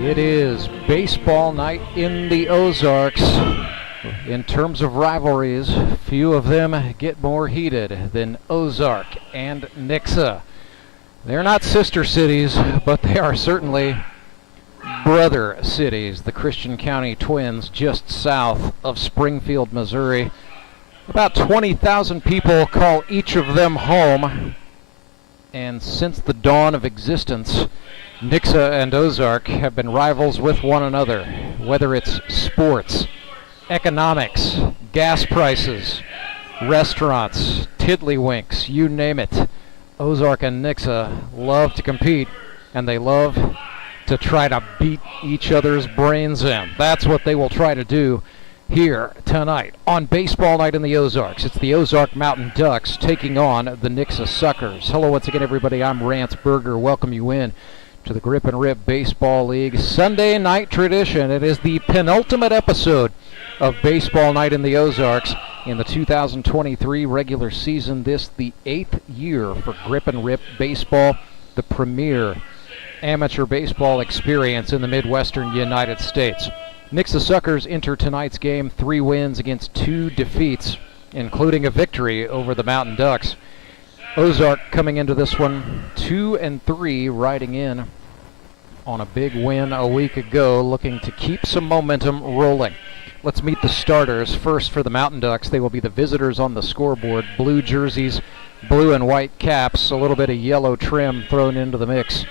It is baseball night in the Ozarks. In terms of rivalries, few of them get more heated than Ozark and Nixa. They're not sister cities, but they are certainly brother cities. The Christian County Twins just south of Springfield, Missouri. About 20,000 people call each of them home. And since the dawn of existence, Nixa and Ozark have been rivals with one another, whether it's sports, economics, gas prices, restaurants, tiddlywinks, you name it. Ozark and Nixa love to compete, and they love to try to beat each other's brains in. That's what they will try to do here tonight on Baseball Night in the Ozarks. It's the Ozark Mountain Ducks taking on the Nixa Suckers. Hello once again, everybody. I'm Rance Berger. Welcome you in to the Grip and Rip Baseball League Sunday night tradition. It is the penultimate episode of Baseball Night in the Ozarks in the 2023 regular season. This the 8th year for Grip and Rip Baseball, the premier amateur baseball experience in the Midwestern United States. Nixa Suckers enter tonight's game 3 wins against 2 defeats, including a victory over the Mountain Ducks. Ozark coming into this one 2-3, riding in on a big win a week ago, looking to keep some momentum rolling. Let's meet the starters. First for the Mountain Ducks, they will be the visitors on the scoreboard. Blue jerseys, blue and white caps, a little bit of yellow trim thrown into the mix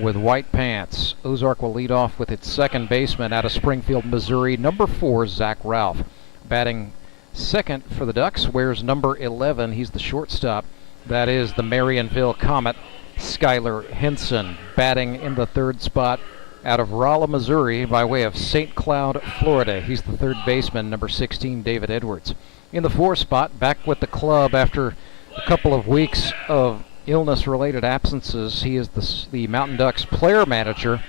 with white pants. Ozark will lead off with its second baseman out of Springfield, Missouri, number 4, Zach Ralph. Batting second for the Ducks wears number 11. He's the shortstop. That is the Marionville Comet, Skylar Henson. Batting in the third spot out of Rolla, Missouri, by way of St. Cloud, Florida. He's the third baseman, number 16, David Edwards. In the fourth spot, back with the club after a couple of weeks of illness-related absences, he is the Mountain Ducks player manager,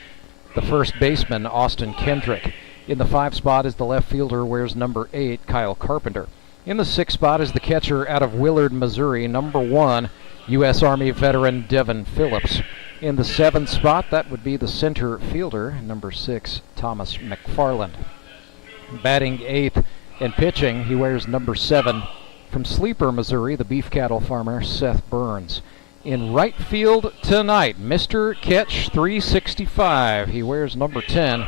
the first baseman, Austin Kendrick. In the 5 spot is the left fielder, wears number 8, Kyle Carpenter. In the 6th spot is the catcher out of Willard, Missouri, number 1, U.S. Army veteran Devin Phillips. In the 7th spot, that would be the center fielder, number 6, Thomas McFarland. Batting 8th and pitching, he wears number 7, from Sleeper, Missouri, the beef cattle farmer, Seth Burns. In right field tonight, Mr. Catch 365. He wears number 10,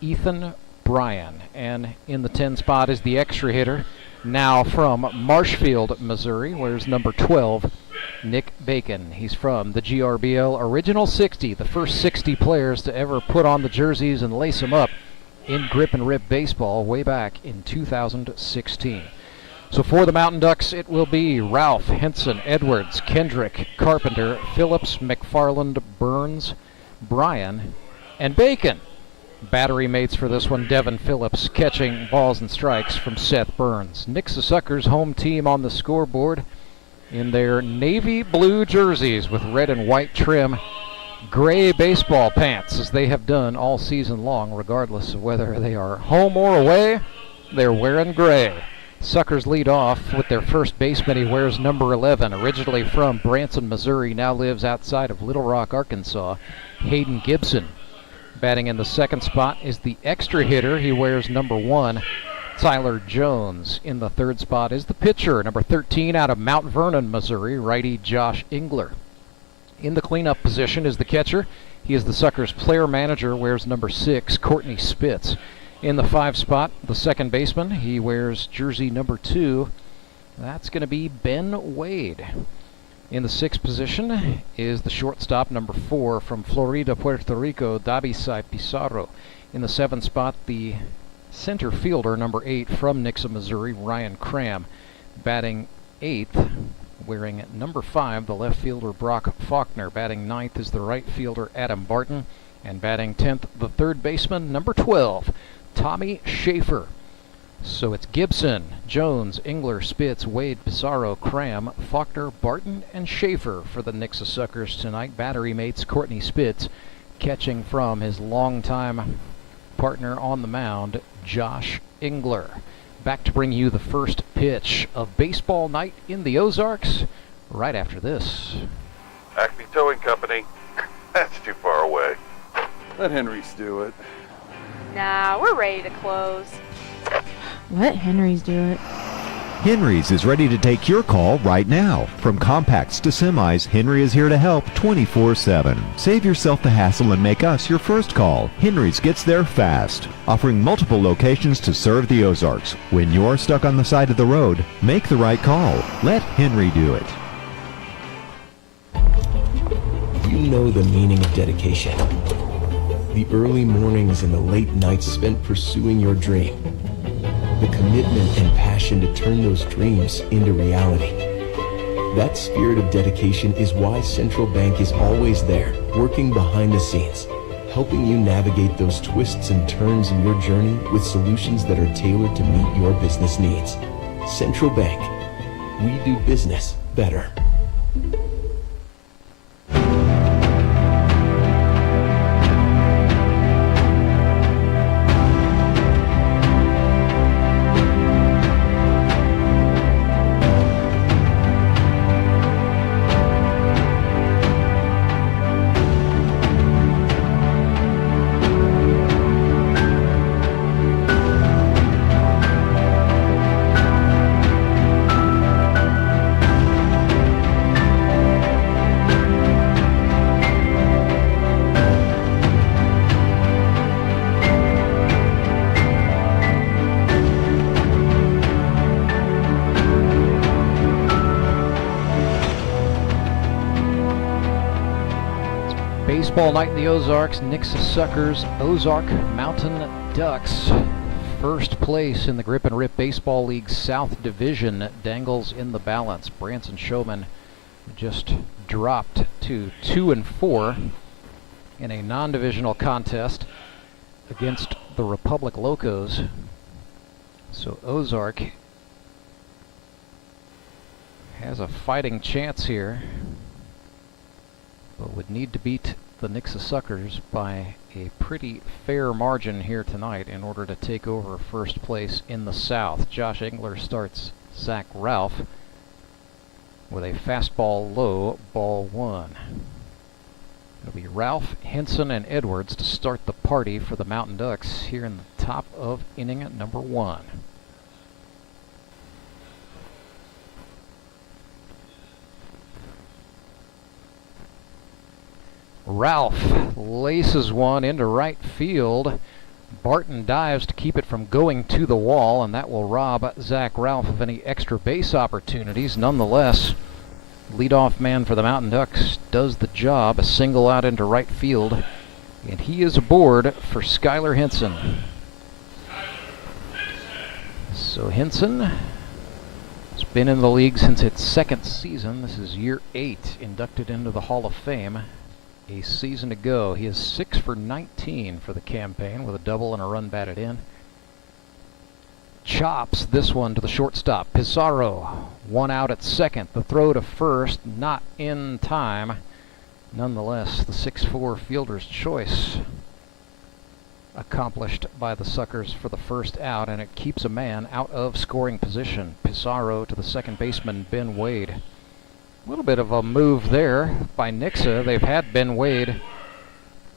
Ethan Bryan. And in the 10 spot is the extra hitter, now from Marshfield, Missouri, wears number 12, Nick Bacon. He's from the GRBL Original 60, the first 60 players to ever put on the jerseys and lace them up in Grip and Rip Baseball way back in 2016. So for the Mountain Ducks, it will be Ralph, Henson, Edwards, Kendrick, Carpenter, Phillips, McFarland, Burns, Bryan, and Bacon. Battery mates for this one, Devin Phillips catching balls and strikes from Seth Burns. Nixa Suckers home team on the scoreboard in their navy blue jerseys with red and white trim, gray baseball pants, as they have done all season long, regardless of whether they are home or away. They're wearing gray. Suckers lead off with their first baseman. He wears number 11, originally from Branson, Missouri, now lives outside of Little Rock, Arkansas, Hayden Gibson. Batting in the 2nd spot is the extra hitter. He wears number 1, Tyler Jones. In the 3rd spot is the pitcher, number 13, out of Mount Vernon, Missouri, righty Josh Engler. In the cleanup position is the catcher. He is the Suckers player manager, wears number 6, Courtney Spitz. In the 5 spot, the second baseman, he wears jersey number 2. That's going to be Ben Wade. In the 6th position is the shortstop, number 4, from Florida, Puerto Rico, Davisai Pizarro. In the 7th spot, the center fielder, number 8, from Nixa, Missouri, Ryan Cram. Batting 8th, wearing number 5, the left fielder, Brock Faulkner. Batting 9th is the right fielder, Adam Barton. And batting 10th, the third baseman, number 12, Tommy Schaefer. So it's Gibson, Jones, Engler, Spitz, Wade, Pizarro, Cram, Faulkner, Barton, and Schaefer for the Nixa Suckers tonight. Battery mates Courtney Spitz catching from his longtime partner on the mound, Josh Engler. Back to bring you the first pitch of baseball night in the Ozarks right after this. Acme Towing Company. That's too far away. Let Henry's do it. Nah, we're ready to close. Let Henry's do it. Henry's is ready to take your call right now. From compacts to semis, Henry is here to help 24/7. Save yourself the hassle and make us your first call. Henry's gets there fast, offering multiple locations to serve the Ozarks. When you're stuck on the side of the road, make the right call. Let Henry do it. You know the meaning of dedication. The early mornings and the late nights spent pursuing your dream. The commitment and passion to turn those dreams into reality. That spirit of dedication is why Central Bank is always there, working behind the scenes, helping you navigate those twists and turns in your journey with solutions that are tailored to meet your business needs. Central Bank. We do business better. Baseball night in the Ozarks, Nixa Suckers, Ozark Mountain Ducks. First place in the Grip and Rip Baseball League South Division dangles in the balance. Branson Showman just dropped to 2-4 in a non-divisional contest against the Republic Locos. So Ozark has a fighting chance here, but would need to beat the Nixa Suckers by a pretty fair margin here tonight in order to take over first place in the South. Josh Engler starts Zach Ralph with a fastball low, ball one. It'll be Ralph, Henson, and Edwards to start the party for the Mountain Ducks here in the top of inning number one. Ralph laces one into right field. Barton dives to keep it from going to the wall, and that will rob Zach Ralph of any extra base opportunities. Nonetheless, leadoff man for the Mountain Ducks does the job. A single out into right field, and he is aboard for Skylar Henson. So Henson has been in the league since its second season. This is year 8, inducted into the Hall of Fame a season ago. He is 6 for 19 for the campaign with a double and a run batted in. Chops this one to the shortstop. Pizarro, one out at second. The throw to first, not in time. Nonetheless, the 6'4 fielder's choice accomplished by the Suckers for the first out, and it keeps a man out of scoring position. Pizarro to the second baseman, Ben Wade. A little bit of a move there by Nixa. They've had Ben Wade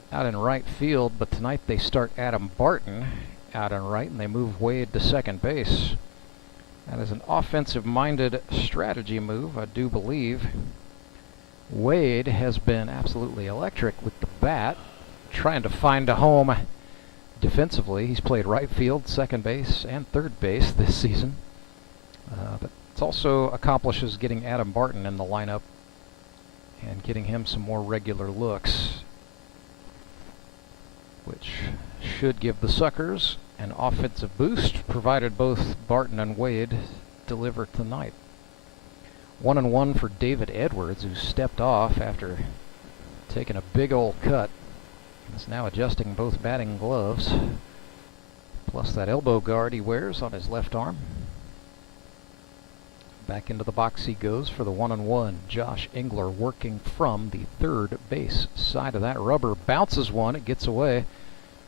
out in right field, but tonight they start Adam Barton out in right, and they move Wade to second base. That is an offensive-minded strategy move, I do believe. Wade has been absolutely electric with the bat, trying to find a home defensively. He's played right field, second base, and third base this season. But it also accomplishes getting Adam Barton in the lineup and getting him some more regular looks, which should give the Suckers an offensive boost, provided both Barton and Wade deliver tonight. 1-1 for David Edwards, who stepped off after taking a big old cut He's now adjusting both batting gloves, plus that elbow guard he wears on his left arm. Back into the box he goes for the 1-on-1. Josh Engler working from the third base side of that rubber. Bounces one, it gets away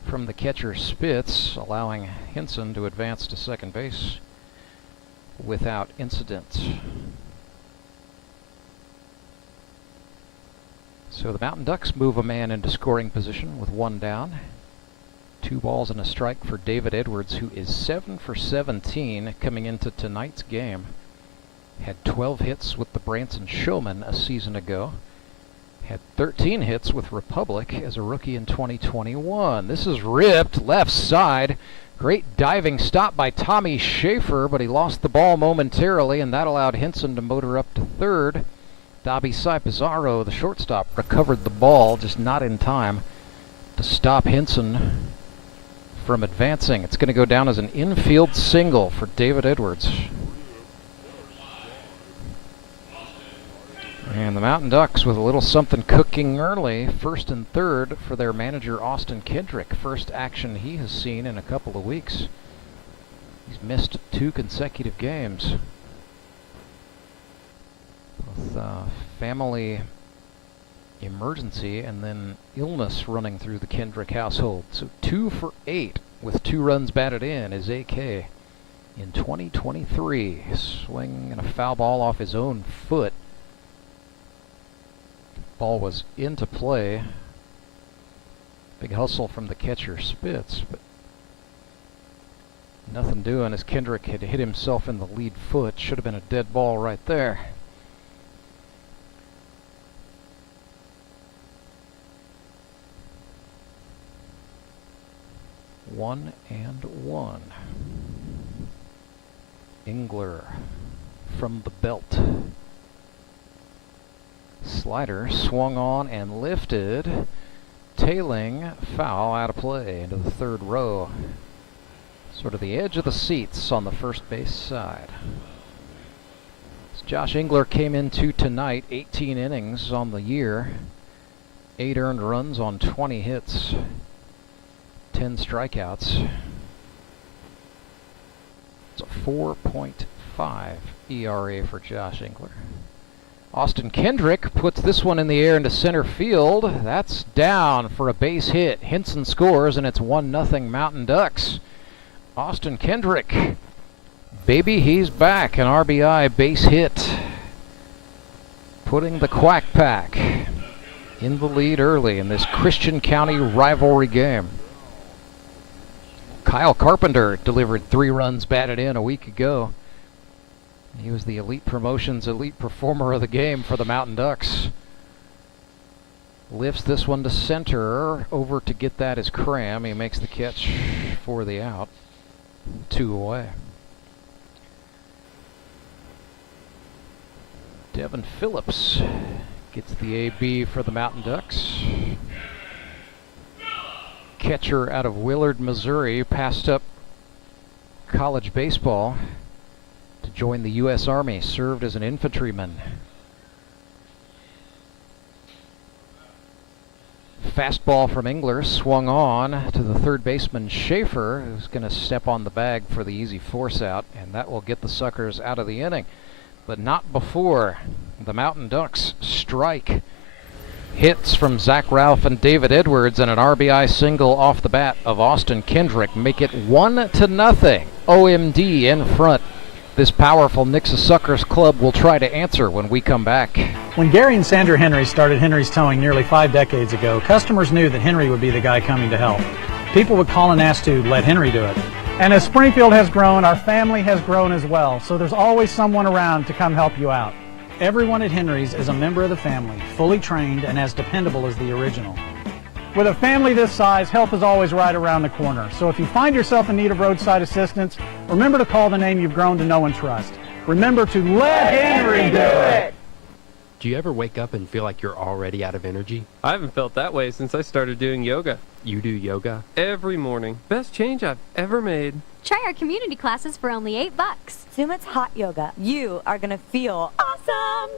from the catcher Spitz, allowing Hinson to advance to second base without incident. So the Mountain Ducks move a man into scoring position with one down. 2 balls and a strike for David Edwards, who is 7 for 17 coming into tonight's game. Had 12 hits with the Branson Showmen a season ago. Had 13 hits with Republic as a rookie in 2021. This is ripped left side. Great diving stop by Tommy Schaefer, but he lost the ball momentarily, and that allowed Hinson to motor up to third. Dobby Cy Pizarro, the shortstop, recovered the ball, just not in time to stop Hinson from advancing. It's going to go down as an infield single for David Edwards. And the Mountain Ducks with a little something cooking early, first and third for their manager Austin Kendrick. First action he has seen in a couple of weeks. He's missed 2 consecutive games. With family emergency and then illness running through the Kendrick household. So 2 for 8 with 2 runs batted in is AK in 2023. Swing and a foul ball off his own foot. Ball was into play. Big hustle from the catcher Spitz, but nothing doing as Kendrick had hit himself in the lead foot. Should have been a dead ball right there. One and one. Engler from the belt. Slider swung on and lifted. Tailing foul out of play into the third row. Sort of the edge of the seats on the first base side. As Josh Engler came into tonight, 18 innings on the year. 8 earned runs on 20 hits. 10 strikeouts. It's a 4.5 ERA for Josh Engler. Austin Kendrick puts this one in the air into center field. That's down for a base hit. Hinson scores, and it's 1-0 Mountain Ducks. Austin Kendrick, baby, he's back. An RBI base hit, putting the Quack Pack in the lead early in this Christian County rivalry game. Kyle Carpenter delivered 3 runs batted in a week ago. He was the Elite Promotions Elite Performer of the game for the Mountain Ducks. Lifts this one to center. Over to get that is Cram. He makes the catch for the out. 2 away. Devin Phillips gets the AB for the Mountain Ducks. Catcher out of Willard, Missouri, passed up college baseball to join the U.S. Army, served as an infantryman. Fastball from Engler, swung on to the third baseman Schaefer, who's going to step on the bag for the easy force out, and that will get the Suckers out of the inning. But not before the Mountain Ducks strike. Hits from Zach Ralph and David Edwards and an RBI single off the bat of Austin Kendrick make it 1-0. OMD in front. This powerful Nixa Suckers club will try to answer when we come back. When Gary and Sandra Henry started Henry's Towing nearly 5 decades ago, customers knew that Henry would be the guy coming to help. People would call and ask to let Henry do it. And as Springfield has grown, our family has grown as well, so there's always someone around to come help you out. Everyone at Henry's is a member of the family, fully trained and as dependable as the original. With a family this size, help is always right around the corner. So if you find yourself in need of roadside assistance, remember to call the name you've grown to know and trust. Remember to let Henry do it! Do you ever wake up and feel like you're already out of energy? I haven't felt that way since I started doing yoga. You do yoga? Every morning. Best change I've ever made. Try our community classes for only $8. Sumit's hot yoga. You are going to feel awesome!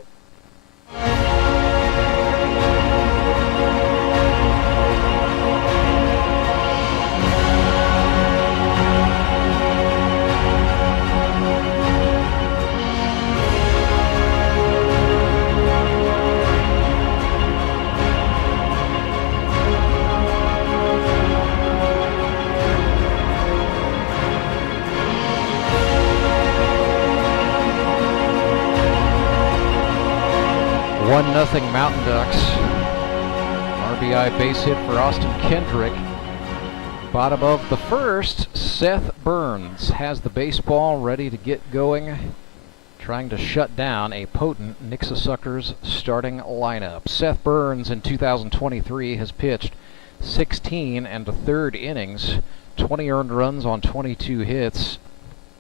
1-0 Mountain Ducks. RBI base hit for Austin Kendrick. Bottom of the first, Seth Burns has the baseball ready to get going, trying to shut down a potent Nixa Suckers starting lineup. Seth Burns in 2023 has pitched 16 and a third innings, 20 earned runs on 22 hits,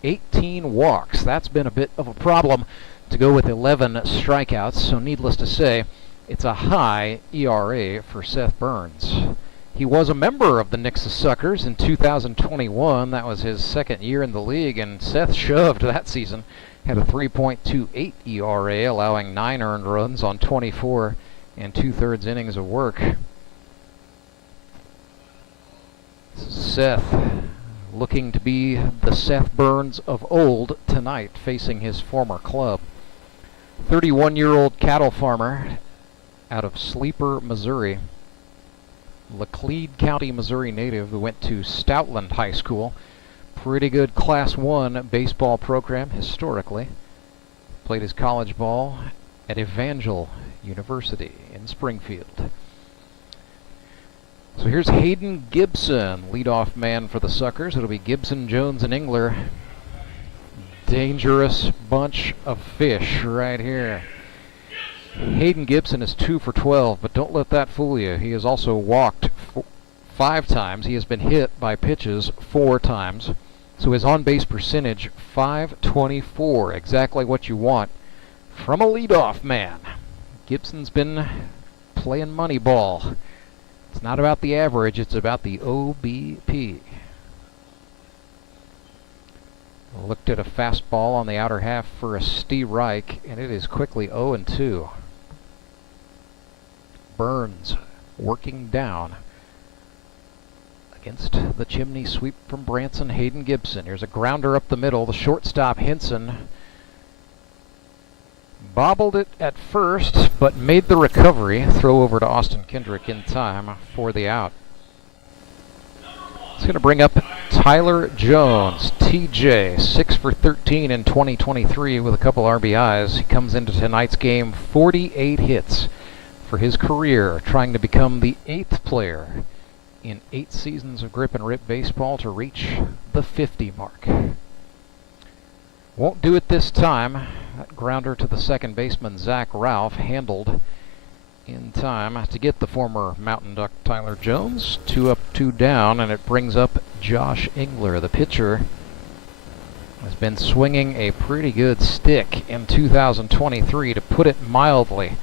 18 walks. That's been a bit of a problem to go with 11 strikeouts, so needless to say, it's a high ERA for Seth Burns. He was a member of the Nixa Suckers in 2021. That was his second year in the league, and Seth shoved that season. Had a 3.28 ERA, allowing 9 earned runs on 24 and 2/3 innings of work. Seth looking to be the Seth Burns of old tonight, facing his former club. 31-year-old cattle farmer out of Sleeper, Missouri. Laclede County, Missouri native who went to Stoutland High School. Pretty good Class 1 baseball program historically. Played his college ball at Evangel University in Springfield. So here's Hayden Gibson, leadoff man for the Suckers. It'll be Gibson, Jones, and Engler. Dangerous bunch of fish right here. Hayden Gibson is 2 for 12, but don't let that fool you. He has also walked 5 times. He has been hit by pitches 4 times. So his on-base percentage, .524, exactly what you want from a leadoff man. Gibson's been playing money ball. It's not about the average, it's about the OBP. Looked at a fastball on the outer half for a strike, and it is quickly 0-2. Burns working down against the chimney sweep from Branson. Hayden Gibson. Here's a grounder up the middle. The shortstop, Henson, bobbled it at first, but made the recovery. Throw over to Austin Kendrick in time for the out. It's going to bring up Tyler Jones. TJ, 6 for 13 in 2023 with a couple RBIs. He comes into tonight's game 48 hits for his career, trying to become the 8th player in 8 seasons of grip and rip baseball to reach the 50 mark. Won't do it this time. That grounder to the second baseman, Zach Ralph, handled in time to get the former Mountain Duck Tyler Jones. 2 up, 2 down, and it brings up Josh Engler. The pitcher has been swinging a pretty good stick in 2023, to put it mildly.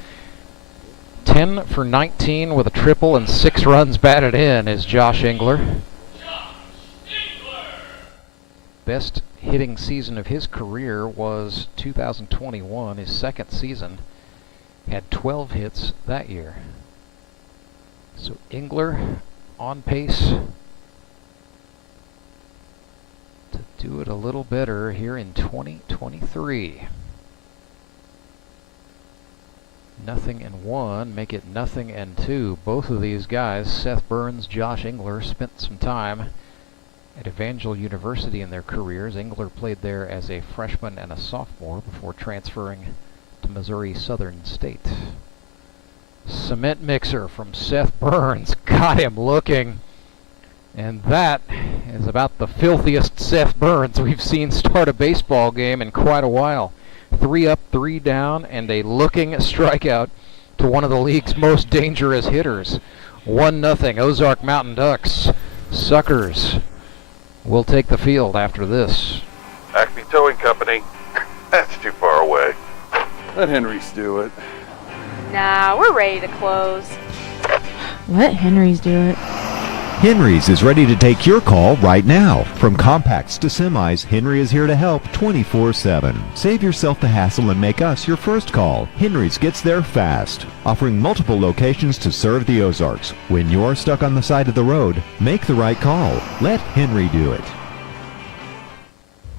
10 for 19 with a triple and 6 runs batted in is Josh Engler. Best hitting season of his career was 2021, his second season. Had 12 hits that year. So Engler on pace to do it a little better here in 2023. 0-1, make it 0-2. Both of these guys, Seth Burns, Josh Engler, spent some time at Evangel University in their careers. Engler played there as a freshman and a sophomore before transferring to Missouri Southern State. Cement mixer from Seth Burns. Got him looking. And that is about the filthiest Seth Burns we've seen start a baseball game in quite a while. 3 up, 3 down, and a looking strikeout to one of the league's most dangerous hitters. 1-0 Ozark Mountain Ducks. Suckers will take the field after this. Acme Towing Company. That's too far away. Let Henry's do it. Nah, we're ready to close. Let Henry's do it. Henry's is ready to take your call right now. From compacts to semis, Henry is here to help 24/7. Save yourself the hassle and make us your first call. Henry's gets there fast, offering multiple locations to serve the Ozarks. When you're stuck on the side of the road, make the right call. Let Henry do it.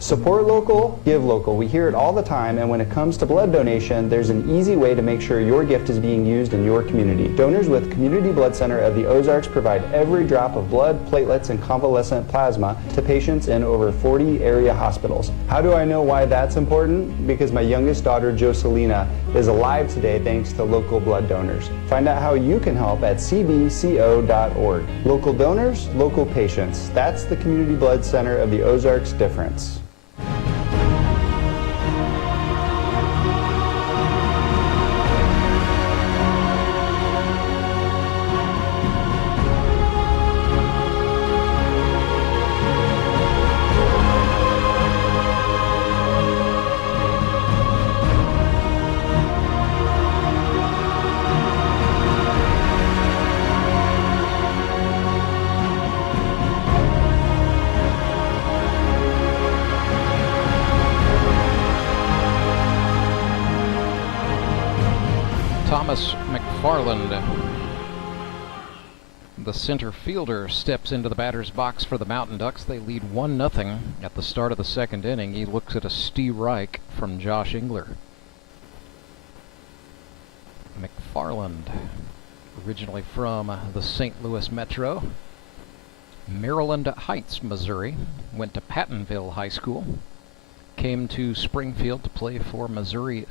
Support local, give local. We hear it all the time, and when it comes to blood donation, there's an easy way to make sure your gift is being used in your community. Donors with Community Blood Center of the Ozarks provide every drop of blood, platelets, and convalescent plasma to patients in over 40 area hospitals. How do I know why that's important? Because my youngest daughter, Joselina, is alive today thanks to local blood donors. Find out how you can help at cbco.org. Local donors, local patients. That's the Community Blood Center of the Ozarks difference. Thomas McFarland, the center fielder, steps into the batter's box for the Mountain Ducks. They lead 1-0 at the start of the second inning. He looks at a Steve Reich from Josh Engler. McFarland, originally from the St. Louis Metro, Maryland Heights, Missouri, went to Pattonville High School, came to Springfield to play for Missouri,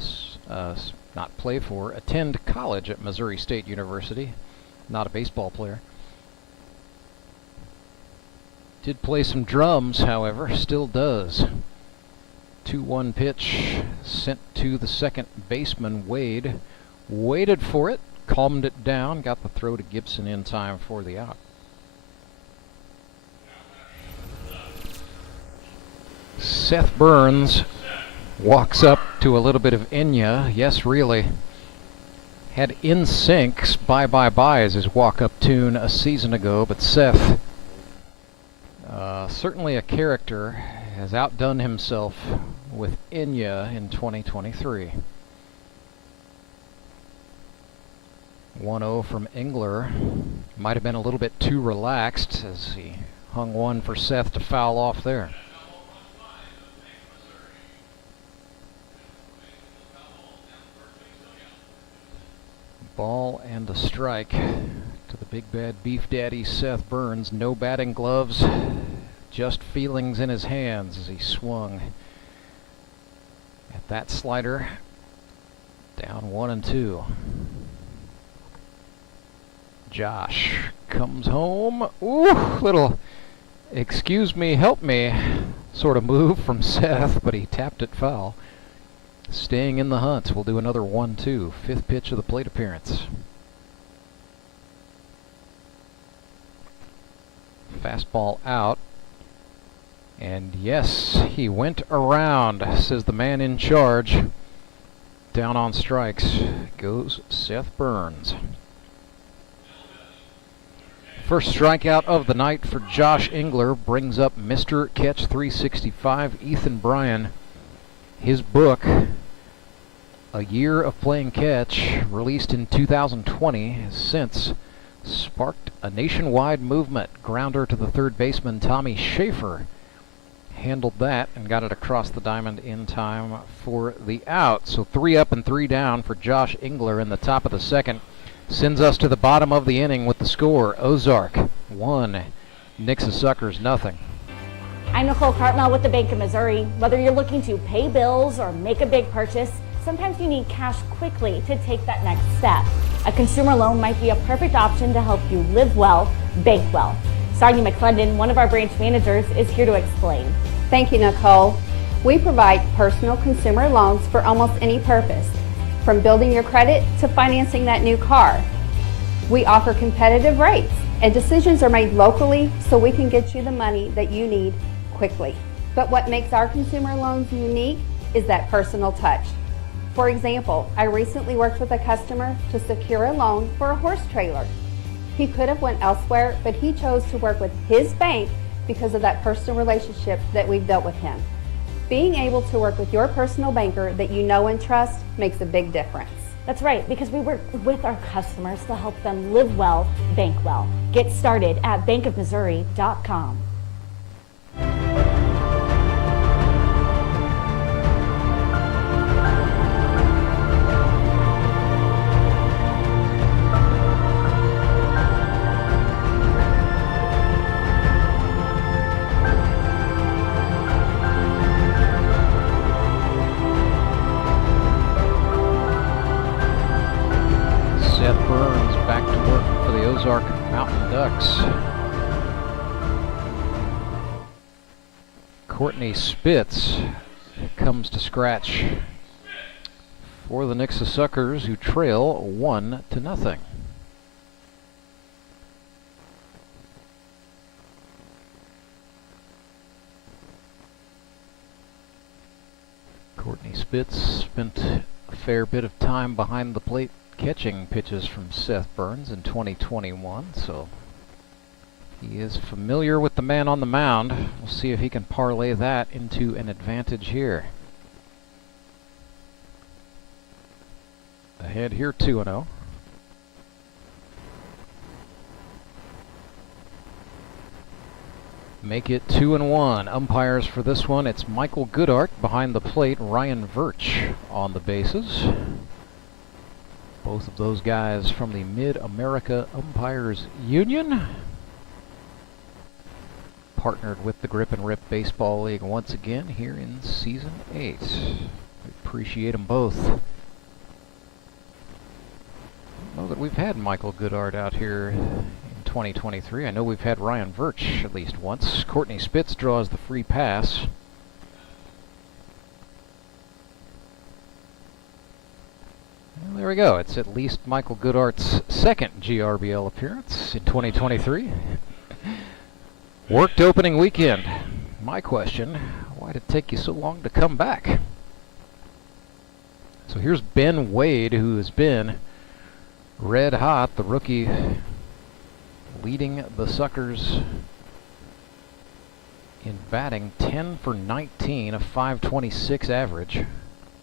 attend college at Missouri State University, not a baseball player. Did play some drums, however, still does. 2-1 pitch sent to the second baseman, Wade. Waited for it, calmed it down, got the throw to Gibson in time for the out. Seth Burns walks up to a little bit of Enya. Yes, really. Had In Sync's Bye Bye Bye as his walk-up tune a season ago, but Seth, certainly a character, has outdone himself with Enya in 2023. 1-0 from Engler. Might have been a little bit too relaxed as he hung one for Seth to foul off there. Ball and a strike to the big bad beef daddy Seth Burns. No batting gloves, just feelings in his hands as he swung at that slider. Down 1-2. Josh comes home. Ooh, little excuse me, help me sort of move from Seth, but he tapped it foul. Staying in the hunt. We'll do another 1-2. Fifth pitch of the plate appearance. Fastball out. And yes, he went around, says the man in charge. Down on strikes goes Seth Burns. First strikeout of the night for Josh Engler brings up Mr. Catch 365, Ethan Bryan. His book, A Year of Playing Catch, released in 2020, has since sparked a nationwide movement. Grounder to the third baseman, Tommy Schaefer, handled that and got it across the diamond in time for the out. So 3 up and 3 down for Josh Engler in the top of the second. Sends us to the bottom of the inning with the score. Ozark 1, Nixa Suckers 0. I'm Nicole Cartmel with the Bank of Missouri. Whether you're looking to pay bills or make a big purchase, sometimes you need cash quickly to take that next step. A consumer loan might be a perfect option to help you live well, bank well. Sonia McClendon, one of our branch managers, is here to explain. Thank you, Nicole. We provide personal consumer loans for almost any purpose, from building your credit to financing that new car. We offer competitive rates, and decisions are made locally so we can get you the money that you need quickly. But what makes our consumer loans unique is that personal touch. For example, I recently worked with a customer to secure a loan for a horse trailer. He could have went elsewhere, but he chose to work with his bank because of that personal relationship that we've built with him. Being able to work with your personal banker that you know and trust makes a big difference. That's right, because we work with our customers to help them live well, bank well. Get started at bankofmissouri.com. Courtney Spitz comes to scratch for the Nixa Suckers, who trail 1-0. Courtney Spitz spent a fair bit of time behind the plate catching pitches from Seth Burns in 2021, so he is familiar with the man on the mound. We'll see if he can parlay that into an advantage here. Ahead here 2-0. Make it 2-1. Umpires for this one, it's Michael Goodart behind the plate, Ryan Virch on the bases. Both of those guys from the Mid-America Umpires Union. Partnered with the Grip and Rip Baseball League once again here in Season 8. We appreciate them both. I don't know that we've had Michael Goodart out here in 2023. I know we've had Ryan Virch at least once. Courtney Spitz draws the free pass. Well, there we go. It's at least Michael Goodart's second GRBL appearance in 2023. Worked opening weekend. My question, why did it take you so long to come back? So here's Ben Wade, who has been red hot, the rookie leading the Suckers in batting, 10 for 19, a .526 average.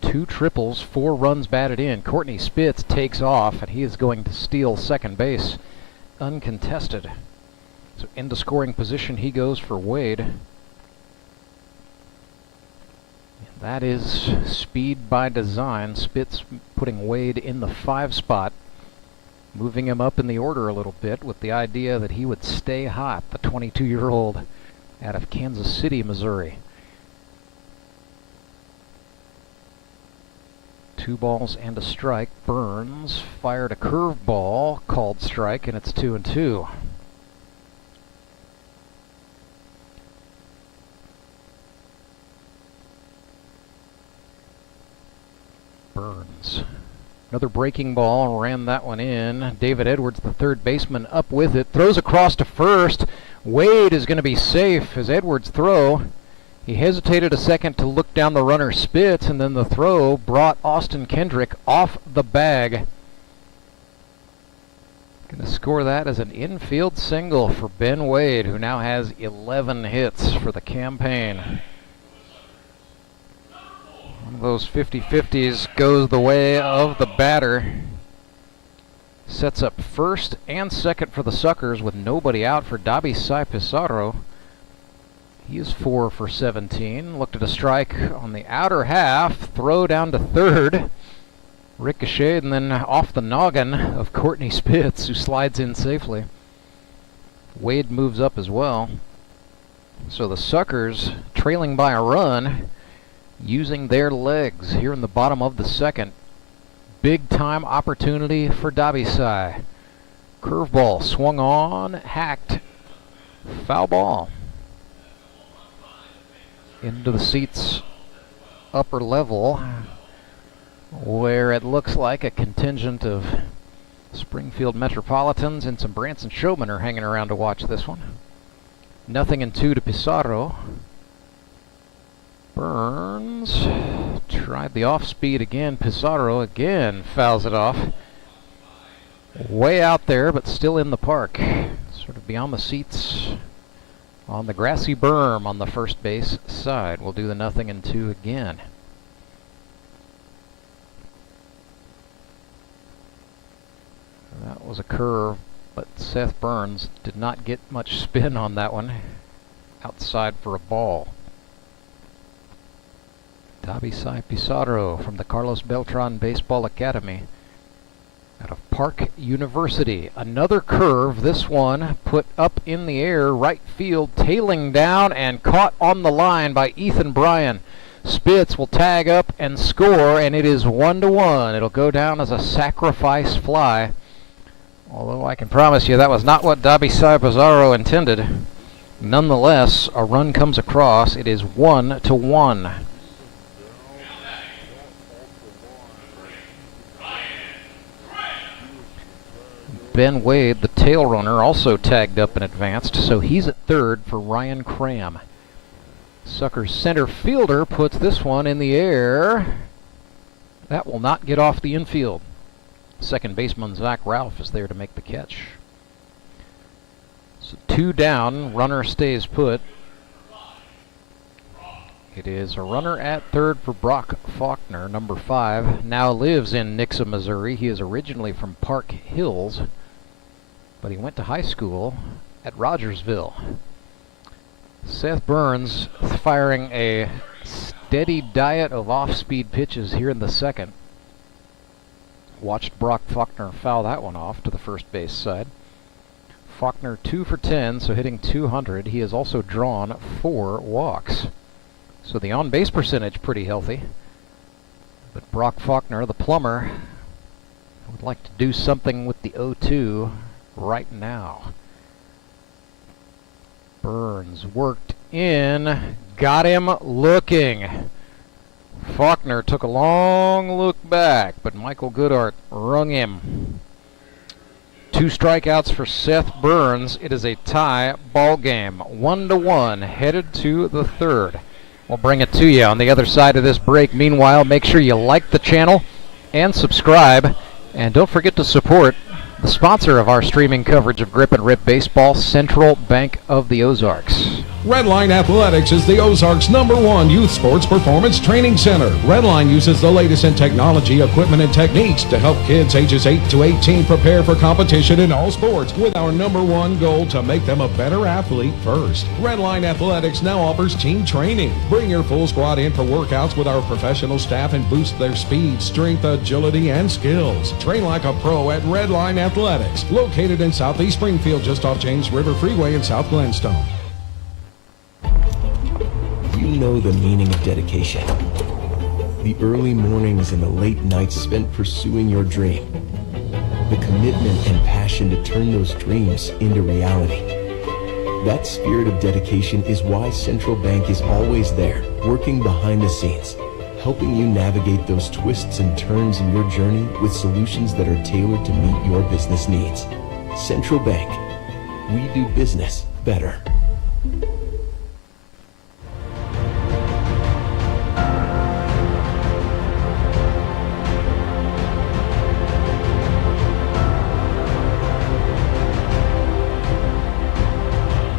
2 triples, 4 runs batted in. Courtney Spitz takes off, and he is going to steal second base uncontested. So into scoring position he goes for Wade. And that is speed by design. Spitz putting Wade in the 5 spot, moving him up in the order a little bit with the idea that he would stay hot, the 22-year-old out of Kansas City, Missouri. 2 balls and a strike. Burns fired a curveball, called strike, and it's 2-2. Burns. Another breaking ball, ran that one in. David Edwards, the third baseman, up with it. Throws across to first. Wade is going to be safe as Edwards throw. He hesitated a second to look down the runner Spitz, and then the throw brought Austin Kendrick off the bag. Going to score that as an infield single for Ben Wade, who now has 11 hits for the campaign. One of those 50-50s goes the way of the batter. Sets up first and second for the Suckers with nobody out for Dabisai Pizarro. He is 4 for 17. Looked at a strike on the outer half. Throw down to third. Ricocheted and then off the noggin of Courtney Spitz, who slides in safely. Wade moves up as well. So the Suckers trailing by a run, using their legs here in the bottom of the second. Big time opportunity for Dabisai. Curveball swung on, hacked. Foul ball. Into the seats upper level, where it looks like a contingent of Springfield Metropolitans and some Branson showmen are hanging around to watch this one. 0-2 to Pizarro. Burns tried the off speed again. Pizarro again fouls it off. Way out there, but still in the park. Sort of beyond the seats on the grassy berm on the first base side. We'll do the 0-2 again. That was a curve, but Seth Burns did not get much spin on that one. Outside for a ball. Dabisai Pizarro from the Carlos Beltran Baseball Academy out of Park University. Another curve, this one put up in the air, right field, tailing down and caught on the line by Ethan Bryan. Spitz will tag up and score, and it is 1-1. It'll go down as a sacrifice fly. Although I can promise you that was not what Dabisai Pizarro intended. Nonetheless, a run comes across. It is 1-1. Ben Wade, the tail runner, also tagged up and advanced, so he's at third for Ryan Cram. Suckers center fielder puts this one in the air. That will not get off the infield. Second baseman Zach Ralph is there to make the catch. So 2 down, runner stays put. It is a runner at third for Brock Faulkner, number 5. Now lives in Nixa, Missouri. He is originally from Park Hills, but he went to high school at Rogersville. Seth Burns firing a steady diet of off-speed pitches here in the second. Watched Brock Faulkner foul that one off to the first base side. Faulkner 2 for 10, so hitting 200. He has also drawn 4 walks. So the on-base percentage pretty healthy. But Brock Faulkner, the plumber, would like to do something with the 0-2 right now. Burns worked in, got him looking. Faulkner took a long look back, but Michael Goodart rung him. 2 strikeouts for Seth Burns. It is a tie ball game. 1-1, headed to the third. We'll bring it to you on the other side of this break. Meanwhile, make sure you like the channel and subscribe. And don't forget to support the sponsor of our streaming coverage of Grip and Rip Baseball, Central Bank of the Ozarks. Redline Athletics is the Ozarks' #1 youth sports performance training center. Redline uses the latest in technology, equipment, and techniques to help kids ages 8 to 18 prepare for competition in all sports, with our #1 goal to make them a better athlete first. Redline Athletics now offers team training. Bring your full squad in for workouts with our professional staff and boost their speed, strength, agility, and skills. Train like a pro at Redline Athletics, located in Southeast Springfield, just off James River Freeway in South Glenstone. You know the meaning of dedication. The early mornings and the late nights spent pursuing your dream. The commitment and passion to turn those dreams into reality. That spirit of dedication is why Central Bank is always there, working behind the scenes, helping you navigate those twists and turns in your journey with solutions that are tailored to meet your business needs. Central Bank. We do business better.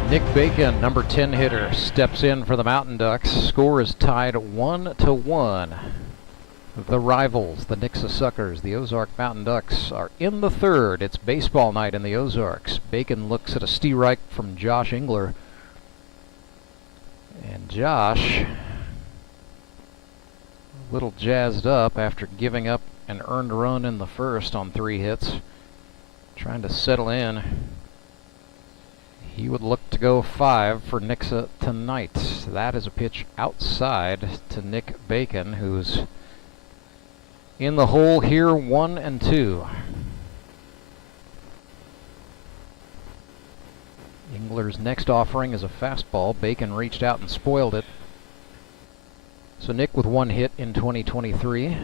Nick Bacon, number 10 hitter, steps in for the Mountain Ducks. Score is tied 1-1. The rivals, the Nixa Suckers, the Ozark Mountain Ducks, are in the third. It's baseball night in the Ozarks. Bacon looks at a strike from Josh Engler. And Josh, a little jazzed up after giving up an earned run in the first on 3 hits. Trying to settle in. He would look to go 5 for Nixa tonight. That is a pitch outside to Nick Bacon, who's in the hole here, 1-2. Engler's next offering is a fastball. Bacon reached out and spoiled it. So Nick with 1 hit in 2023.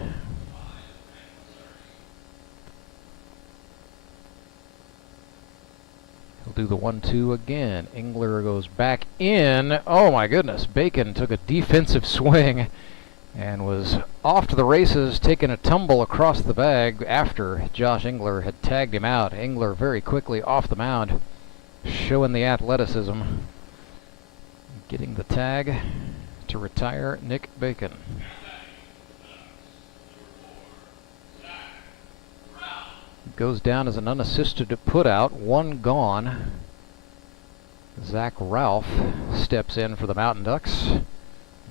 Do the 1-2 again. Engler goes back in. Oh my goodness. Bacon took a defensive swing and was off to the races, taking a tumble across the bag after Josh Engler had tagged him out. Engler very quickly off the mound, showing the athleticism, getting the tag to retire Nick Bacon. Goes down as an unassisted putout, 1 gone. Zach Ralph steps in for the Mountain Ducks.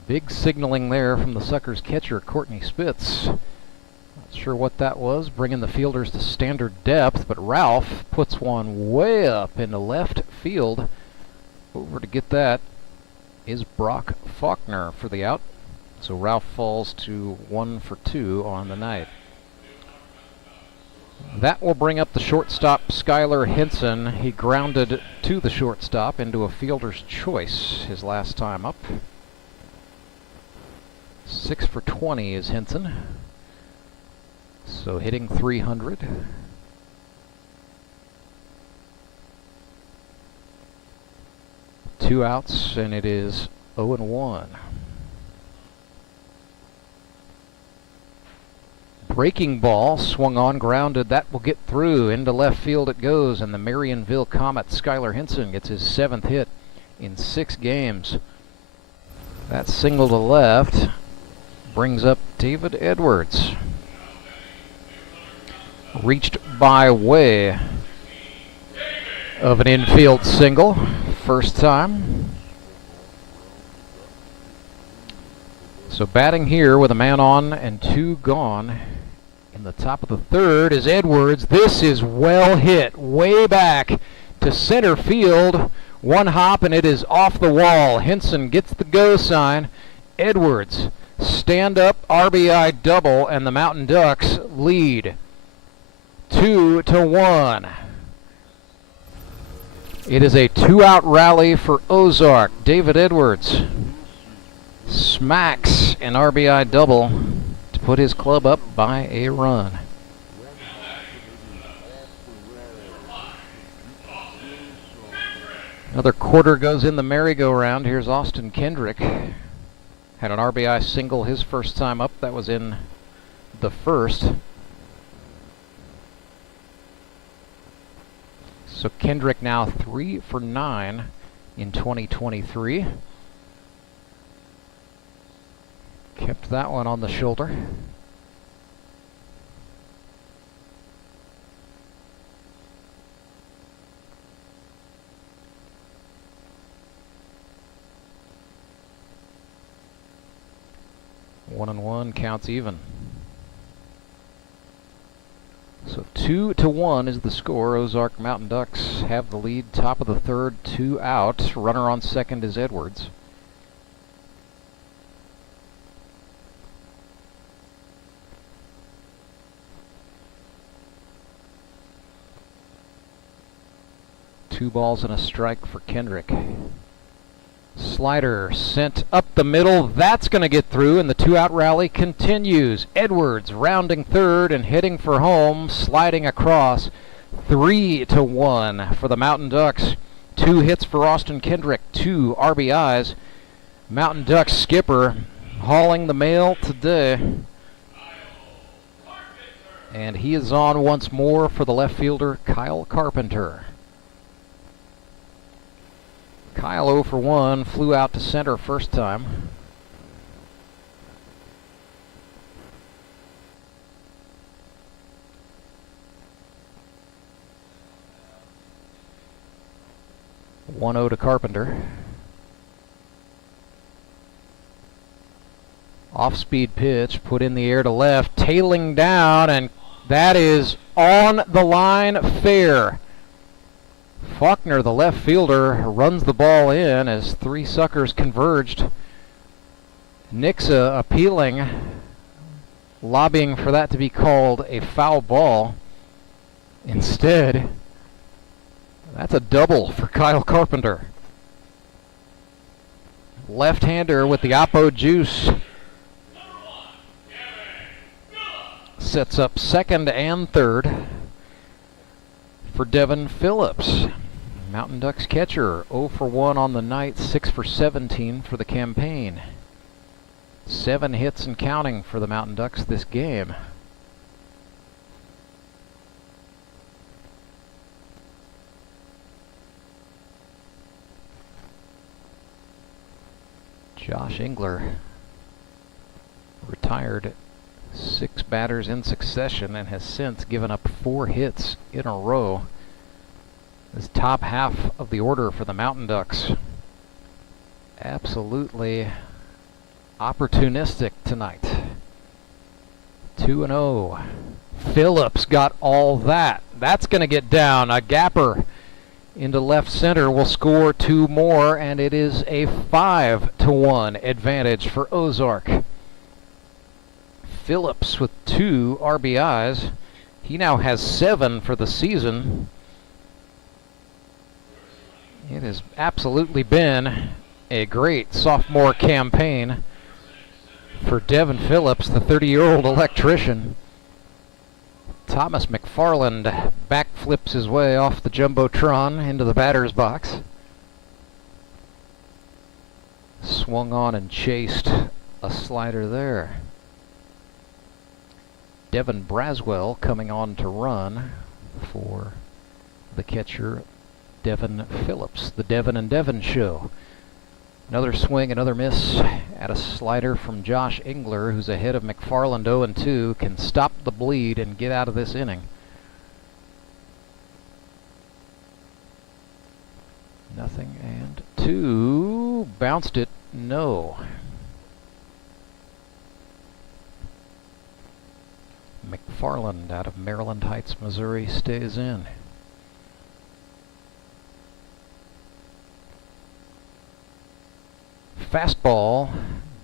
Big signaling there from the Suckers catcher, Courtney Spitz. Not sure what that was, bringing the fielders to standard depth, but Ralph puts one way up into left field. Over to get that is Brock Faulkner for the out. So Ralph falls to 1 for 2 on the night. That will bring up the shortstop, Skylar Henson. He grounded to the shortstop into a fielder's choice his last time up. 6 for 20 is Henson. So hitting 300. Two outs, and it is 0-1. Breaking ball swung on, grounded. That will get through. Into left field it goes, and the Marionville Comet, Skylar Henson, gets his 7th hit in 6 games. That single to left brings up David Edwards. Reached by way of an infield single. First time. So batting here with a man on and 2 gone. In the top of the 3rd is Edwards. This is well hit. Way back to center field. One hop and it is off the wall. Henson gets the go sign. Edwards stand up RBI double, and the Mountain Ducks lead 2-1. It is a 2-out rally for Ozark. David Edwards smacks an RBI double to put his club up by a run. Another quarter goes in the merry-go-round. Here's Austin Kendrick. Had an RBI single his first time up. That was in the 1st. So Kendrick now 3 for 9 in 2023. Kept that one on the shoulder. One and one counts even. So 2-1 is the score. Ozark Mountain Ducks have the lead. Top of the 3rd, 2 out. Runner on second is Edwards. Two balls and a strike for Kendrick. Slider sent up the middle. That's going to get through, and the 2-out rally continues. Edwards rounding 3rd and heading for home, sliding across. 3-1 for the Mountain Ducks. 2 hits for Austin Kendrick, 2 RBIs. Mountain Ducks skipper hauling the mail today. And he is on once more for the left fielder, Kyle Carpenter. Kyle 0 for 1, flew out to center first time. One 0 to Carpenter. Off-speed pitch, put in the air to left, tailing down, and that is on the line fair. Faulkner, the left fielder, runs the ball in as 3 suckers converged. Nixa appealing, lobbying for that to be called a foul ball. Instead, that's a double for Kyle Carpenter. Left-hander with the oppo juice. Sets up second and third for Devin Phillips. Mountain Ducks catcher, 0 for 1 on the night, 6 for 17 for the campaign. 7 hits and counting for the Mountain Ducks this game. Josh Engler retired 6 batters in succession and has since given up 4 hits in a row. This top half of the order for the Mountain Ducks absolutely opportunistic tonight. 2-0. Phillips got all that. That's going to get down. A gapper into left center will score 2 more, and it is a 5-1 advantage for Ozark. Phillips with 2 RBIs. He now has 7 for the season. It has absolutely been a great sophomore campaign for Devin Phillips, the 30-year-old electrician. Thomas McFarland backflips his way off the Jumbotron into the batter's box. Swung on and chased a slider there. Devin Braswell coming on to run for the catcher Devin Phillips, the Devin and Devin show. Another swing, another miss at a slider from Josh Engler, who's ahead of McFarland 0-2, can stop the bleed and get out of this inning. Nothing and 2. Bounced it, no. McFarland out of Maryland Heights, Missouri, stays in. Fastball,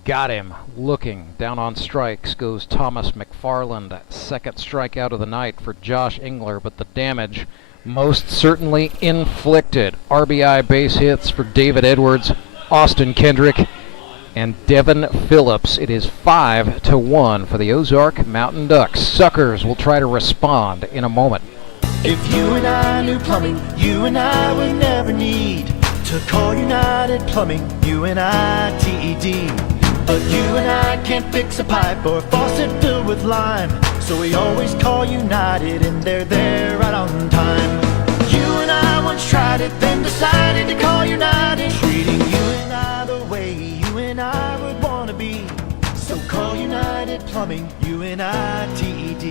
got him. Looking, down on strikes goes Thomas McFarland. Second strikeout of the night for Josh Engler, but the damage most certainly inflicted. RBI base hits for David Edwards, Austin Kendrick, and Devin Phillips. It is 5-1 for the Ozark Mountain Ducks. Suckers will try to respond in a moment. If you and I knew plumbing, you and I would never need to call United Plumbing, U-N-I-T-E-D. But you and I can't fix a pipe or a faucet filled with lime, so we always call United and they're there right on time. You and I once tried it, then decided to call United, treating you and I the way you and I would want to be. So call United Plumbing, U-N-I-T-E-D.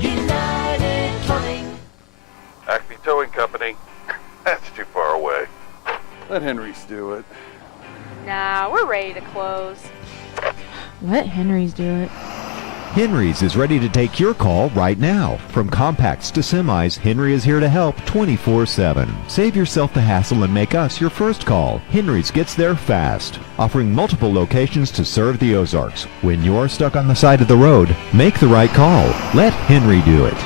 United Plumbing. Acme Towing Company. That's too far away. Let Henry's do it. Nah, we're ready to close. Let Henry's do it. Henry's is ready to take your call right now. From compacts to semis, Henry is here to help 24/7. Save yourself the hassle and make us your first call. Henry's gets there fast, offering multiple locations to serve the Ozarks. When you're stuck on the side of the road, make the right call. Let Henry do it.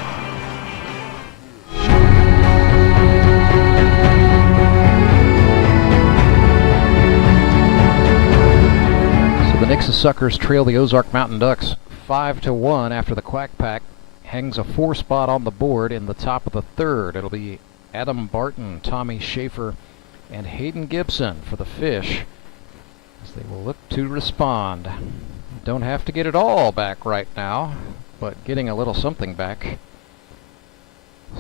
The Nixa Suckers trail the Ozark Mountain Ducks 5-1 after the Quack Pack hangs a 4 spot on the board in the top of the 3rd. It'll be Adam Barton, Tommy Schaefer, and Hayden Gibson for the Fish as they will look to respond. Don't have to get it all back right now, but getting a little something back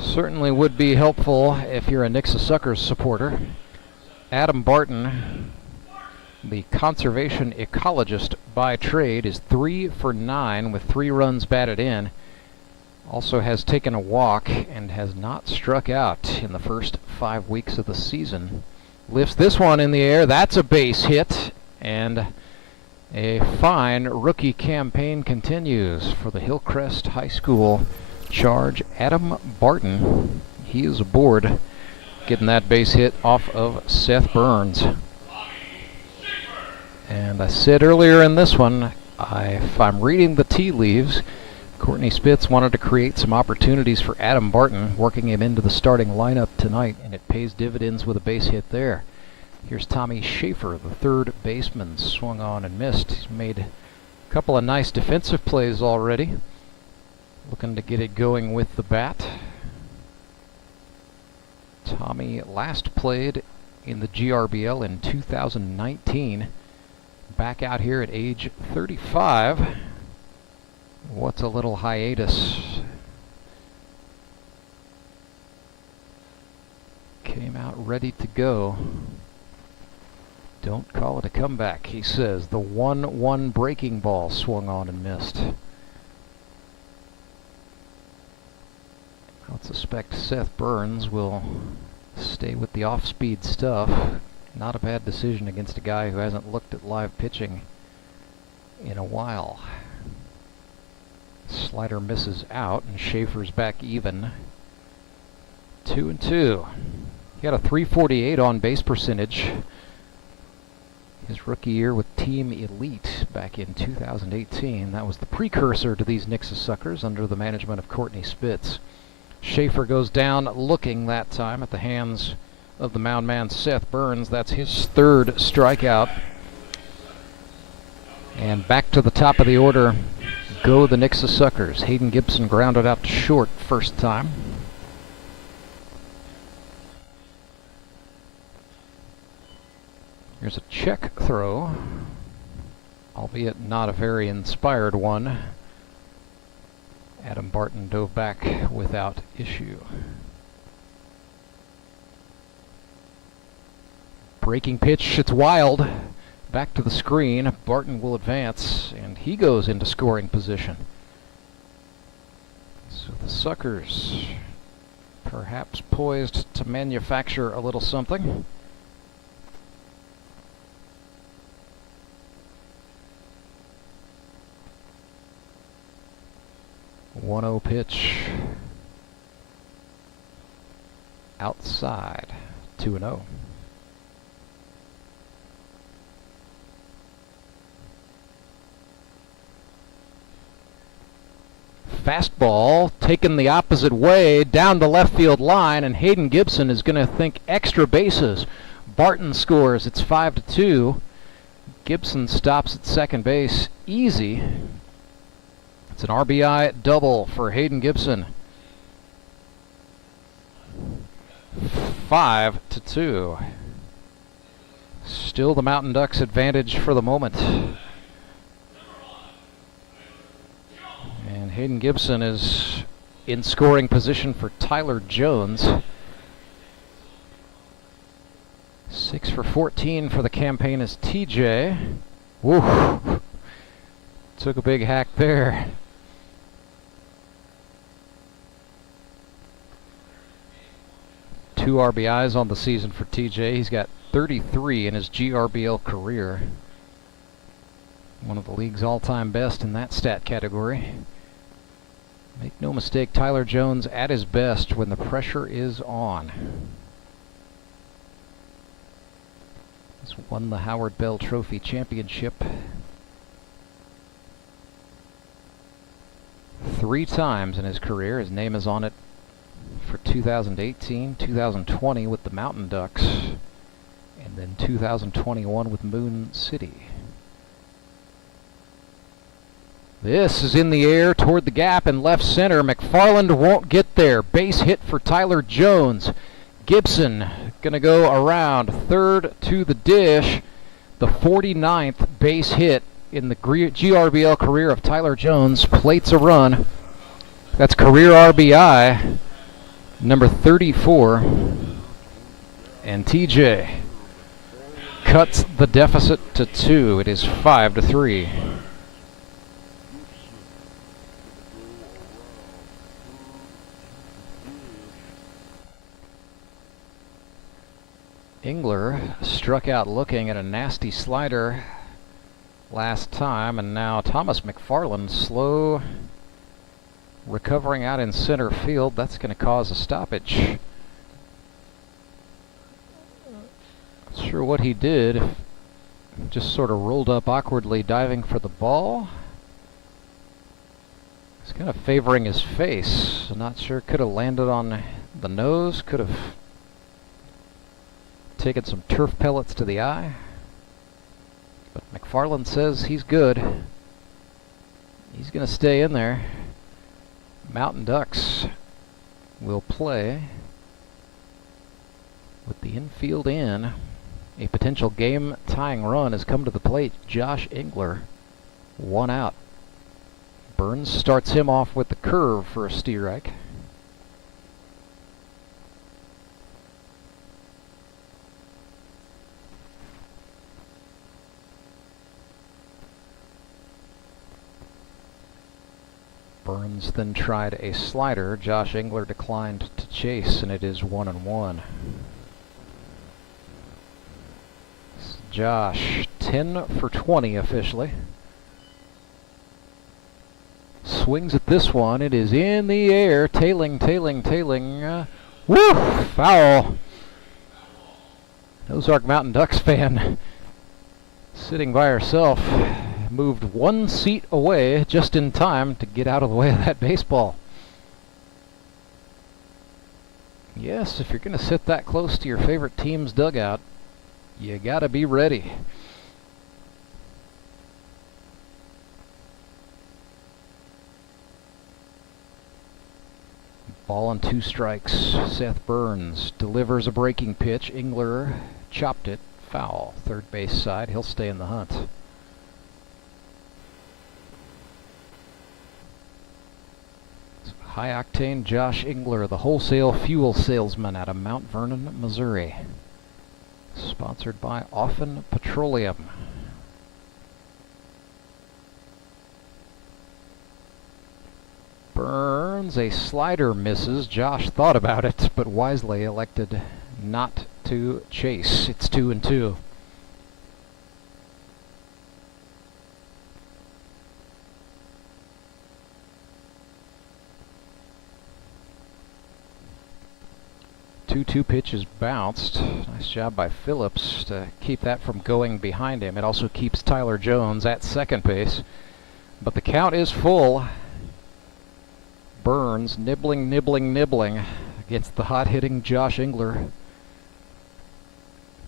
certainly would be helpful if you're a Nixa Suckers supporter. Adam Barton, the conservation ecologist by trade, is 3 for 9 with 3 runs batted in. Also has taken a walk and has not struck out in the first 5 weeks of the season. Lifts this one in the air. That's a base hit, and a fine rookie campaign continues for the Hillcrest High School charge. Adam Barton, he is aboard, getting that base hit off of Seth Burns. And I said earlier in this one, if I'm reading the tea leaves, Courtney Spitz wanted to create some opportunities for Adam Barton, working him into the starting lineup tonight, and it pays dividends with a base hit there. Here's Tommy Schaefer, the 3rd baseman, swung on and missed. He's made a couple of nice defensive plays already, looking to get it going with the bat. Tommy last played in the GRBL in 2019. Back out here at age 35. What's a little hiatus? Came out ready to go. Don't call it a comeback, he says. The 1-1 breaking ball swung on and missed. I would suspect Seth Burns will stay with the off-speed stuff. Not a bad decision against a guy who hasn't looked at live pitching in a while. Slider misses out, and Schaefer's back even. 2-2. He had a .348 on base percentage his rookie year with Team Elite back in 2018. That was the precursor to these Nixa Suckers under the management of Courtney Spitz. Schaefer goes down looking that time at the hands of the mound man Seth Burns. That's his third strikeout. And back to the top of the order go the Nixa Suckers. Hayden Gibson grounded out to short first time. Here's a check throw, albeit not a very inspired one. Adam Barton dove back without issue. Breaking pitch, it's wild. Back to the screen. Barton will advance, and he goes into scoring position. So the Suckers perhaps poised to manufacture a little something. One-0 pitch. Outside. 2-0. Fastball taken the opposite way down the left field line, and Hayden Gibson is going to think extra bases. Barton scores. It's 5-2. Gibson stops at second base. Easy. It's an RBI double for Hayden Gibson. 5-2. Still the Mountain Ducks advantage for the moment. And Hayden Gibson is in scoring position for Tyler Jones. 6 for 14 for the campaign is TJ. Woo! Took a big hack there. Two RBIs on the season for TJ. He's got 33 in his GRBL career. One of the league's all-time best in that stat category. Make no mistake, Tyler Jones at his best when the pressure is on. He's won the Howard Bell Trophy Championship 3 times in his career. His name is on it for 2018, 2020 with the Mountain Ducks, and then 2021 with Moon City. This is in the air toward the gap in left center. McFarland won't get there. Base hit for Tyler Jones. Gibson gonna go around third to the dish. The 49th base hit in the GRBL career of Tyler Jones. Plates a run. That's career RBI number 34. And TJ cuts the deficit to 2. It is 5-3. Engler struck out looking at a nasty slider last time, and now Thomas McFarland slow recovering out in center field. That's going to cause a stoppage. Not sure what he did. Just sort of rolled up awkwardly, diving for the ball. He's kind of favoring his face. I'm not sure. Could have landed on the nose. Could have taken some turf pellets to the eye. But McFarland says he's good. He's going to stay in there. Mountain Ducks will play with the infield in. A potential game-tying run has come to the plate. Josh Engler, 1 out. Burns starts him off with the curve for a strike. Burns then tried a slider. Josh Engler declined to chase, and it is 1-1. Josh, 10 for 20 officially. Swings at this one. It is in the air. Tailing. Woo! Foul. Ozark Mountain Ducks fan sitting by herself moved one seat away just in time to get out of the way of that baseball. Yes, if you're going to sit that close to your favorite team's dugout, you got to be ready. Ball and 2 strikes. Seth Burns delivers a breaking pitch. Engler chopped it. Foul. Third base side. He'll stay in the hunt. High-octane Josh Engler, the wholesale fuel salesman out of Mount Vernon, Missouri. Sponsored by Offen Petroleum. Burns, a slider misses. Josh thought about it, but wisely elected not to chase. It's 2-2. Two pitch is bounced. Nice job by Phillips to keep that from going behind him. It also keeps Tyler Jones at second base. But the count is full. Burns nibbling against the hot-hitting Josh Engler.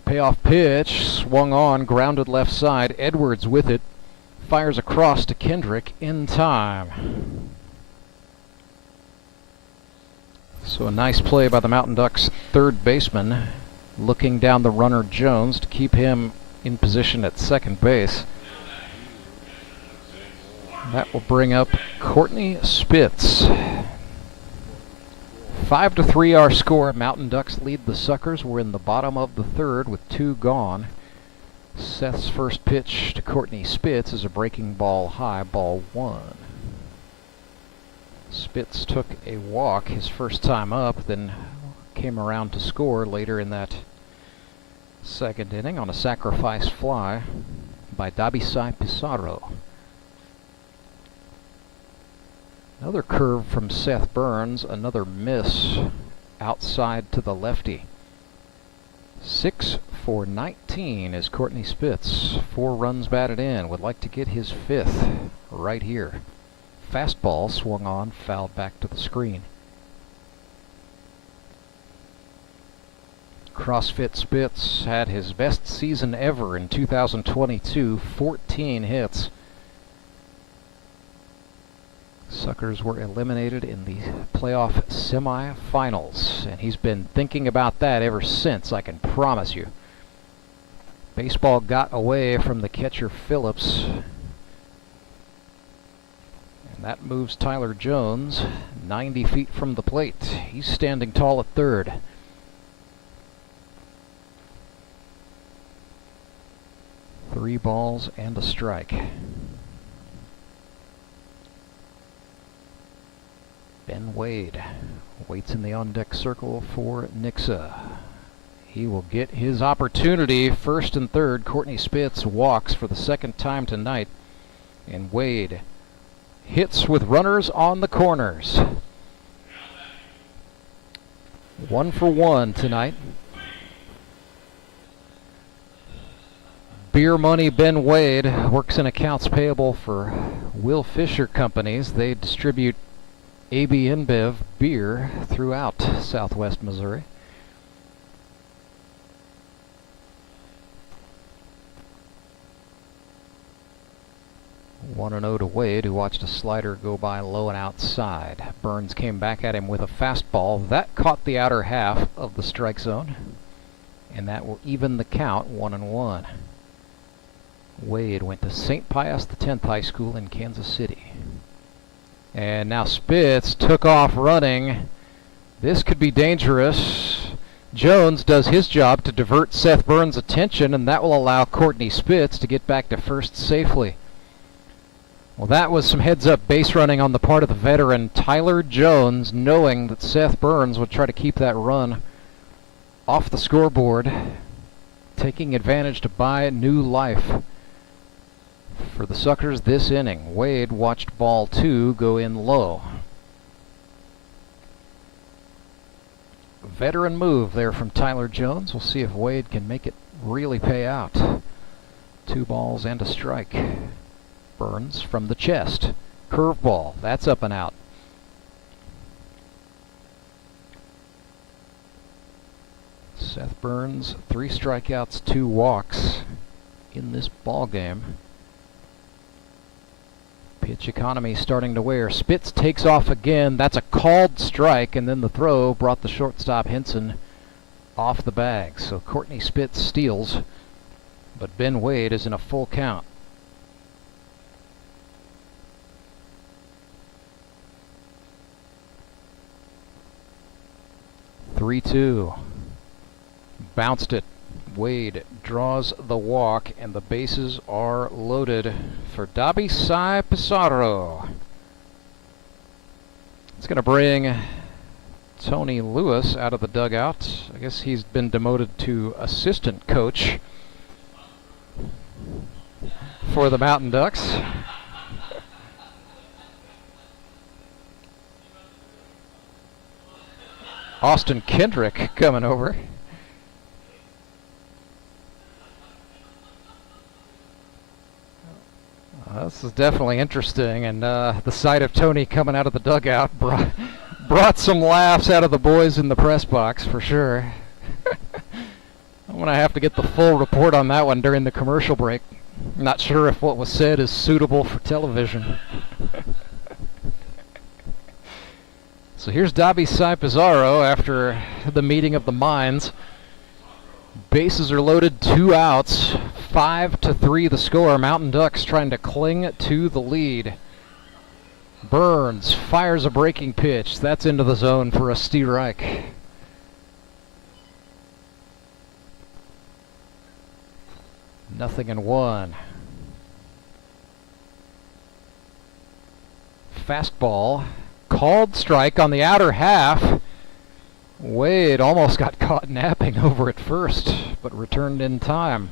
Payoff pitch, swung on, grounded left side. Edwards with it. Fires across to Kendrick in time. So a nice play by the Mountain Ducks third baseman, looking down the runner Jones to keep him in position at second base. That will bring up Courtney Spitz. 5-3 our score. Mountain Ducks lead the Suckers. We're in the bottom of the third with 2 gone. Seth's first pitch to Courtney Spitz is a breaking ball high, ball 1. Spitz took a walk his first time up, then came around to score later in that second inning on a sacrifice fly by Dabisai Pizarro. Another curve from Seth Burns, another miss outside to the lefty. 6 for 19 is Courtney Spitz. 4 runs batted in. Would like to get his 5th right here. Fastball swung on, fouled back to the screen. CrossFit Spitz had his best season ever in 2022, 14 hits. Suckers were eliminated in the playoff semifinals, and he's been thinking about that ever since, I can promise you. Baseball got away from the catcher Phillips, and that moves Tyler Jones 90 feet from the plate. He's standing tall at third. Three balls and a strike. Ben Wade waits in the on-deck circle for Nixa. He will get his opportunity. First and third, Courtney Spitz walks for the second time tonight, and Wade hits with runners on the corners. 1 for 1 tonight. Beer Money Ben Wade works in accounts payable for Will Fisher Companies. They distribute AB InBev beer throughout southwest Missouri. One and 0 to Wade, who watched a slider go by low and outside. Burns came back at him with a fastball. That caught the outer half of the strike zone, and that will even the count, 1-1. Wade went to St. Pius X High School in Kansas City. And now Spitz took off running. This could be dangerous. Jones does his job to divert Seth Burns' attention, and that will allow Courtney Spitz to get back to first safely. Well, that was some heads-up base running on the part of the veteran Tyler Jones, knowing that Seth Burns would try to keep that run off the scoreboard, taking advantage to buy new life for the Suckers this inning. Wade watched ball 2 go in low. Veteran move there from Tyler Jones. We'll see if Wade can make it really pay out. 2 balls and a strike. Burns from the chest. Curveball. That's up and out. Seth Burns, 3 strikeouts, 2 walks in this ball game. Pitch economy starting to wear. Spitz takes off again. That's a called strike, and then the throw brought the shortstop Henson off the bag. So Courtney Spitz steals, but Ben Wade is in a full count. Three-two. Bounced it. Wade draws the walk, and the bases are loaded for Dabi Sai Pizarro. It's going to bring Tony Lewis out of the dugout. I guess he's been demoted to assistant coach for the Mountain Ducks. Austin Kendrick coming over. This is definitely interesting, and the sight of Tony coming out of the dugout brought some laughs out of the boys in the press box for sure. I'm going to have to get the full report on that one during the commercial break. I'm not sure if what was said is suitable for television. So here's Dabi Sai Pizarro after the meeting of the minds. Bases are loaded, 2 outs, 5-3 the score. Mountain Ducks trying to cling to the lead. Burns fires a breaking pitch. That's into the zone for a strike. Nothing in 1. Fastball. Called strike on the outer half. Wade almost got caught napping over at first, but returned in time.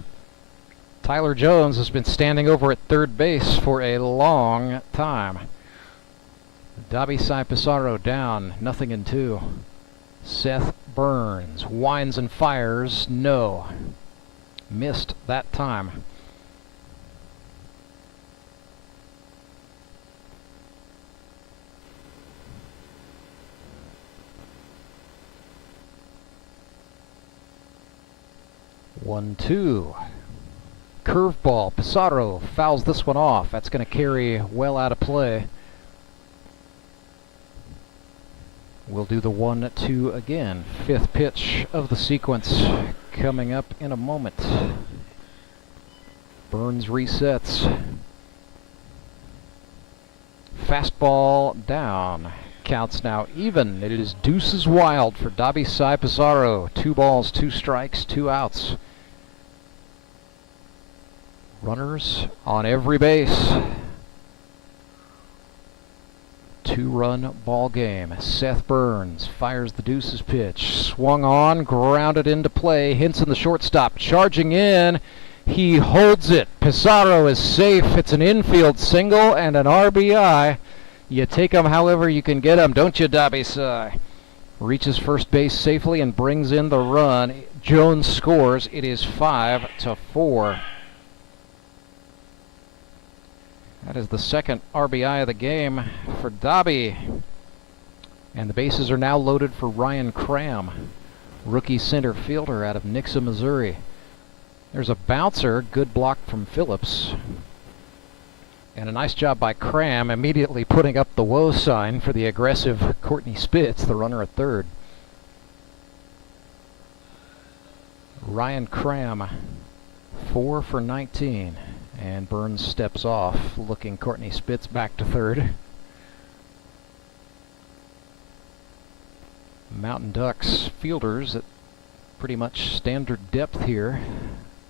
Tyler Jones has been standing over at third base for a long time. Dabi Sai Pizarro down, nothing in 2. Seth Burns winds and fires, no. Missed that time. One, 2. Curveball. Pizarro fouls this one off. That's going to carry well out of play. We'll do the 1-2 again. 5th pitch of the sequence coming up in a moment. Burns resets. Fastball down. Counts now even. It is deuces wild for Dabi Sai Pizarro. 2 balls, 2 strikes, 2 outs. Runners on every base. 2-run ball game. Seth Burns fires the deuces pitch. Swung on, grounded into play. Henson, the shortstop, charging in. He holds it. Pizarro is safe. It's an infield single and an RBI. You take them however you can get them, don't you, Dabi Sai? Reaches first base safely and brings in the run. Jones scores. It is 5-4. That is the 2nd RBI of the game for Dabi. And the bases are now loaded for Ryan Cram, rookie center fielder out of Nixa, Missouri. There's a bouncer, good block from Phillips. And a nice job by Cram, immediately putting up the woe sign for the aggressive Courtney Spitz, the runner at third. Ryan Cram, 4 for 19. And Burns steps off, looking Courtney Spitz back to third. Mountain Ducks fielders at pretty much standard depth here.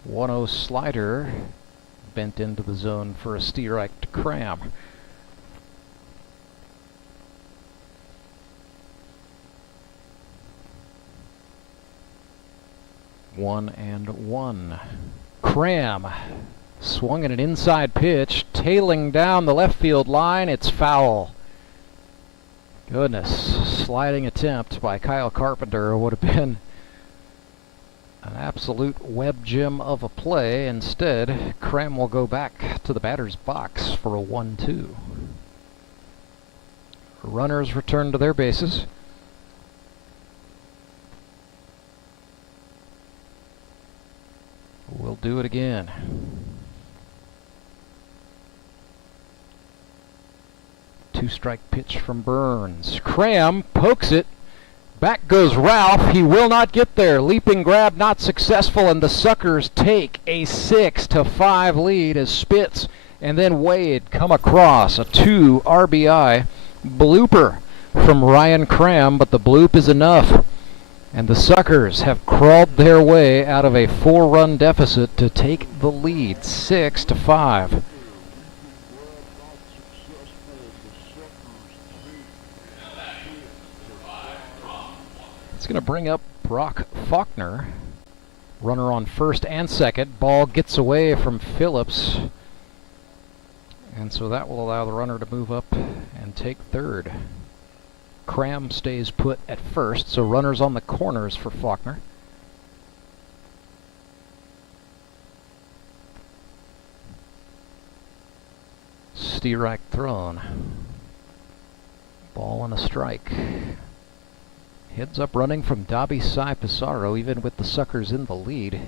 1-0 slider bent into the zone for a strike to Cram. One and 1. Cram swung at an inside pitch, tailing down the left field line. It's foul. Goodness, sliding attempt by Kyle Carpenter would have been An absolute web gem of a play. Instead, Cram will go back to the batter's box for a 1-2. Runners return to their bases. We'll do it again. Two-strike pitch from Burns. Cram pokes it. Back goes Ralph. He will not get there. Leaping grab not successful, and the Suckers take a 6-5 lead as Spitz and then Wade come across. A 2 RBI blooper from Ryan Cram, but the bloop is enough. And the Suckers have crawled their way out of a 4-run deficit to take the lead, 6-5. It's going to bring up Brock Faulkner. Runner on first and second. Ball gets away from Phillips. And so that will allow the runner to move up and take third. Cram stays put at first, so runners on the corners for Faulkner. Steerike thrown. Ball and a strike. Heads up running from Dobby Pissarro, even with the Suckers in the lead.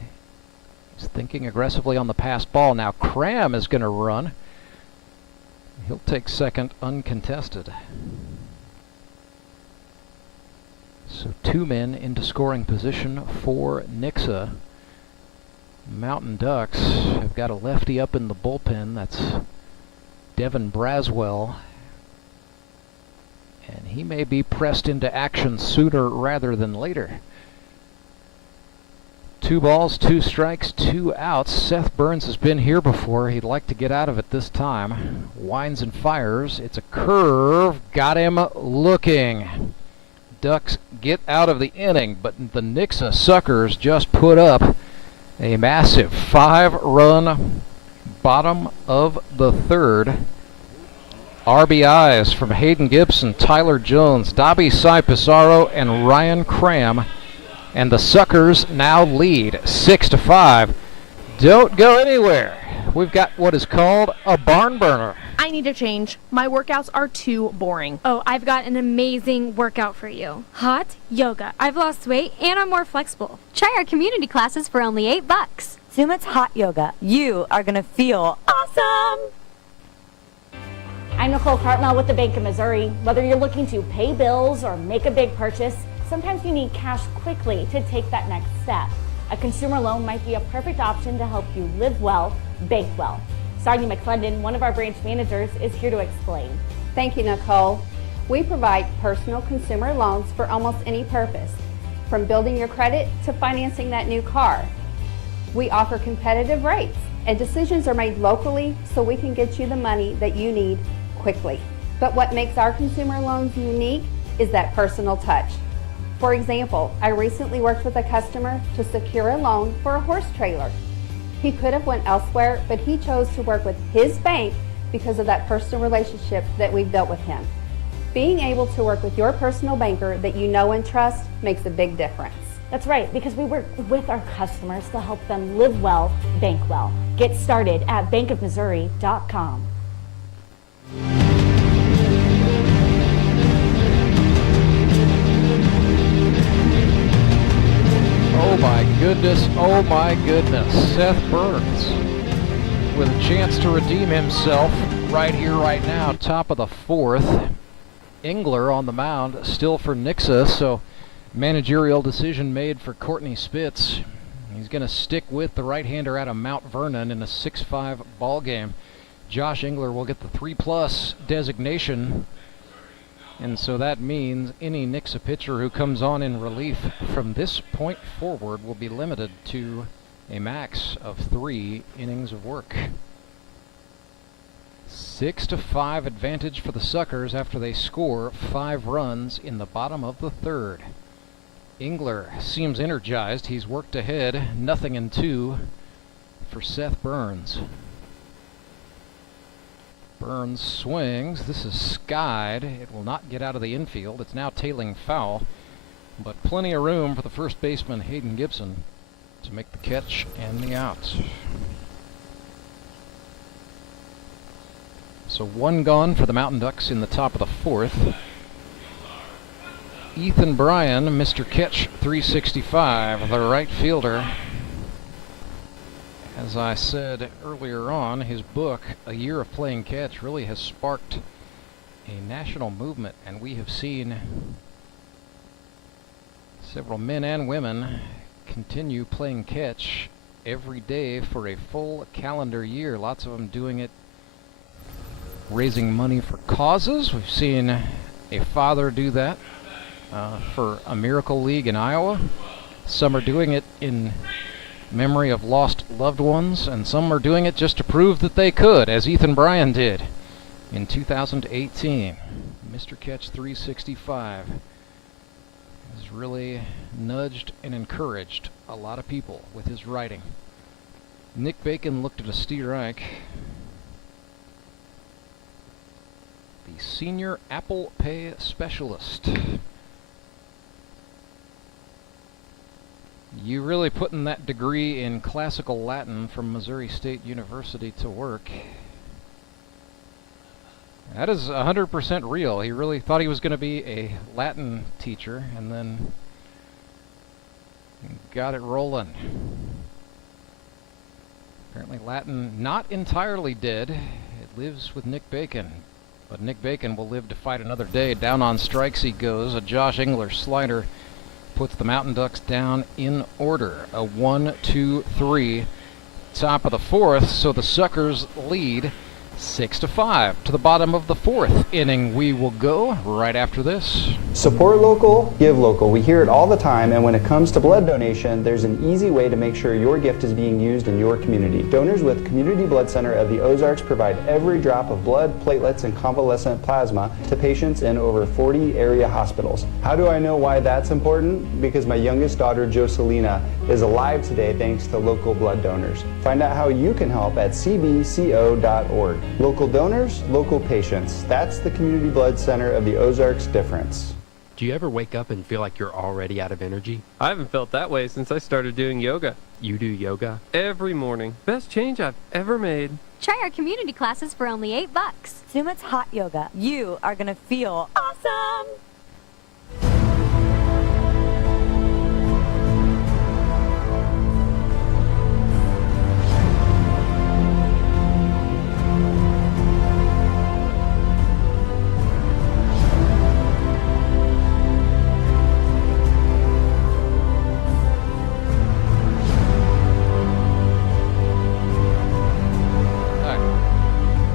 He's thinking aggressively on the pass ball. Now Cram is going to run. He'll take second uncontested. So 2 men into scoring position for Nixa. Mountain Ducks have got a lefty up in the bullpen. That's Devin Braswell. And he may be pressed into action sooner rather than later. 2 balls, 2 strikes, 2 outs. Seth Burns has been here before. He'd like to get out of it this time. Winds and fires. It's a curve. Got him looking. Ducks get out of the inning, but the Nixa Suckers just put up a massive 5-run bottom of the third. RBIs from Hayden Gibson, Tyler Jones, Dobby Pissarro, and Ryan Cram. And the Suckers now lead 6-5. Don't go anywhere. We've got what is called a barn burner. I need a change. My workouts are too boring. Oh, I've got an amazing workout for you. Hot yoga. I've lost weight and I'm more flexible. Try our community classes for only $8. Sumit's hot yoga. You are going to feel awesome. I'm Nicole Cartmel with the Bank of Missouri. Whether you're looking to pay bills or make a big purchase, sometimes you need cash quickly to take that next step. A consumer loan might be a perfect option to help you live well, bank well. Sonia McClendon, one of our branch managers, is here to explain. Thank you, Nicole. We provide personal consumer loans for almost any purpose, from building your credit to financing that new car. We offer competitive rates, and decisions are made locally so we can get you the money that you need quickly. But what makes our consumer loans unique is that personal touch. For example, I recently worked with a customer to secure a loan for a horse trailer. He could have went elsewhere, but he chose to work with his bank because of that personal relationship that we've built with him. Being able to work with your personal banker that you know and trust makes a big difference. That's right, because we work with our customers to help them live well, bank well. Get started at bankofmissouri.com. Oh my goodness. Seth Burns with a chance to redeem himself right here, right now, top of the 4th. Engler on the mound, still for Nixa, so managerial decision made for Courtney Spitz. He's going to stick with the right-hander out of Mount Vernon in a 6-5 ball game. Josh Engler will get the 3+ designation. And so that means any Nixa pitcher who comes on in relief from this point forward will be limited to a max of 3 innings of work. 6-5 advantage for the Suckers after they score 5 runs in the bottom of the 3rd. Engler seems energized. He's worked ahead. 0-2 for Seth Burns. Burns swings. This is skied. It will not get out of the infield. It's now tailing foul, but plenty of room for the first baseman, Hayden Gibson. to make the catch and the out. So one gone for the Mountain Ducks in the top of the fourth. Ethan Bryan, Mr. Catch 365, the right fielder. As I said earlier on, his book, A Year of Playing Catch, really has sparked a national movement, and we have seen several men and women continue playing catch every day for a full calendar year. Lots of them doing it, raising money for causes. We've seen a father do that for a Miracle League in Iowa. Some are doing it in memory of lost loved ones, and some are doing it just to prove that they could, as Ethan Bryan did in 2018. Mr. Catch 365 has really nudged and encouraged a lot of people with his writing. Nick Bacon looked at a Steerike. The senior Apple Pay specialist. You really putting that degree in classical Latin from Missouri State University to work. That is 100% real. He really thought he was going to be a Latin teacher and then got it rolling. Apparently Latin not entirely dead. It lives with Nick Bacon. But Nick Bacon will live to fight another day. Down on strikes he goes. A Josh Engler slider puts the Mountain Ducks down in order. A 1-2-3, top of the fourth, so the Suckers lead 6-5. To the bottom of the fourth inning we will go right after this. Support local, give local. We hear it all the time, and when it comes to blood donation, there's an easy way to make sure your gift is being used in your community. Donors with Community Blood Center of the Ozarks provide every drop of blood, platelets, and convalescent plasma to patients in over 40 area hospitals. How do I know why that's important? Because my youngest daughter, Jocelina, is alive today thanks to local blood donors. Find out how you can help at cbco.org. Local donors, local patients. That's the Community Blood Center of the Ozarks difference. Do you ever wake up and feel like you're already out of energy? I haven't felt that way since I started doing yoga. You do yoga? Every morning. Best change I've ever made. Try our community classes for only $8. Sumit's hot yoga. You are gonna feel awesome.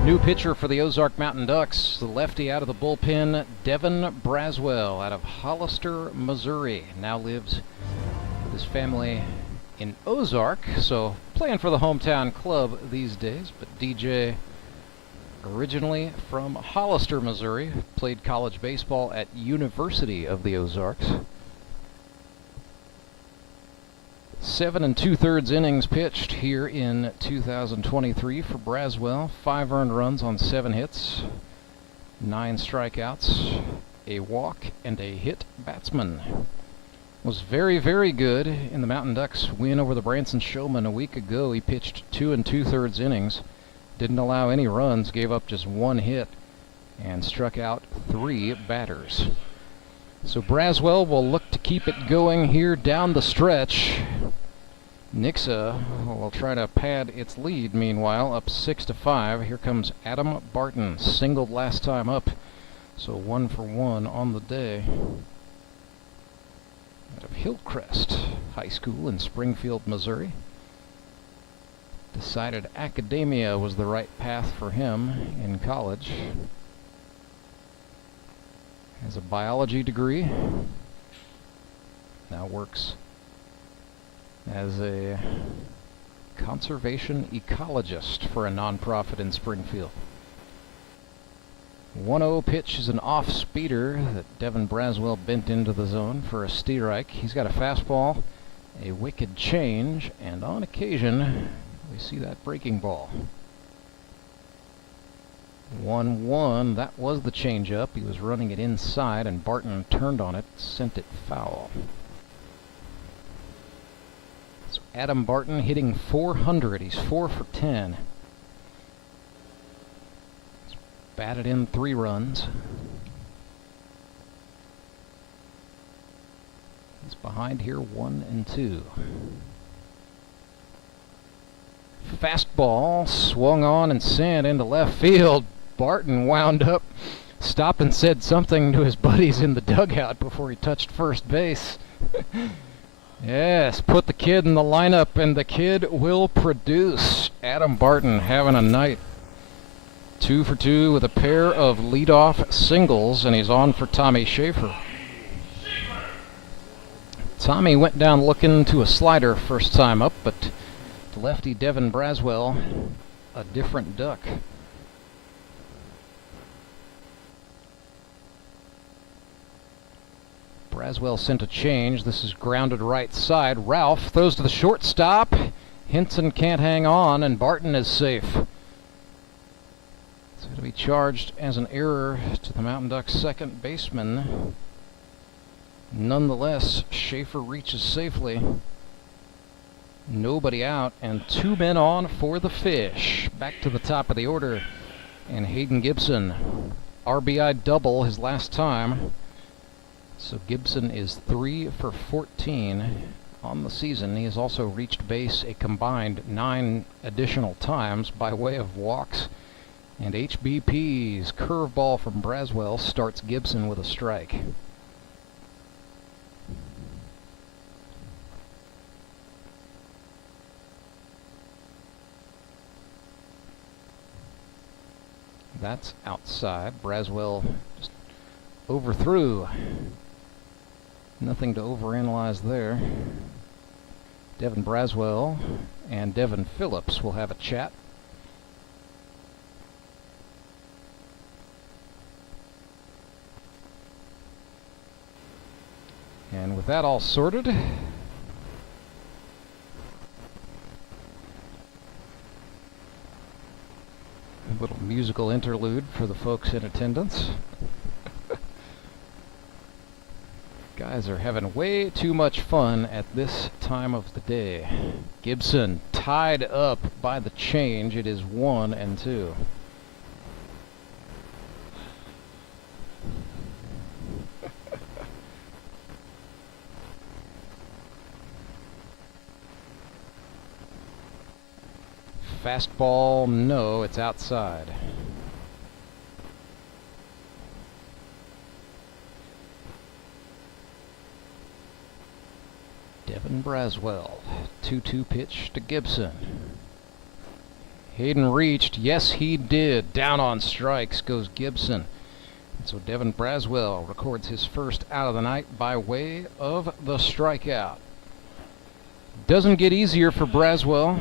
New pitcher for the Ozark Mountain Ducks, the lefty out of the bullpen, Devin Braswell out of Hollister, Missouri. Now lives with his family in Ozark, so playing for the hometown club these days. But DJ, originally from Hollister, Missouri, played college baseball at University of the Ozarks. 7 2/3 innings pitched here in 2023 for Braswell. 5 earned runs on 7 hits, 9 strikeouts, a walk, and a hit batsman. Was very, very good in the Mountain Ducks win over the Branson Showmen a week ago. He pitched 2 2/3 innings, didn't allow any runs, gave up just 1 hit, and struck out 3 batters. So Braswell will look to keep it going here down the stretch. Nixa will try to pad its lead, meanwhile, up 6-5. Here comes Adam Barton, singled last time up, so 1 for 1 on the day. Out of Hillcrest High School in Springfield, Missouri. Decided academia was the right path for him in college. Has a biology degree. Now works as a conservation ecologist for a nonprofit in Springfield. 1-0 pitch is an off-speeder that Devin Braswell bent into the zone for a Steerike. He's got a fastball, a wicked change, and on occasion we see that breaking ball. 1-1, that was the changeup. He was running it inside and Barton turned on it, sent it foul. So Adam Barton hitting .400. He's 4 for 10. He's batted in 3 runs. He's behind here 1 and 2. Fastball swung on and sent into left field. Barton wound up, stopped and said something to his buddies in the dugout before he touched first base. Yes, put the kid in the lineup and the kid will produce. Adam Barton having a night. 2 for 2 with a pair of leadoff singles, and he's on for Tommy Schaefer. Tommy went down looking to a slider first time up, but the lefty Devin Braswell, a different duck. Braswell sent a change. This is grounded right side. Ralph throws to the shortstop. Hinton can't hang on, and Barton is safe. It's going to be charged as an error to the Mountain Ducks second baseman. Nonetheless, Schaefer reaches safely. Nobody out, and 2 men on for the Fish. Back to the top of the order, and Hayden Gibson. RBI double his last time. So Gibson is 3 for 14 on the season. He has also reached base a combined 9 additional times by way of walks and HBPs. Curveball from Braswell starts Gibson with a strike. That's outside. Braswell just overthrew. Nothing to overanalyze there. Devin Braswell and Devin Phillips will have a chat. And with that all sorted, a little musical interlude for the folks in attendance. Guys are having way too much fun at this time of the day. Gibson tied up by the change. It is 1 and 2. Fastball, no, it's outside. Devin Braswell, 2-2 pitch to Gibson. Hayden reached, yes he did. Down on strikes goes Gibson. And so Devin Braswell records his first out of the night by way of the strikeout. Doesn't get easier for Braswell.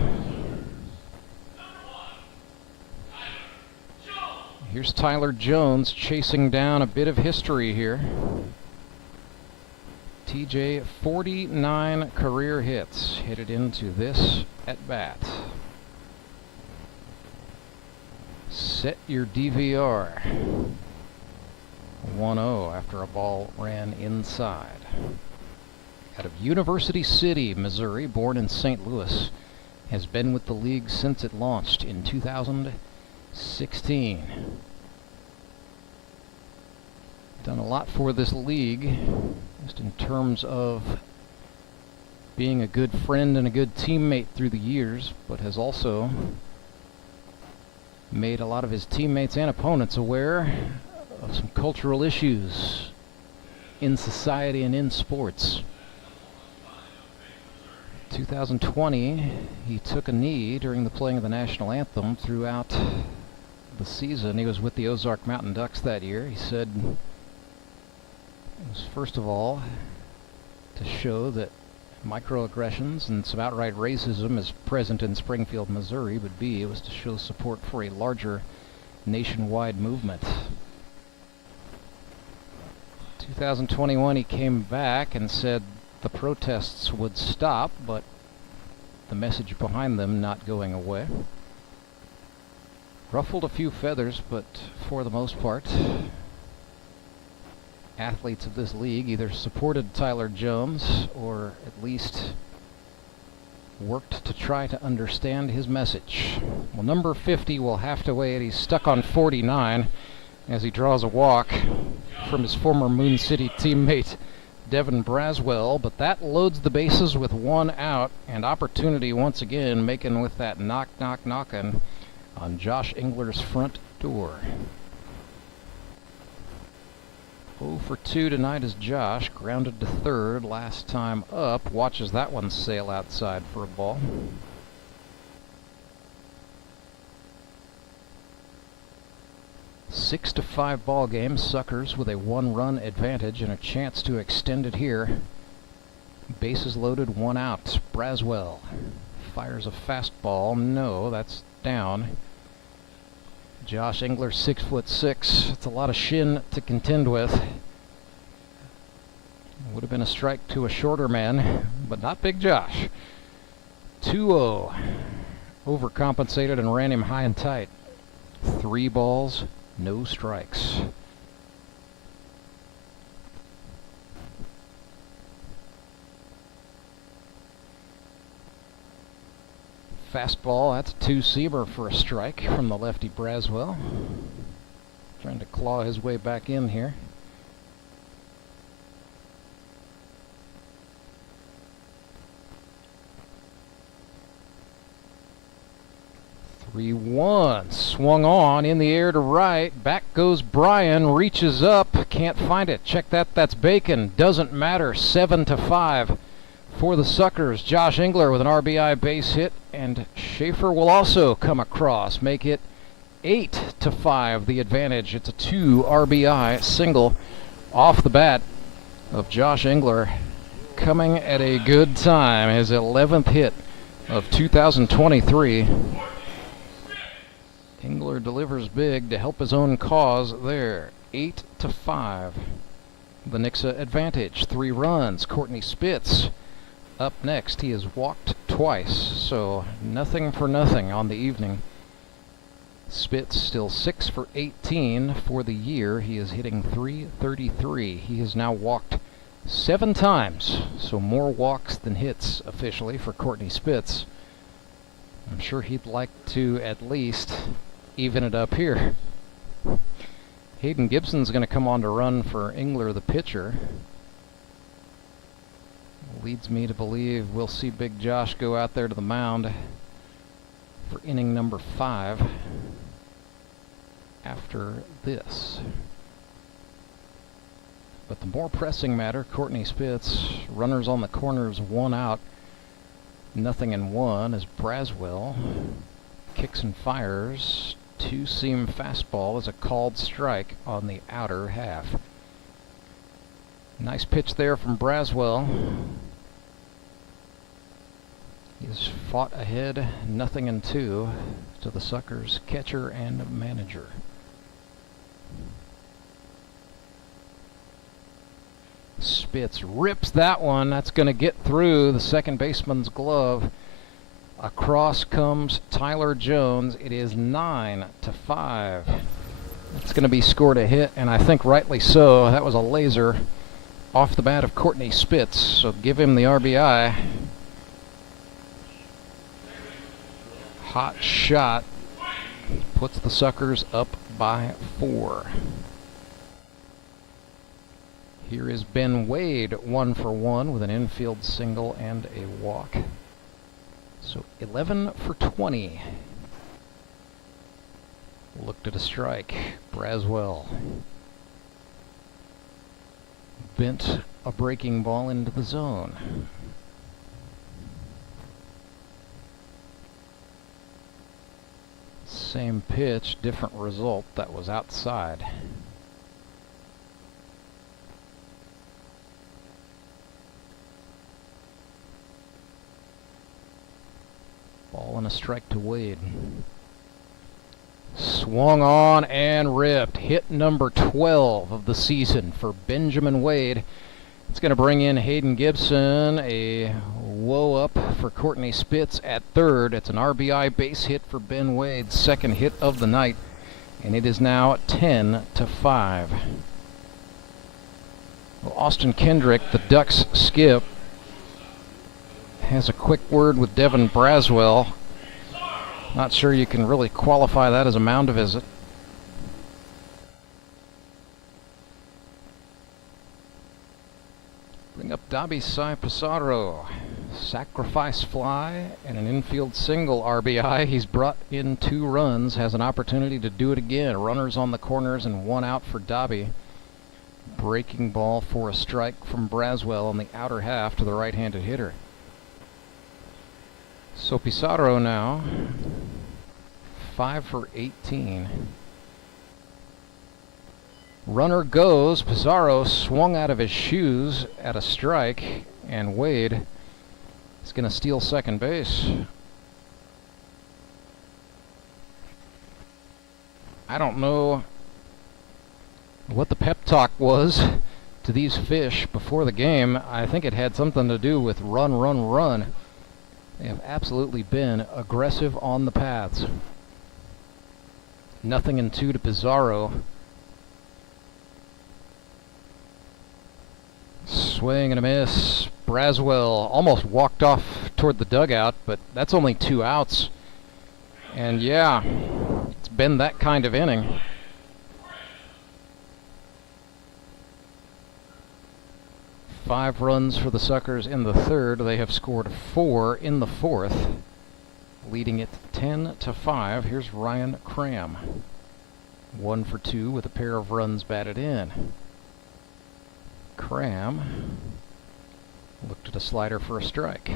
Here's Tyler Jones chasing down a bit of history here. TJ, 49 career hits headed into this at bat. Set your DVR. 1-0 after a ball ran inside. Out of University City, Missouri, born in St. Louis, has been with the league since it launched in 2016. Done a lot for this league, just in terms of being a good friend and a good teammate through the years, but has also made a lot of his teammates and opponents aware of some cultural issues in society and in sports. 2020, he took a knee during the playing of the national anthem. Throughout the season, he was with the Ozark Mountain Ducks that year. He said it was first of all to show that microaggressions and some outright racism is present in Springfield, Missouri, but B, it was to show support for a larger nationwide movement. 2021, he came back and said the protests would stop, but the message behind them not going away. Ruffled a few feathers, but for the most part, athletes of this league either supported Tyler Jones or at least worked to try to understand his message. Well, number 50 will have to wait. He's stuck on 49 as he draws a walk from his former Moon City teammate Devin Braswell, but that loads the bases with one out, and opportunity once again making with that knocking on Josh Engler's front door. 0 for 2 tonight as Josh, grounded to third last time up, watches that one sail outside for a ball. Six to 5 ball game. Suckers with a 1-run advantage and a chance to extend it here. Bases loaded, 1 out. Braswell fires a fastball. No, that's down. Josh Engler, 6'6". It's a lot of shin to contend with. Would have been a strike to a shorter man, but not Big Josh. 2-0. Overcompensated and ran him high and tight. 3 balls, no strikes. Fastball, that's a 2-seamer for a strike from the lefty Braswell. Trying to claw his way back in here. Three-one, swung on in the air to right. Back goes Brian, reaches up, can't find it. Check that, that's Bacon. Doesn't matter. 7-5 for the Suckers. Josh Engler with an RBI base hit, and Schaefer will also come across, make it 8-5. The advantage. It's a 2 RBI single off the bat of Josh Engler, coming at a good time. His 11th hit of 2023. Engler delivers big to help his own cause there. 8-5. The Nixa advantage. 3 runs. Courtney Spitz up next. He has walked twice, so nothing for nothing on the evening. Spitz still 6 for 18 for the year. He is hitting .333. He has now walked 7 times, so more walks than hits officially for Courtney Spitz. I'm sure he'd like to at least even it up here. Hayden Gibson's going to come on to run for Engler, the pitcher. Leads me to believe we'll see Big Josh go out there to the mound for inning number 5 after this. But the more pressing matter, Courtney Spitz, runners on the corners, 1 out, 0-1 as Braswell kicks and fires. 2-seam fastball is a called strike on the outer half. Nice pitch there from Braswell. He's fought ahead, 0-2 to the Suckers catcher and manager. Spitz rips that one. That's going to get through the second baseman's glove. Across comes Tyler Jones. It is 9-5. It's going to be scored a hit, and I think rightly so. That was a laser off the bat of Courtney Spitz, so give him the RBI. Hot shot puts the Suckers up by 4. Here is Ben Wade, 1 for 1 with an infield single and a walk. So 11 for 20. Looked at a strike. Braswell bent a breaking ball into the zone. Same pitch, different result. That was outside. Ball and a strike to Wade. Swung on and ripped. Hit number 12 of the season for Benjamin Wade. It's going to bring in Hayden Gibson. A whoa up for Courtney Spitz at third. It's an RBI base hit for Ben Wade's second hit of the night. And it is now 10-5. Well, Austin Kendrick, the Ducks skip, has a quick word with Devin Braswell. Not sure you can really qualify that as a mound visit. Bring up Dobby Sai Pissarro. Sacrifice fly and an infield single RBI. He's brought in 2 runs, has an opportunity to do it again. Runners on the corners and 1 out for Dobby. Breaking ball for a strike from Braswell on the outer half to the right-handed hitter. So Pissarro now 5 for 18. Runner goes. Pissarro swung out of his shoes at a strike, and Wade is going to steal second base. I don't know what the pep talk was to these fish before the game. I think it had something to do with run, run, run. They have absolutely been aggressive on the paths. 0-2 to Pissarro. Swing and a miss. Braswell almost walked off toward the dugout, but that's only 2 outs. And yeah, it's been that kind of inning. Five runs for the Suckers in the third. They have scored 4 in the fourth, leading it 10-5. Here's Ryan Cram. 1 for 2 with a pair of runs batted in. Cram looked at a slider for a strike.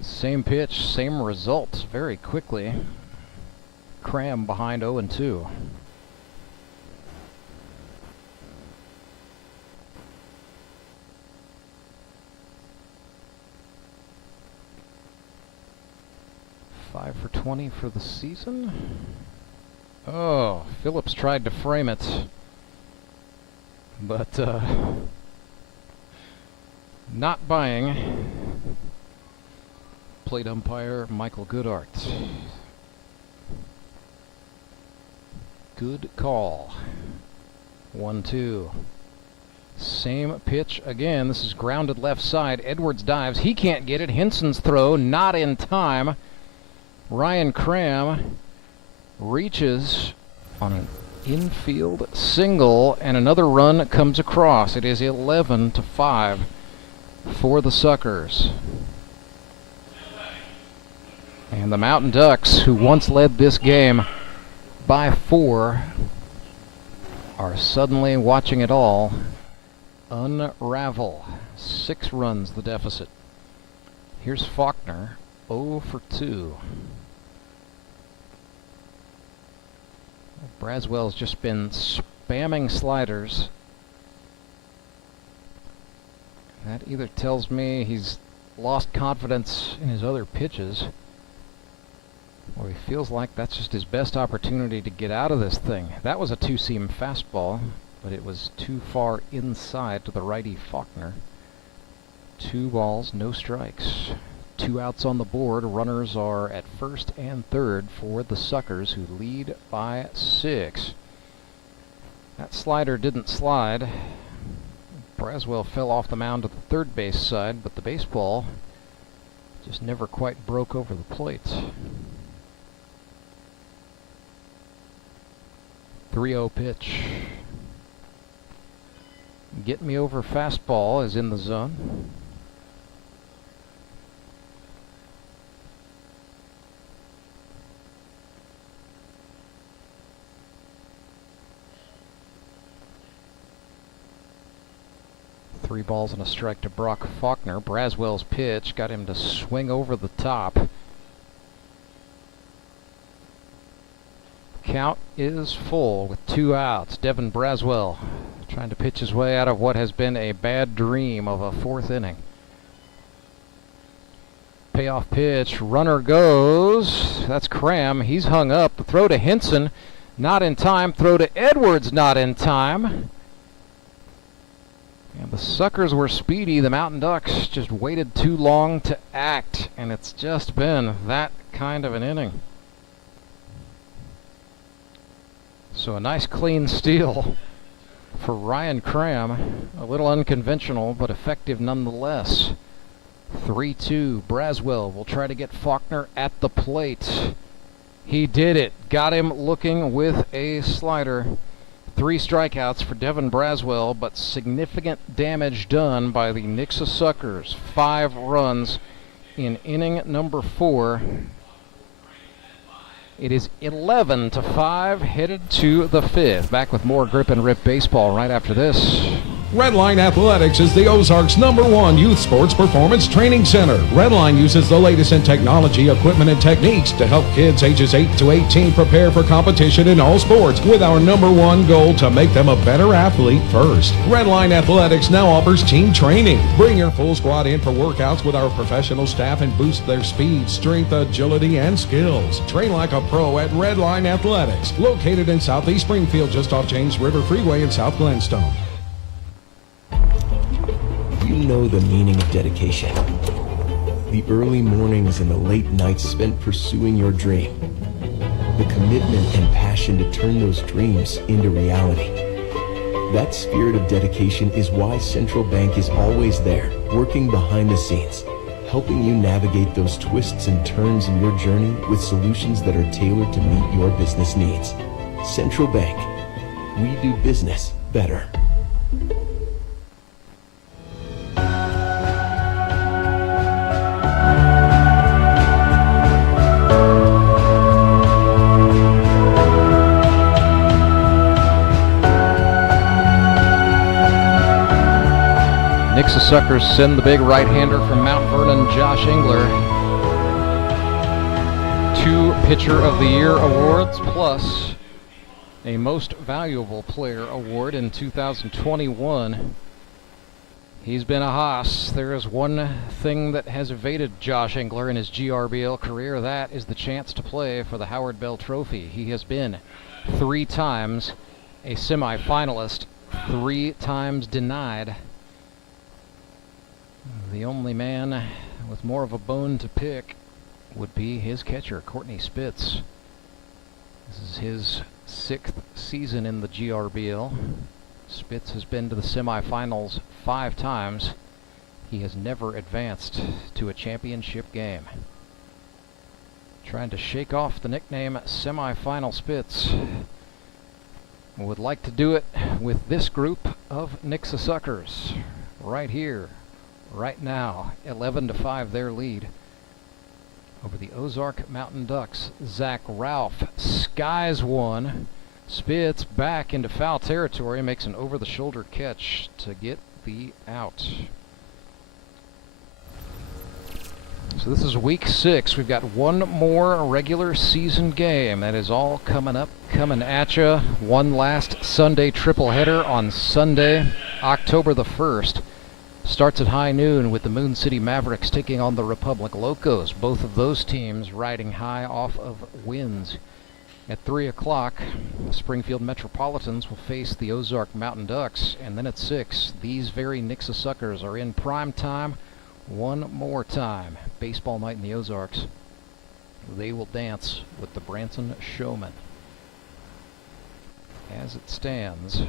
Same pitch, same result very quickly. Cram behind 0-2. Five for 20 for the season. Oh, Phillips tried to frame it, but not buying. Plate umpire Michael Goodart. Good call. 1-2. Same pitch again. This is grounded left side. Edwards dives. He can't get it. Henson's throw not in time. Ryan Cram reaches on an infield single, and another run comes across. It is 11-5 for the Suckers. And the Mountain Ducks, who once led this game by 4, are suddenly watching it all unravel. 6 runs the deficit. Here's Faulkner, 0 for 2. Braswell's just been spamming sliders. That either tells me he's lost confidence in his other pitches, or he feels like that's just his best opportunity to get out of this thing. That was a 2-seam fastball, but it was too far inside to the righty Faulkner. 2 balls, no strikes. 2 outs on the board. Runners are at first and third for the Suckers, who lead by 6. That slider didn't slide. Braswell fell off the mound to the third base side, but the baseball just never quite broke over the plate. 3-0 pitch. Get me over fastball is in the zone. Three balls and a strike to Brock Faulkner. Braswell's pitch got him to swing over the top. Count is full with 2 outs. Devin Braswell trying to pitch his way out of what has been a bad dream of a 4th inning. Payoff pitch. Runner goes. That's Cram. He's hung up. The throw to Henson, not in time. Throw to Edwards, not in time. And the Suckers were speedy. The Mountain Ducks just waited too long to act, and it's just been that kind of an inning. So a nice clean steal for Ryan Cram. A little unconventional, but effective nonetheless. 3-2. Braswell will try to get Faulkner at the plate. He did it. Got him looking with a slider. 3 strikeouts for Devin Braswell, but significant damage done by the Nixa Suckers. 5 runs in inning number 4. It is 11-5, headed to the 5th. Back with more Grip and Rip baseball right after this. Redline Athletics is the Ozarks' #1 youth sports performance training center. Redline uses the latest in technology, equipment, and techniques to help kids ages 8 to 18 prepare for competition in all sports, with our #1 goal to make them a better athlete first. Redline Athletics now offers team training. Bring your full squad in for workouts with our professional staff and boost their speed, strength, agility, and skills. Train like a pro at Redline Athletics, located in Southeast Springfield, just off James River Freeway in South Glenstone. You know the meaning of dedication. The early mornings and the late nights spent pursuing your dream. The commitment and passion to turn those dreams into reality. That spirit of dedication is why Central Bank is always there, working behind the scenes, helping you navigate those twists and turns in your journey with solutions that are tailored to meet your business needs. Central Bank. We do business better. Nixa Suckers send the big right-hander from Mount Vernon, Josh Engler. 2 Pitcher of the Year awards, plus a Most Valuable Player award in 2021. He's been a hoss. There is one thing that has evaded Josh Engler in his GRBL career. That is the chance to play for the Howard Bell Trophy. He has been 3 times a semifinalist, 3 times denied. The only man with more of a bone to pick would be his catcher, Courtney Spitz. This is his 6th season in the GRBL. Spitz has been to the semifinals 5 times. He has never advanced to a championship game. Trying to shake off the nickname Semifinal Spitz. Would like to do it with this group of Nixa Suckers right here. Right now, 11-5 their lead over the Ozark Mountain Ducks. Zach Ralph skies one. Spitz back into foul territory, makes an over-the-shoulder catch to get the out. So this is week 6. We've got one more regular season game. That is all coming up, coming at you. One last Sunday triple header on Sunday, October the 1st. Starts at high noon with the Moon City Mavericks taking on the Republic Locos. Both of those teams riding high off of wins. At 3 o'clock, Springfield Metropolitans will face the Ozark Mountain Ducks. And then at 6, these very Nixa Suckers are in prime time one more time. Baseball night in the Ozarks. They will dance with the Branson Showmen. As it stands,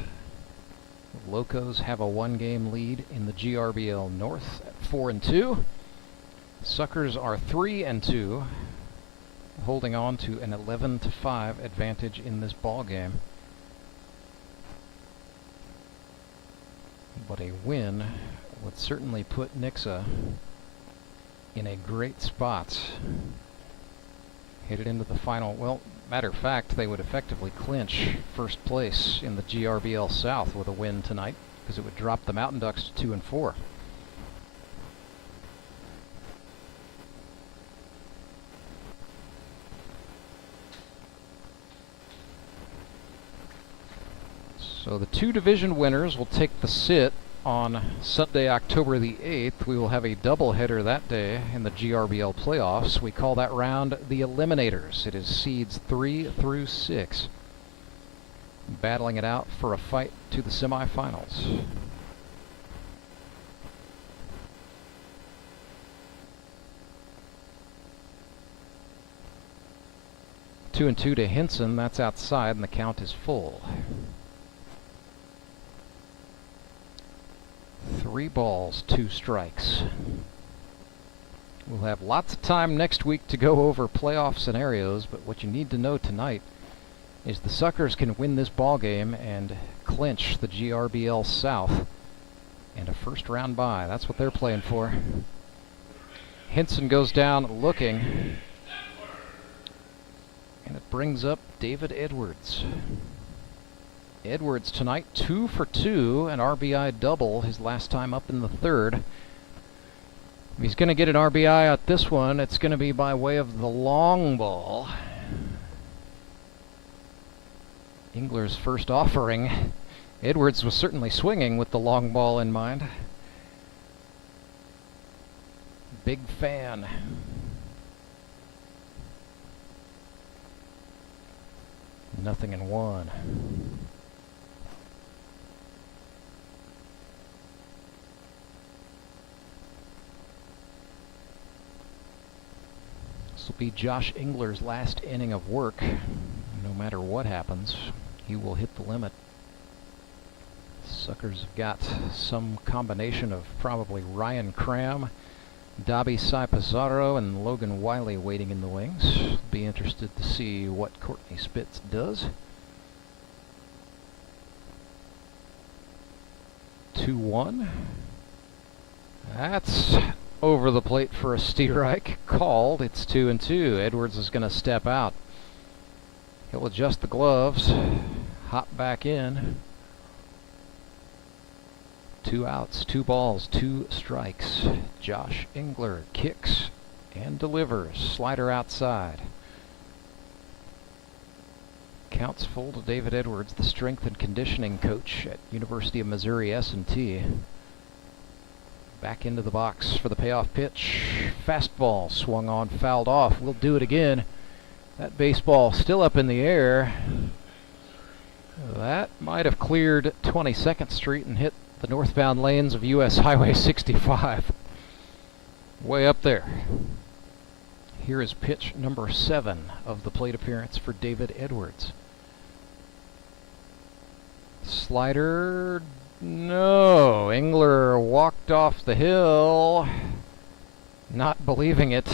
Locos have a 1-game lead in the GRBL North at 4-2. Suckers are 3-2, holding on to an 11-5 advantage in this ball game. But a win would certainly put Nixa in a great spot. Headed into the final, well, matter of fact, they would effectively clinch first place in the GRBL South with a win tonight, because it would drop the Mountain Ducks to 2-4. So the 2 division winners will take the sit on Sunday, October the 8th. We will have a doubleheader that day in the GRBL playoffs. We call that round the Eliminators. It is seeds 3 through 6, battling it out for a fight to the semifinals. 2-2 to Hinson. That's outside, and the count is full. 3 balls, 2 strikes. We'll have lots of time next week to go over playoff scenarios, but what you need to know tonight is the Suckers can win this ball game and clinch the GRBL South and a first round bye. That's what they're playing for. Hinson goes down looking, and it brings up David Edwards. Edwards tonight 2 for 2, an RBI double his last time up in the third. If he's going to get an RBI at this one, it's going to be by way of the long ball. Engler's first offering. Edwards was certainly swinging with the long ball in mind. Big fan. Nothing in 1. This will be Josh Engler's last inning of work. No matter what happens, he will hit the limit. Suckers have got some combination of probably Ryan Cram, Dobby Sai Pizarro, and Logan Wiley waiting in the wings. Be interested to see what Courtney Spitz does. 2-1. That's over the plate for a strike called. It's 2-2. Edwards is going to step out. He'll adjust the gloves, hop back in. 2 outs, 2 balls, 2 strikes. Josh Engler kicks and delivers. Slider outside. Counts full to David Edwards, the strength and conditioning coach at University of Missouri S&T. Back into the box for the payoff pitch. Fastball swung on, fouled off. We'll do it again. That baseball still up in the air. That might have cleared 22nd Street and hit the northbound lanes of US Highway 65. Way up there. Here is pitch number 7 of the plate appearance for David Edwards. Slider, no. Engler walked off the hill, not believing it.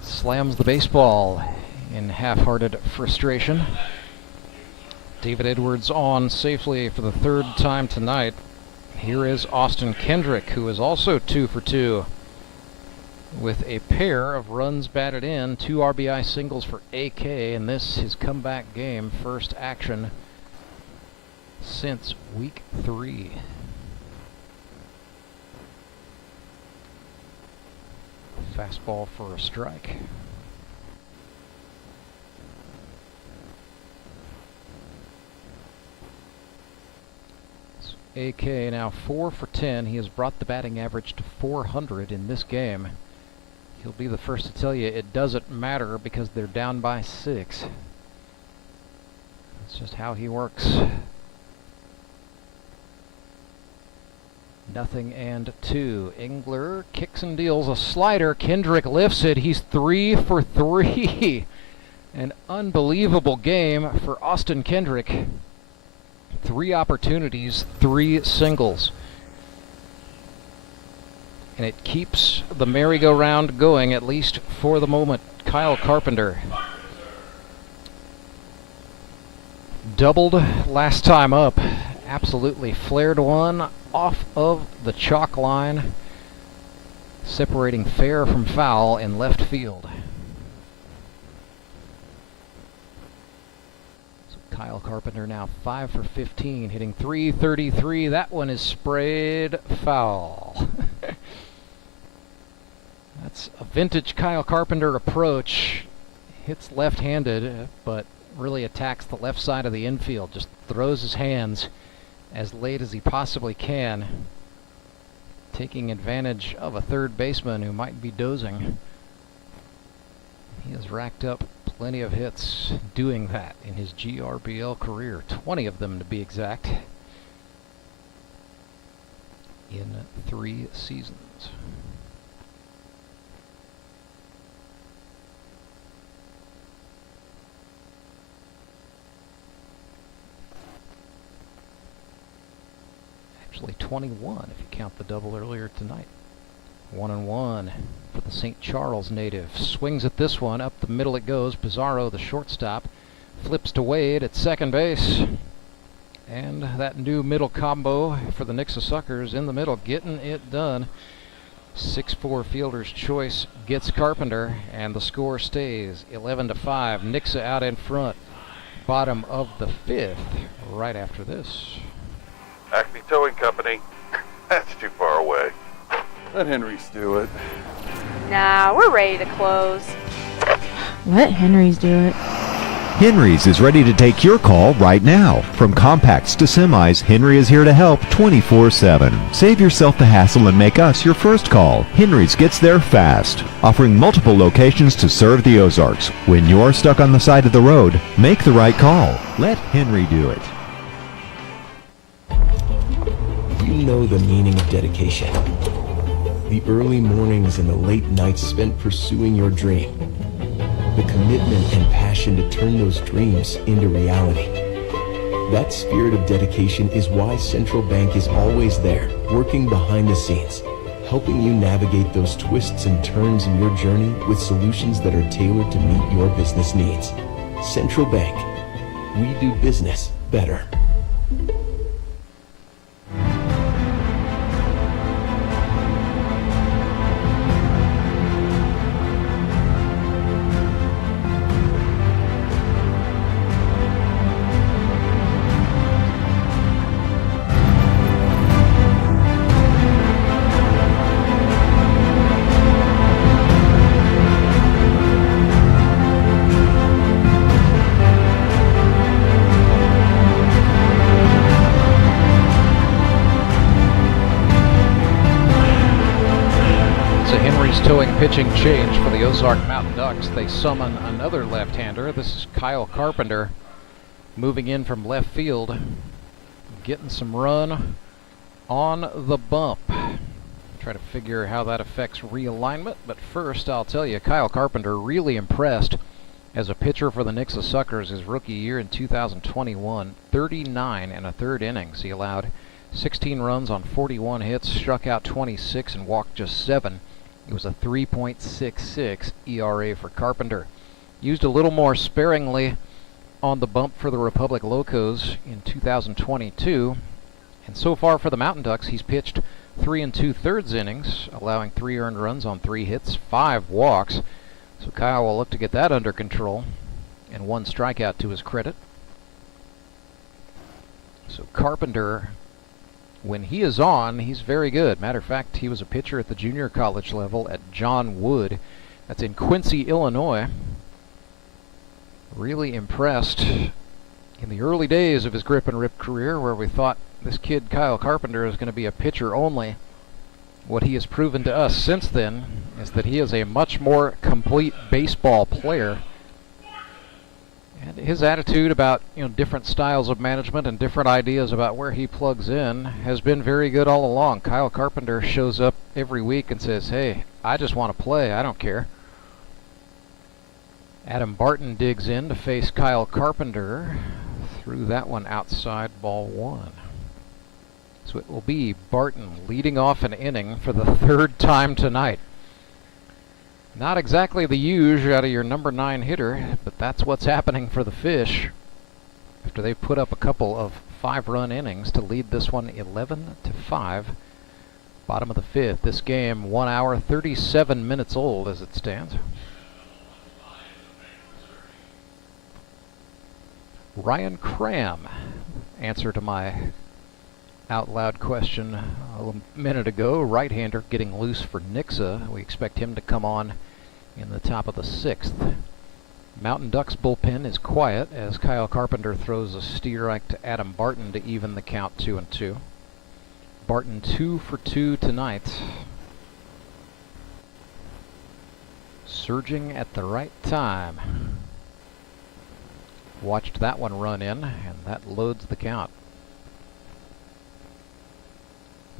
Slams the baseball in half-hearted frustration. David Edwards on safely for the 3rd time tonight. Here is Austin Kendrick, who is also 2 for 2 with a pair of runs batted in, 2 RBI singles for AK, and this his comeback game, first action since week 3. Fastball for a strike. AK now 4 for 10. He has brought the batting average to 400 in this game. He'll be the first to tell you it doesn't matter because they're down by 6. That's just how he works. 0-2. Engler kicks and deals a slider. Kendrick lifts it. He's 3 for 3. An unbelievable game for Austin Kendrick. 3 opportunities, 3 singles. And it keeps the merry-go-round going, at least for the moment. Kyle Carpenter doubled last time up. Absolutely flared one off of the chalk line, separating fair from foul in left field. Kyle Carpenter now 5 for 15, hitting .333. That one is sprayed foul. That's a vintage Kyle Carpenter approach. Hits left-handed, but really attacks the left side of the infield. Just throws his hands as late as he possibly can, taking advantage of a third baseman who might be dozing. He has racked up plenty of hits doing that in his GRBL career, 20 of them to be exact, in 3 seasons. Actually 21 if you count the double earlier tonight. 1-1 for the St. Charles native. Swings at this one. Up the middle it goes. Pizarro, the shortstop, flips to Wade at second base. And that new middle combo for the Nixa Suckers in the middle, getting it done. 6-4 fielder's choice gets Carpenter, and the score stays 11-5. Nixa out in front. Bottom of the 5th right after this. Acme Towing Company. That's too far away. Let Henry's do it. Nah, we're ready to close. Let Henry's do it. Henry's is ready to take your call right now. From compacts to semis, Henry is here to help 24/7. Save yourself the hassle and make us your first call. Henry's gets there fast, offering multiple locations to serve the Ozarks. When you're stuck on the side of the road, make the right call. Let Henry do it. You know the meaning of dedication. The early mornings and the late nights spent pursuing your dream. The commitment and passion to turn those dreams into reality. That spirit of dedication is why Central Bank is always there, working behind the scenes, helping you navigate those twists and turns in your journey with solutions that are tailored to meet your business needs. Central Bank. We do business better. Towing pitching change for the Ozark Mountain Ducks. They summon another left-hander. This is Kyle Carpenter moving in from left field, getting some run on the bump. Try to figure how that affects realignment, but first I'll tell you, Kyle Carpenter really impressed as a pitcher for the Nixa Suckers his rookie year in 2021. 39 and a third innings. He allowed 16 runs on 41 hits, struck out 26 and walked just 7. It was a 3.66 ERA for Carpenter. Used a little more sparingly on the bump for the Republic Locos in 2022. And so far for the Mountain Ducks, he's pitched 3 2/3 innings, allowing 3 earned runs on 3 hits, 5 walks. So Kyle will look to get that under control, and 1 strikeout to his credit. So Carpenter, when he is on, he's very good. Matter of fact, he was a pitcher at the junior college level at John Wood. That's in Quincy, Illinois. Really impressed in the early days of his grip and rip career, where we thought this kid Kyle Carpenter is going to be a pitcher only. What he has proven to us since then is that he is a much more complete baseball player. And his attitude about, different styles of management and different ideas about where he plugs in has been very good all along. Kyle Carpenter shows up every week and says, hey, I just want to play, I don't care. Adam Barton digs in to face Kyle Carpenter. Threw that one outside, ball 1. So it will be Barton leading off an inning for the 3rd time tonight. Not exactly the huge out of your number 9 hitter, but that's what's happening for the Fish after they put up a couple of 5-run innings to lead this one 11-5. Bottom of the 5th. This game 1 hour 37 minutes old as it stands. Ryan Cram, answer to my out loud question a minute ago. Right-hander getting loose for Nixa. We expect him to come on in the top of the 6th. Mountain Ducks bullpen is quiet as Kyle Carpenter throws a strike to Adam Barton to even the count 2-2. Barton 2 for 2 tonight. Surging at the right time. Watched that one run in, and that loads the count.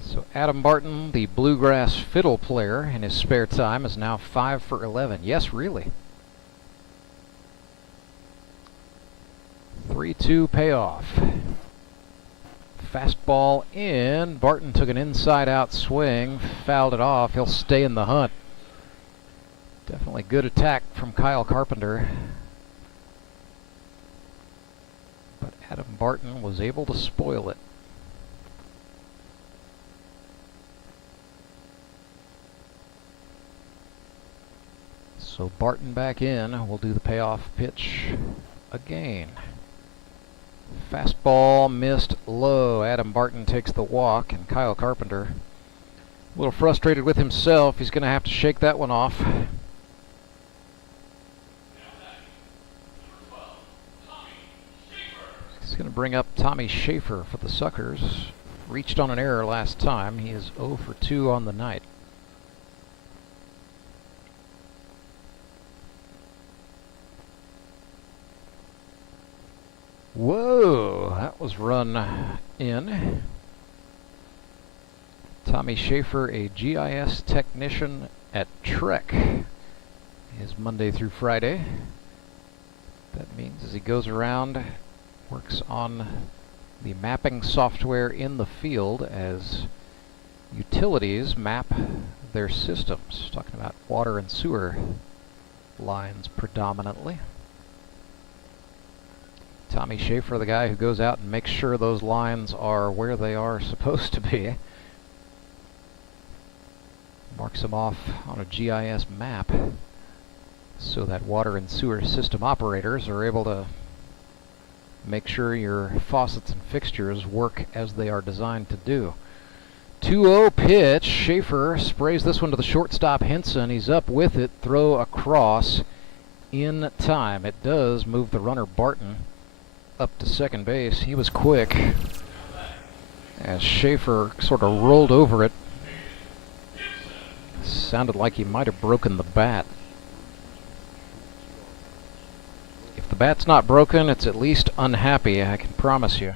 So Adam Barton, the bluegrass fiddle player in his spare time, is now 5 for 11. Yes, really. 3-2 payoff. Fastball in. Barton took an inside-out swing, fouled it off. He'll stay in the hunt. Definitely good attack from Kyle Carpenter. But Adam Barton was able to spoil it. So Barton back in. We'll do the payoff pitch again. Fastball missed low. Adam Barton takes the walk, and Kyle Carpenter, a little frustrated with himself. He's going to have to shake that one off. He's going to bring up Tommy Schaefer for the Suckers. Reached on an error last time. He is 0 for 2 on the night. Whoa, that was run in. Tommy Schaefer, a GIS technician at Trek, is Monday through Friday. That means as he goes around, works on the mapping software in the field as utilities map their systems. Talking about water and sewer lines predominantly. Tommy Schaefer, the guy who goes out and makes sure those lines are where they are supposed to be. Marks them off on a GIS map so that water and sewer system operators are able to make sure your faucets and fixtures work as they are designed to do. 2-0 pitch. Schaefer sprays this one to the shortstop Henson. He's up with it. Throw across in time. It does move the runner Barton up to second base. He was quick as Schaefer sort of rolled over it. Sounded like he might have broken the bat. If the bat's not broken, it's at least unhappy, I can promise you.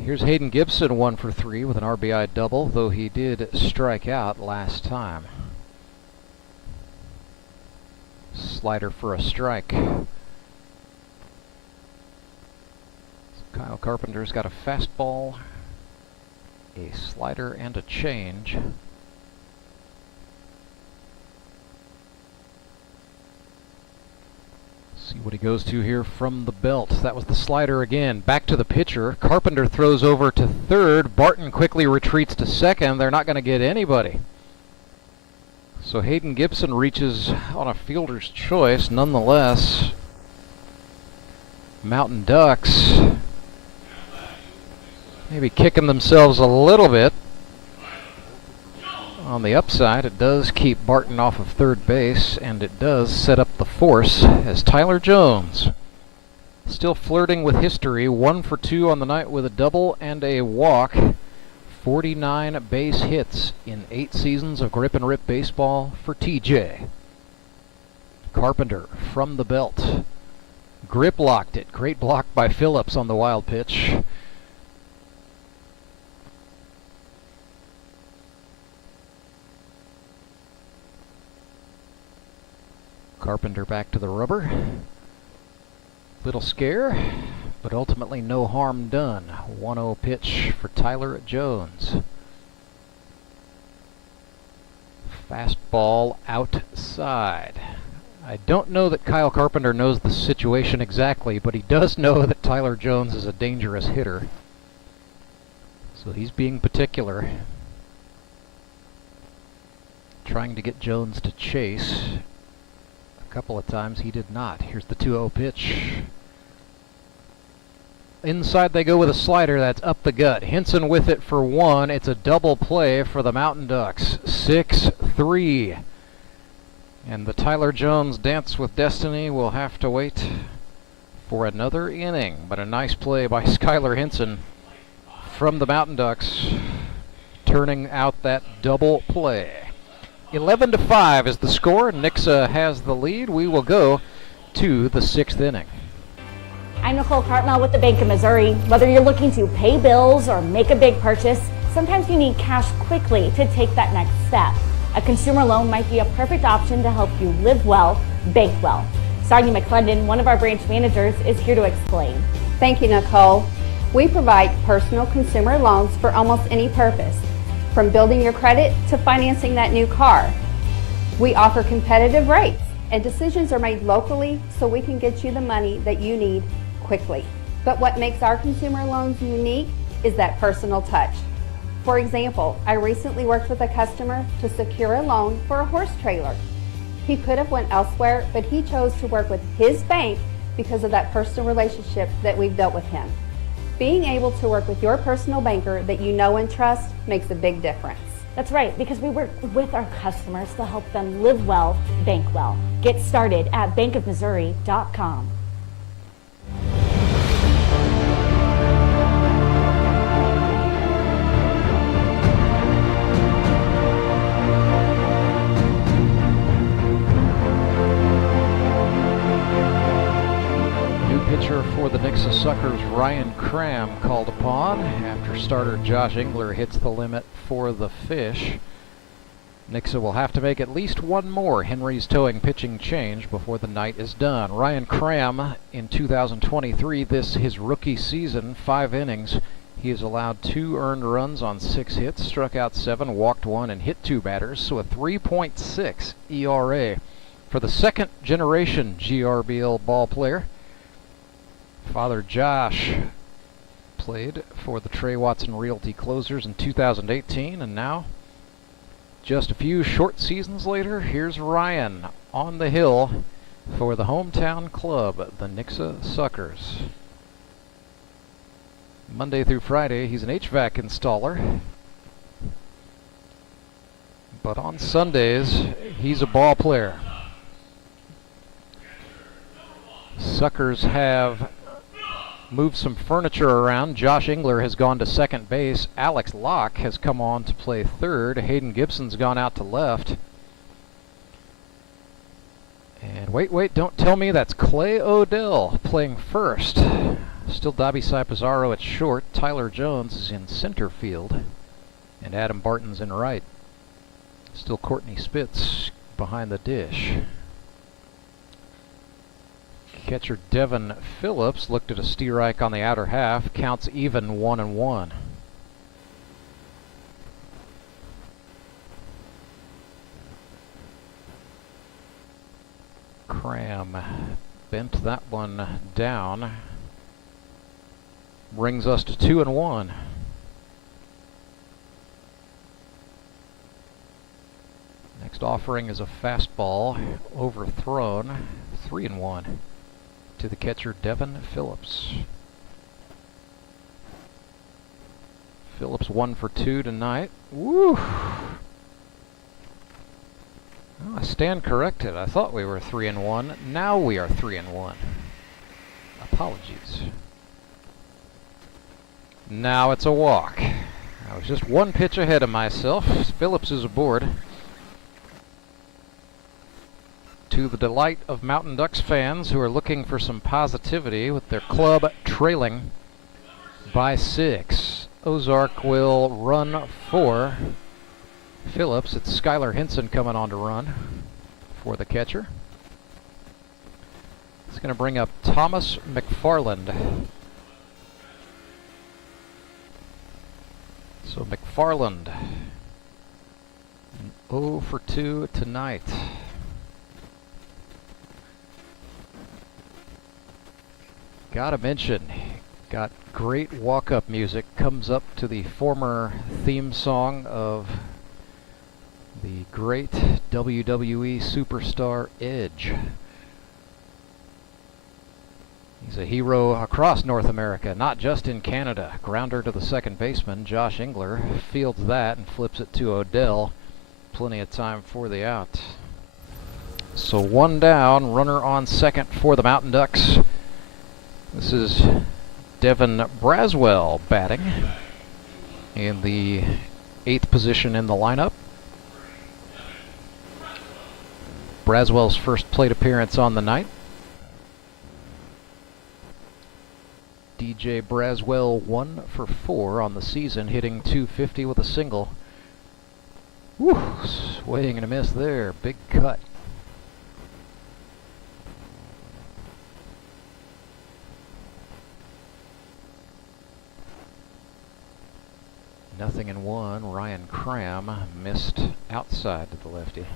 Here's Hayden Gibson, 1 for 3 with an RBI double, though he did strike out last time. Slider for a strike. Kyle Carpenter's got a fastball, a slider, and a change. See what he goes to here from the belt. That was the slider again. Back to the pitcher. Carpenter throws over to third. Barton quickly retreats to second. They're not going to get anybody. So Hayden Gibson reaches on a fielder's choice. Nonetheless, Mountain Ducks maybe kicking themselves a little bit. On the upside, it does keep Barton off of third base, and it does set up the force as Tyler Jones, still flirting with history, 1 for 2 on the night with a double and a walk. 49 base hits in 8 seasons of grip and rip baseball for TJ. Carpenter from the belt. Grip locked it. Great block by Phillips on the wild pitch. Carpenter back to the rubber. Little scare, but ultimately no harm done. 1-0 pitch for Tyler Jones. Fastball outside. I don't know that Kyle Carpenter knows the situation exactly, but he does know that Tyler Jones is a dangerous hitter. So he's being particular. Trying to get Jones to chase. A couple of times he did not. Here's the 2-0 pitch. Inside they go with a slider that's up the gut. Henson with it for 1. It's a double play for the Mountain Ducks. 6-3. And the Tyler Jones dance with destiny will have to wait for another inning. But a nice play by Skylar Henson from the Mountain Ducks, turning out that double play. 11-5 is the score. Nixa has the lead. We will go to the 6th inning. I'm Nicole Cartmel with the Bank of Missouri. Whether you're looking to pay bills or make a big purchase, sometimes you need cash quickly to take that next step. A consumer loan might be a perfect option to help you live well, bank well. Sonia McClendon, one of our branch managers, is here to explain. Thank you, Nicole. We provide personal consumer loans for almost any purpose, from building your credit to financing that new car. We offer competitive rates, and decisions are made locally so we can get you the money that you need quickly. But what makes our consumer loans unique is that personal touch. For example, I recently worked with a customer to secure a loan for a horse trailer. He could have went elsewhere, but he chose to work with his bank because of that personal relationship that we've built with him. Being able to work with your personal banker that you know and trust makes a big difference. That's right, because we work with our customers to help them live well, bank well. Get started at bankofmissouri.com. Pitcher for the Nixa Suckers, Ryan Cram, called upon after starter Josh Engler hits the limit for the Fish. Nixa will have to make at least one more Henry's Towing pitching change before the night is done. Ryan Cram, in 2023, this his rookie season, 5 innings. He has allowed 2 earned runs on 6 hits, struck out 7, walked 1, and hit 2 batters, so a 3.6 ERA. For the second generation GRBL ball player, Father Josh played for the Trey Watson Realty Closers in 2018, and now, just a few short seasons later, here's Ryan on the hill for the hometown club, the Nixa Suckers. Monday through Friday, he's an HVAC installer, but on Sundays, he's a ball player. Suckers have moved some furniture around. Josh Engler has gone to second base. Alex Locke has come on to play third. Hayden Gibson's gone out to left. And wait, don't tell me that's Clay Odell playing first. Still Dobby Pizarro at short. Tyler Jones is in center field. And Adam Barton's in right. Still Courtney Spitz behind the dish. Catcher Devin Phillips looked at a strike on the outer half, counts even 1-1. Cram bent that one down, brings us to 2-1. Next offering is a fastball, overthrown, 3-1. To the catcher Devin Phillips. Phillips 1 for 2 tonight. Woo! Oh, I stand corrected. I thought we were 3-1. Now we are 3-1. Apologies. Now it's a walk. I was just one pitch ahead of myself. Phillips is aboard. To the delight of Mountain Ducks fans who are looking for some positivity with their club trailing by 6. Ozark will run for Phillips. It's Skylar Hinson coming on to run for the catcher. It's going to bring up Thomas McFarland. So McFarland, 0 for 2 tonight. Gotta mention, got great walk-up music. Comes up to the former theme song of the great WWE superstar Edge. He's a hero across North America, not just in Canada. Grounder to the second baseman, Josh Engler, fields that and flips it to Odell. Plenty of time for the out. So 1 down, runner on second for the Mountain Ducks. This is Devin Braswell batting in the 8th position in the lineup. Braswell's first plate appearance on the night. DJ Braswell 1 for 4 on the season, hitting .250 with a single. Whew, swing and a miss there, big cut. 0-1. Ryan Cram missed outside to the lefty.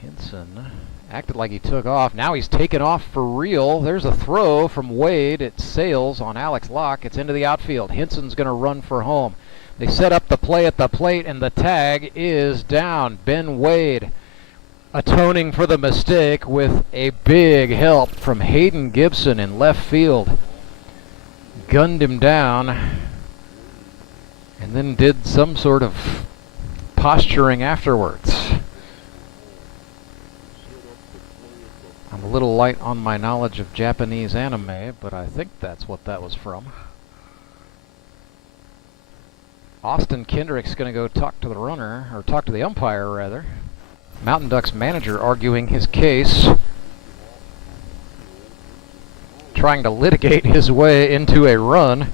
Henson acted like he took off. Now he's taken off for real. There's a throw from Wade. It sails on Alex Locke. It's into the outfield. Henson's going to run for home. They set up the play at the plate, and the tag is down. Ben Wade atoning for the mistake with a big help from Hayden Gibson in left field. Gunned him down and then did some sort of posturing afterwards. I'm a little light on my knowledge of Japanese anime, but I think that's what that was from. Austin Kendrick's going to go talk to the runner, or talk to the umpire rather. Mountain Ducks manager arguing his case, trying to litigate his way into a run.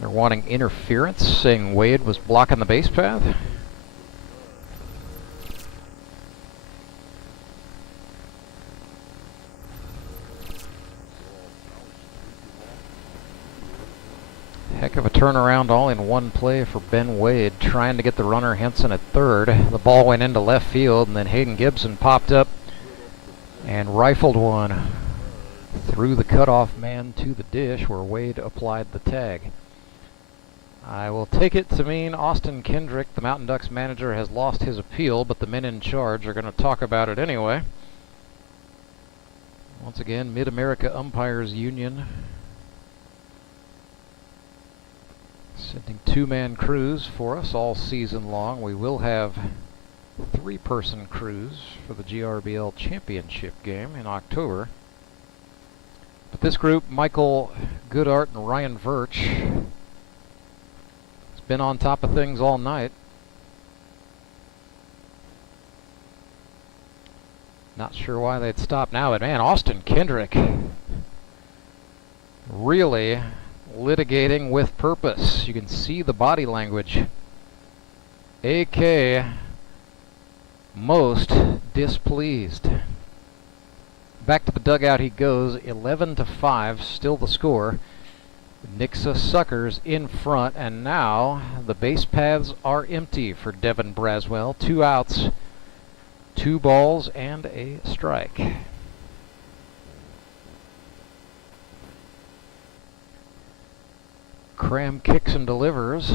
They're wanting interference, saying Wade was blocking the base path. Heck of a turnaround all in one play for Ben Wade, trying to get the runner Henson at third. The ball went into left field, and then Hayden Gibson popped up and rifled one through the cutoff man to the dish where Wade applied the tag. I will take it to mean Austin Kendrick, the Mountain Ducks manager, has lost his appeal, but the men in charge are going to talk about it anyway. Once again, Mid-America Umpires Union sending two-man crews for us all season long. We will have three-person crews for the GRBL Championship game in October. But this group, Michael Goodart and Ryan Verch, has been on top of things all night. Not sure why they'd stop now, but man, Austin Kendrick really litigating with purpose. You can see the body language. AK most displeased. Back to the dugout he goes. 11-5, still the score. Nixa Suckers in front, and now the base paths are empty for Devin Braswell. 2 outs, 2 balls, and a strike. Cram kicks and delivers.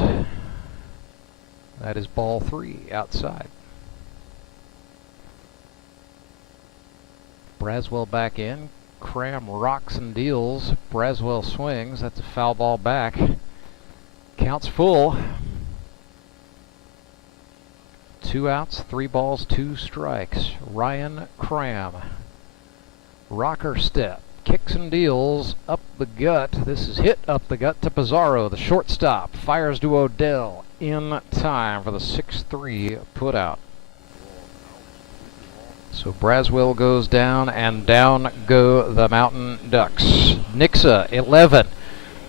That is ball 3 outside. Braswell back in. Cram rocks and deals. Braswell swings. That's a foul ball back. Counts full. 2 outs, 3 balls, 2 strikes. Ryan Cram. Rocker step. Kicks and deals up the gut. This is hit up the gut to Pizarro, the shortstop. Fires to Odell in time for the 6-3 putout. So Braswell goes down, and down go the Mountain Ducks. Nixa 11,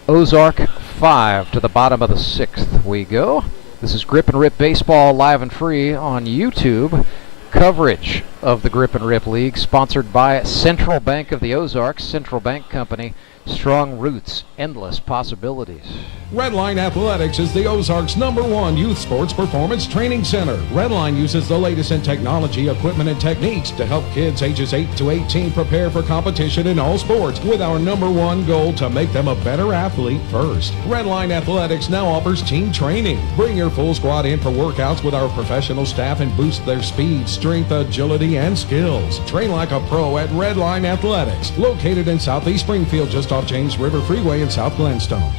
Ozark 5 to the bottom of the 6th we go. This is Grip and Rip Baseball live and free on YouTube. Coverage of the Grip and Rip League sponsored by Central Bank of the Ozarks, Central Bank Company. Strong roots, endless possibilities. Redline Athletics is the Ozarks' #1 youth sports performance training center. Redline uses the latest in technology, equipment, and techniques to help kids ages 8 to 18 prepare for competition in all sports, with our #1 goal to make them a better athlete first. Redline Athletics now offers team training. Bring your full squad in for workouts with our professional staff and boost their speed, strength, agility, and skills. Train like a pro at Redline Athletics, located in Southeast Springfield, just off James River Freeway in South Glenstone.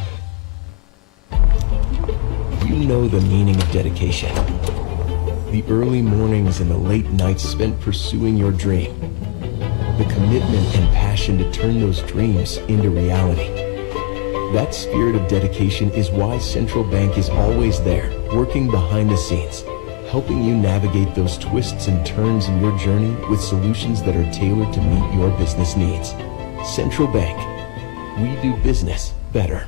You know the meaning of dedication. The early mornings and the late nights spent pursuing your dream. The commitment and passion to turn those dreams into reality. That spirit of dedication is why Central Bank is always there, working behind the scenes, helping you navigate those twists and turns in your journey with solutions that are tailored to meet your business needs. Central Bank. We do business better.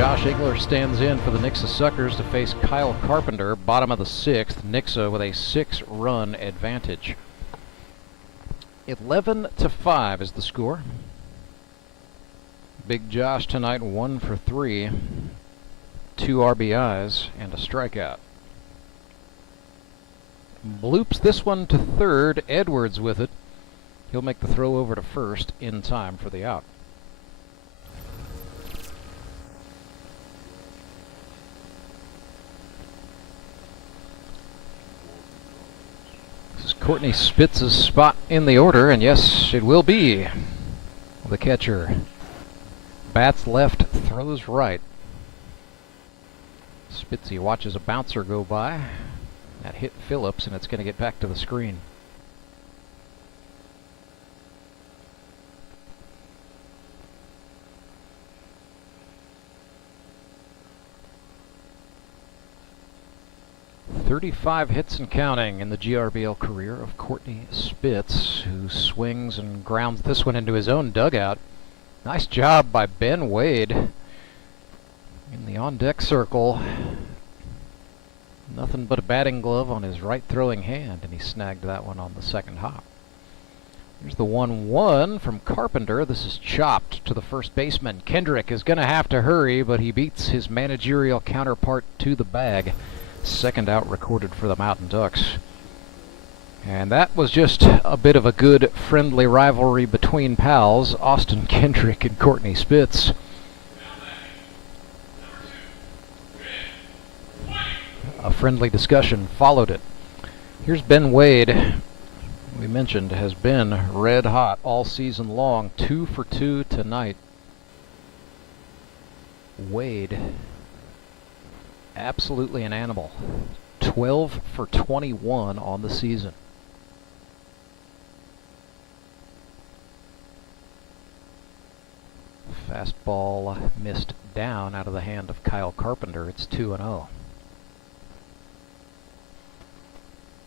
Josh Igler stands in for the Nixa Suckers to face Kyle Carpenter, bottom of the 6th. Nixa with a 6-run advantage. 11-5 is the score. Big Josh tonight, 1 for 3, 2 RBIs, and a strikeout. Bloops this one to third. Edwards with it. He'll make the throw over to first in time for the out. This is Courtney Spitz's spot in the order, and yes, it will be. The catcher bats left, throws right. Spitzy watches a bouncer go by. That hit Phillips, and it's going to get back to the screen. "35 hits and counting in the GRBL career of Courtney Spitz, who swings and grounds this one into his own dugout. Nice job by Ben Wade in the on-deck circle. Nothing but a batting glove on his right throwing hand, and he snagged that one on the second hop. Here's the 1-1 from Carpenter. This is chopped to the first baseman. Kendrick is going to have to hurry, but he beats his managerial counterpart to the bag. Second out recorded for the Mountain Ducks. And that was just a bit of a good, friendly rivalry between pals, Austin Kendrick and Courtney Spitz. A friendly discussion followed it. Here's Ben Wade. We mentioned has been red hot all season long. 2 for 2 tonight. Wade, absolutely an animal. 12 for 21 on the season. Fastball missed down out of the hand of Kyle Carpenter. It's 2-0.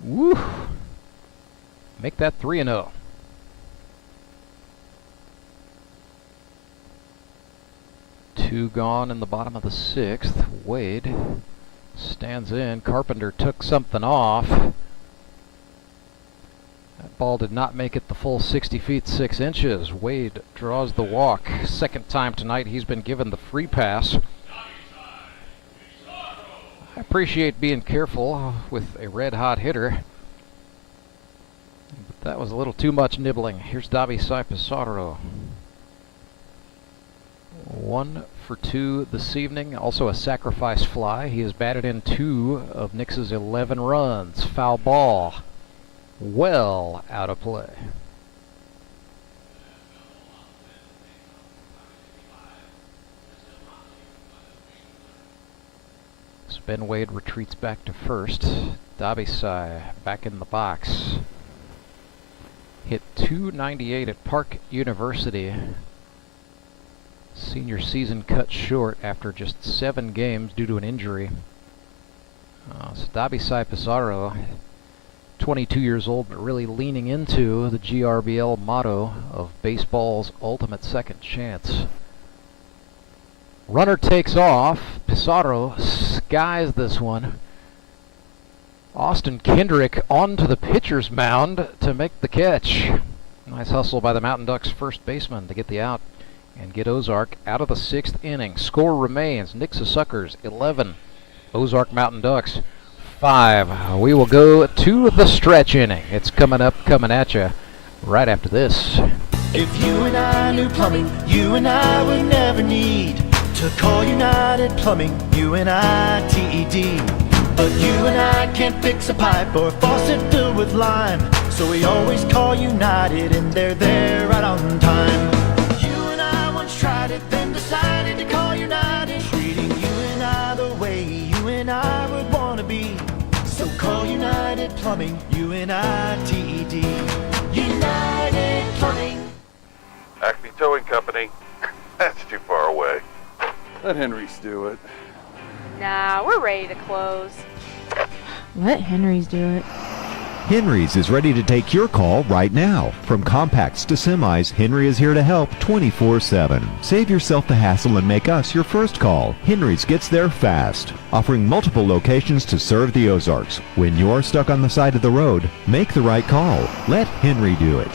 Woo! Make that 3-0. Two gone in the bottom of the 6th. Wade stands in. Carpenter took something off. That ball did not make it the full 60 feet 6 inches. Wade draws the walk. Second time tonight he's been given the free pass. I appreciate being careful with a red-hot hitter, but that was a little too much nibbling. Here's Davisai Pizarro. 1 for 2 this evening. Also a sacrifice fly. He has batted in 2 of Nixa's 11 runs. Foul ball. Well out of play. Ben Wade retreats back to first. Davisai back in the box. Hit .298 at Park University. Senior season cut short after just 7 games due to an injury. So Davisai Pizarro, 22 years old, but really leaning into the GRBL motto of baseball's ultimate second chance. Runner takes off. Pizarro skies this one. Austin Kendrick onto the pitcher's mound to make the catch. Nice hustle by the Mountain Ducks first baseman to get the out and get Ozark out of the 6th inning. Score remains Nixa Suckers 11, Ozark Mountain Ducks 5. We will go to the stretch inning. It's coming up, coming at you right after this. If you and I knew plumbing, you and I would never need to call United Plumbing, U-N-I-T-E-D. But you and I can't fix a pipe or a faucet filled with lime, so we always call United, and they're there right on time. You and I once tried it, then decided to call United, treating you and I the way you and I would want to be. So call United Plumbing, U-N-I-T-E-D. United Plumbing. Acme Towing Company. That's too far away. Let Henry's do it. Nah, we're ready to close. Let Henry's do it. Henry's is ready to take your call right now. From compacts to semis, Henry is here to help 24/7. Save yourself the hassle and make us your first call. Henry's gets there fast, offering multiple locations to serve the Ozarks. When you're stuck on the side of the road, make the right call. Let Henry do it.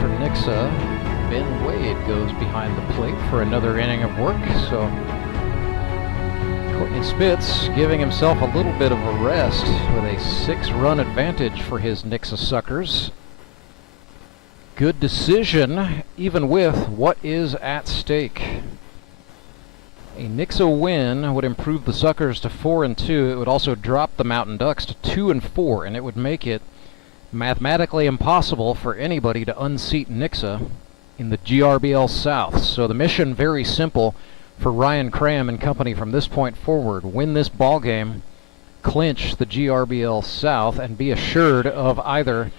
For Nixa, Ben Wade goes behind the plate for another inning of work, so Courtney Spitz giving himself a little bit of a rest with a 6-run advantage for his Nixa Suckers. Good decision, even with what is at stake. A Nixa win would improve the Suckers to 4-2. It would also drop the Mountain Ducks to 2-4, and it would make it mathematically impossible for anybody to unseat Nixa in the GRBL South. So the mission very simple for Ryan Cram and company from this point forward. Win this ball game, clinch the GRBL South, and be assured of either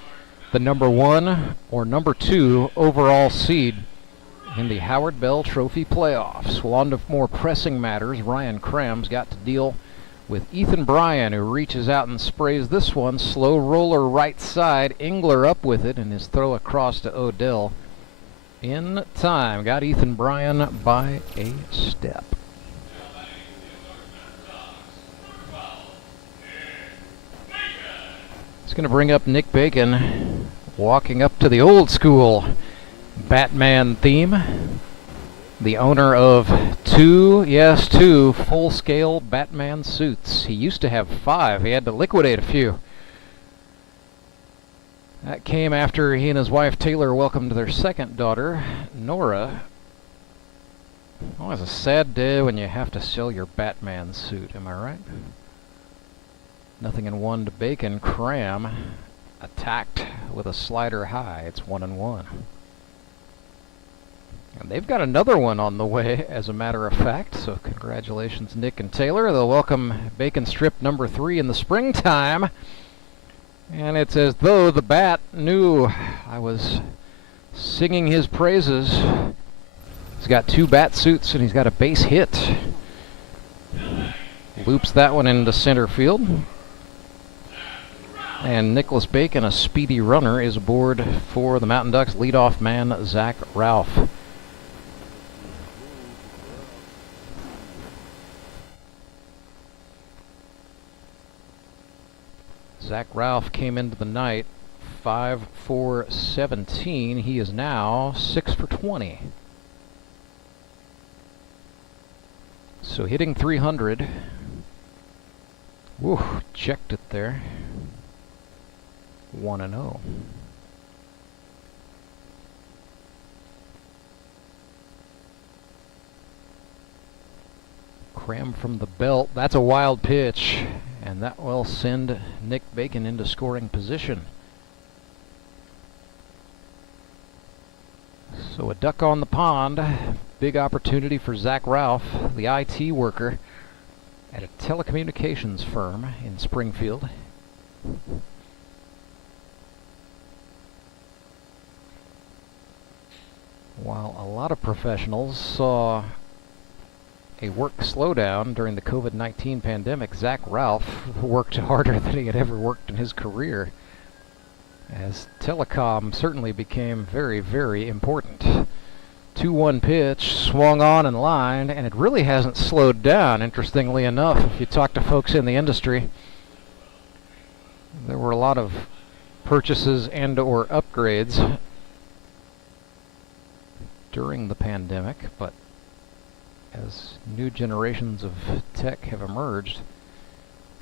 the number 1 or number 2 overall seed in the Howard Bell Trophy playoffs. Well, on to more pressing matters. Ryan Cram's got to deal with Ethan Bryan, who reaches out and sprays this one. Slow roller right side. Engler up with it, and his throw across to Odell in time. Got Ethan Bryan by a step. It's going to bring up Nick Bacon, walking up to the old school Batman theme. The owner of two full-scale Batman suits. He used to have 5. He had to liquidate a few. That came after he and his wife Taylor welcomed their second daughter, Nora. Always a sad day when you have to sell your Batman suit, am I right? Nothing in 1 to Bacon. Cram attacked with a slider high. It's 1-1. And they've got another one on the way, as a matter of fact, so congratulations, Nick and Taylor. They'll welcome Bacon strip number 3 in the springtime. And it's as though the Bat knew I was singing his praises. He's got 2 bat suits, and he's got a base hit. Loops that one into center field. And Nicholas Bacon, a speedy runner, is aboard for the Mountain Ducks leadoff man, Zach Ralph. Zach Ralph came into the night 5 for 17. He is now 6 for 20. So hitting 300. Woo, checked it there. 1-0. Cram from the belt. That's a wild pitch, and that will send Nick Bacon into scoring position. So a duck on the pond. Big opportunity for Zach Ralph, the IT worker at a telecommunications firm in Springfield. While a lot of professionals saw a work slowdown during the COVID-19 pandemic, Zach Ralph worked harder than he had ever worked in his career, as telecom certainly became very, very important. 2-1 pitch, swung on and lined, and it really hasn't slowed down, interestingly enough. If you talk to folks in the industry, there were a lot of purchases and or upgrades during the pandemic, but as new generations of tech have emerged,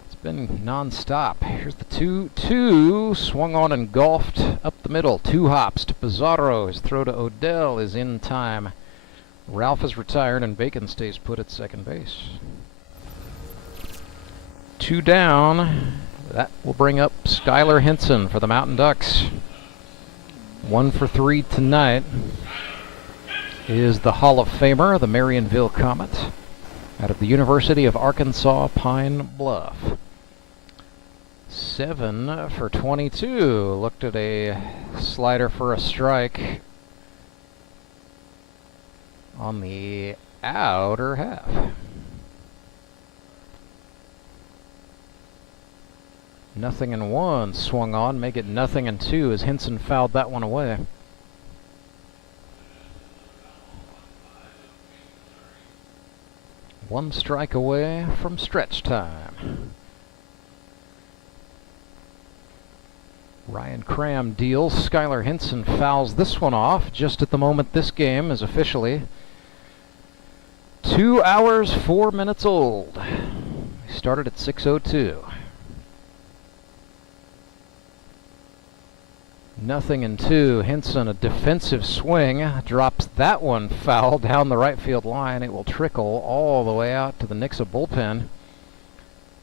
it's been non-stop. Here's the 2-2, swung on and golfed up the middle. 2 hops to Pizarro. His throw to Odell is in time. Ralph is retired and Bacon stays put at second base. 2 down. That will bring up Skylar Henson for the Mountain Ducks. 1 for 3 tonight is the Hall of Famer, the Marionville Comet, out of the University of Arkansas Pine Bluff. 7 for 22. Looked at a slider for a strike on the outer half. Nothing in 1, swung on, make it nothing in 2 as Hinson fouled that one away. One strike away from stretch time. Ryan Cram deals, Skylar Hinson fouls this one off just at the moment this game is officially 2 hours 4 minutes old. We started at 6:02. Nothing in 2. Hinson, a defensive swing, drops that one foul down the right field line. It will trickle all the way out to the Nixa bullpen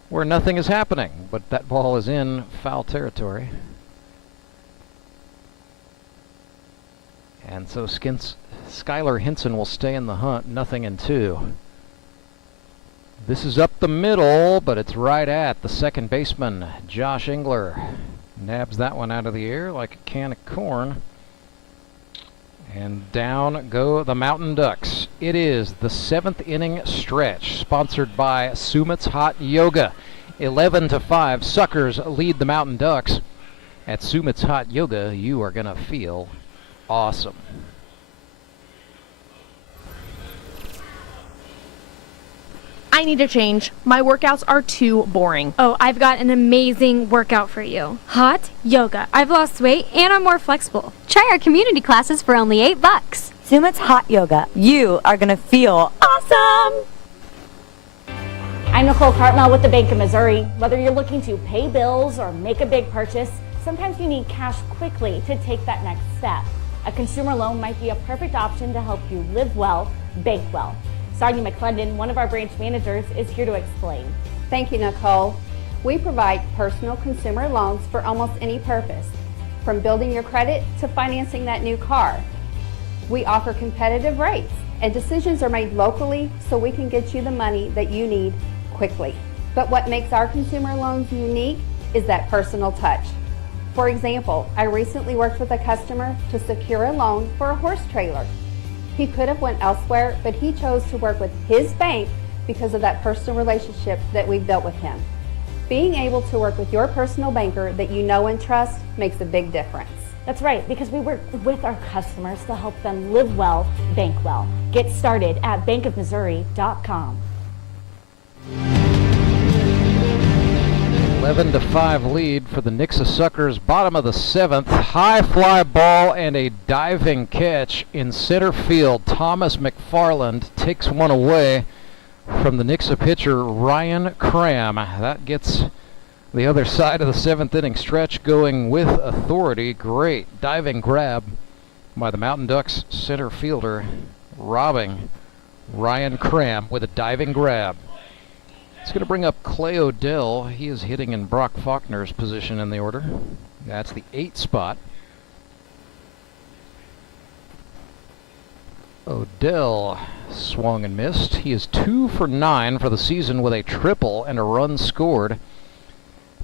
where nothing is happening, but that ball is in foul territory. And so Skylar Hinson will stay in the hunt, nothing in 2. This is up the middle, but it's right at the second baseman, Josh Engler. Nabs that one out of the air like a can of corn. And down go the Mountain Ducks. It is the 7th inning stretch, sponsored by Sumit's Hot Yoga. 11-5, Suckers lead the Mountain Ducks. At Sumit's Hot Yoga, you are going to feel awesome. I need a change. My workouts are too boring. Oh, I've got an amazing workout for you. Hot yoga. I've lost weight and I'm more flexible. Try our community classes for only $8. Sumit's Hot Yoga. You are going to feel awesome. I'm Nicole Cartmel with the Bank of Missouri. Whether you're looking to pay bills or make a big purchase, sometimes you need cash quickly to take that next step. A consumer loan might be a perfect option to help you live well, bank well. Sonia McClendon, one of our branch managers, is here to explain. Thank you, Nicole. We provide personal consumer loans for almost any purpose, from building your credit to financing that new car. We offer competitive rates, and decisions are made locally so we can get you the money that you need quickly. But what makes our consumer loans unique is that personal touch. For example, I recently worked with a customer to secure a loan for a horse trailer. He could have went elsewhere, but he chose to work with his bank because of that personal relationship that we've built with him. Being able to work with your personal banker that you know and trust makes a big difference. That's right, because we work with our customers to help them live well, bank well. Get started at bankofmissouri.com. 11-5 lead for the Nixa Suckers, bottom of the 7th. High fly ball and a diving catch in center field. Thomas McFarland takes one away from the Nixa pitcher, Ryan Cram. That gets the other side of the 7th inning stretch going with authority. Great diving grab by the Mountain Ducks center fielder, robbing Ryan Cram with a diving grab. It's going to bring up Clay Odell. He is hitting in Brock Faulkner's position in the order. That's the 8th spot. Odell swung and missed. He is 2 for 9 for the season with a triple and a run scored.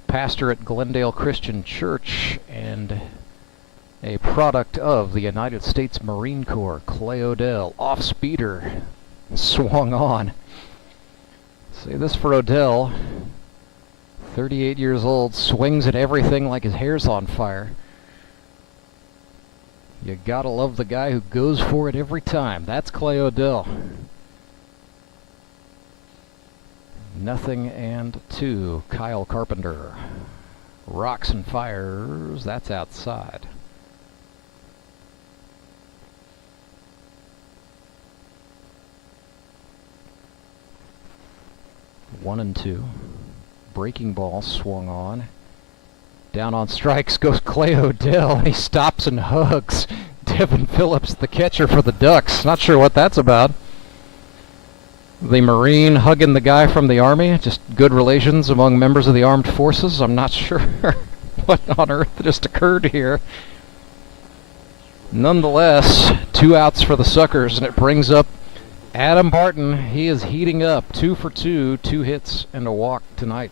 Pastor at Glendale Christian Church and a product of the United States Marine Corps. Clay Odell, off speeder, swung on. See this for Odell, 38 years old, swings at everything like his hair's on fire. You gotta love the guy who goes for it every time. That's Clay Odell. 0-2, Kyle Carpenter. Rocks and fires, that's outside. One and 2. Breaking ball swung on. Down on strikes goes Clay Odell. He stops and hugs Devin Phillips, the catcher for the Ducks. Not sure what that's about. The Marine hugging the guy from the Army. Just good relations among members of the armed forces. I'm not sure what on earth just occurred here. Nonetheless, 2 outs for the Suckers, and it brings up Adam Barton. He is heating up, 2 for 2, 2 hits and a walk tonight.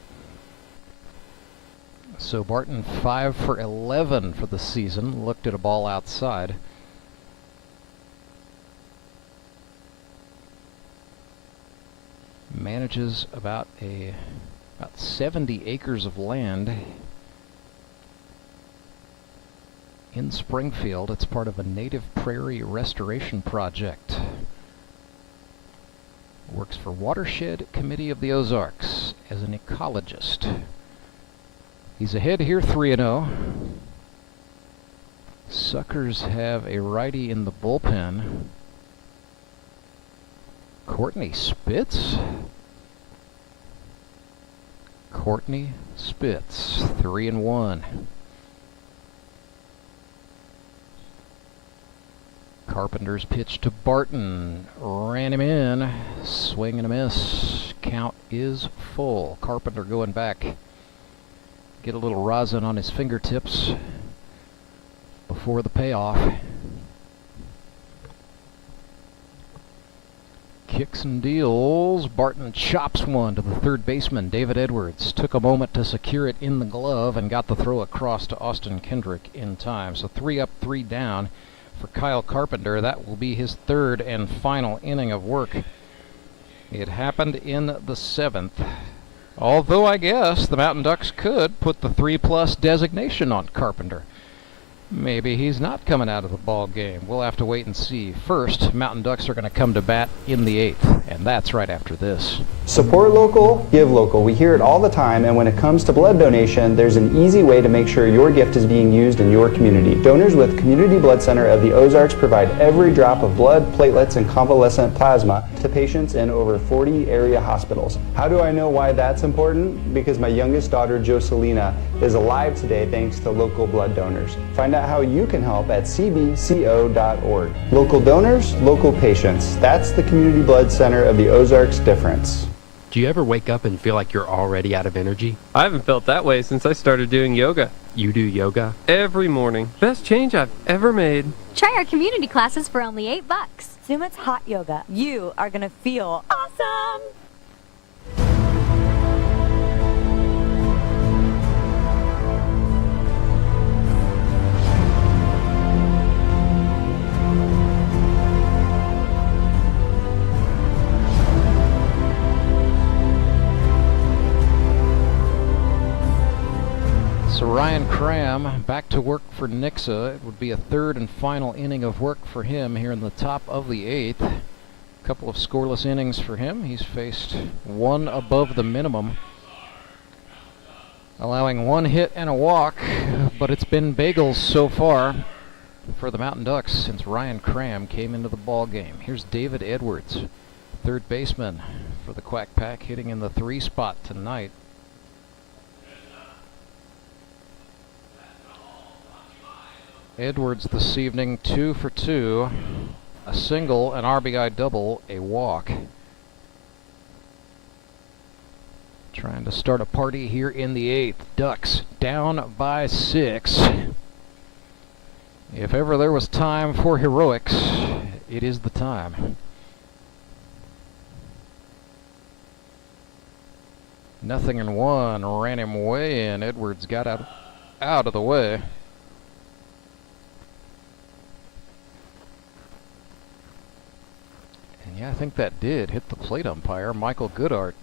So Barton 5 for 11 for the season. Looked at a ball outside. Manages about 70 acres of land in Springfield. It's part of a native prairie restoration project. Works for Watershed Committee of the Ozarks as an ecologist. He's ahead here 3-0. Suckers have a righty in the bullpen. Courtney Spitz. Courtney Spitz, 3-1. Carpenter's pitch to Barton. Ran him in. Swing and a miss. Count is full. Carpenter going back. Get a little rosin on his fingertips before the payoff. Kicks and deals. Barton chops one to the third baseman, David Edwards. Took a moment to secure it in the glove and got the throw across to Austin Kendrick in time. So 3 up, 3 down for Kyle Carpenter. That will be his third and final inning of work. It happened in the 7th. Although I guess the Mountain Ducks could put the 3+ designation on Carpenter. Maybe he's not coming out of the ball game. We'll have to wait and see. First, Mountain Ducks are going to come to bat in the 8th, and that's right after this. Support local, give local. We hear it all the time, and when it comes to blood donation, there's an easy way to make sure your gift is being used in your community. Donors with Community Blood Center of the Ozarks provide every drop of blood, platelets, and convalescent plasma to patients in over 40 area hospitals. How do I know why that's important? Because my youngest daughter, Jocelina, is alive today thanks to local blood donors. Find out how you can help at cbco.org. Local donors, local patients. That's the Community Blood Center of the Ozarks difference. Do you ever wake up and feel like you're already out of energy? I haven't felt that way since I started doing yoga. You do yoga? Every morning. Best change I've ever made. Try our community classes for only $8. Sumit's hot yoga. You are gonna feel awesome! So Ryan Cram back to work for Nixa. It would be a third and final inning of work for him here in the top of the 8th. A couple of scoreless innings for him. He's faced one above the minimum, allowing 1 hit and a walk, but it's been bagels so far for the Mountain Ducks since Ryan Cram came into the ball game. Here's David Edwards, third baseman for the Quack Pack, hitting in the 3 spot tonight. Edwards this evening 2 for 2, a single, an RBI double, a walk. Trying to start a party here in the 8th. Ducks down by 6. If ever there was time for heroics, it is the time. Nothing in 1, ran him way in. Edwards got out of the way. Yeah, I think that did hit the plate umpire, Michael Goodart.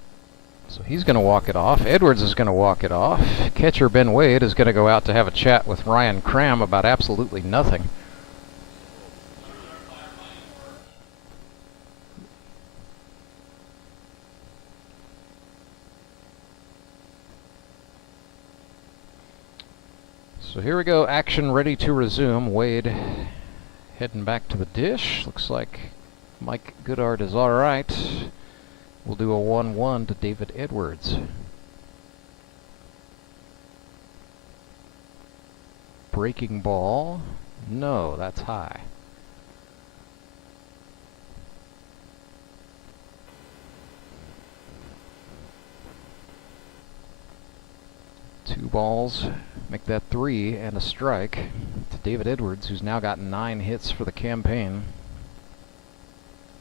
So he's going to walk it off. Edwards is going to walk it off. Catcher Ben Wade is going to go out to have a chat with Ryan Cram about absolutely nothing. So here we go, action ready to resume. Wade heading back to the dish. Looks like Mike Goodart is all right. We'll do a 1-1 to David Edwards. Breaking ball. No, that's high. Two balls, make that 3 and a strike to David Edwards, who's now got 9 hits for the campaign.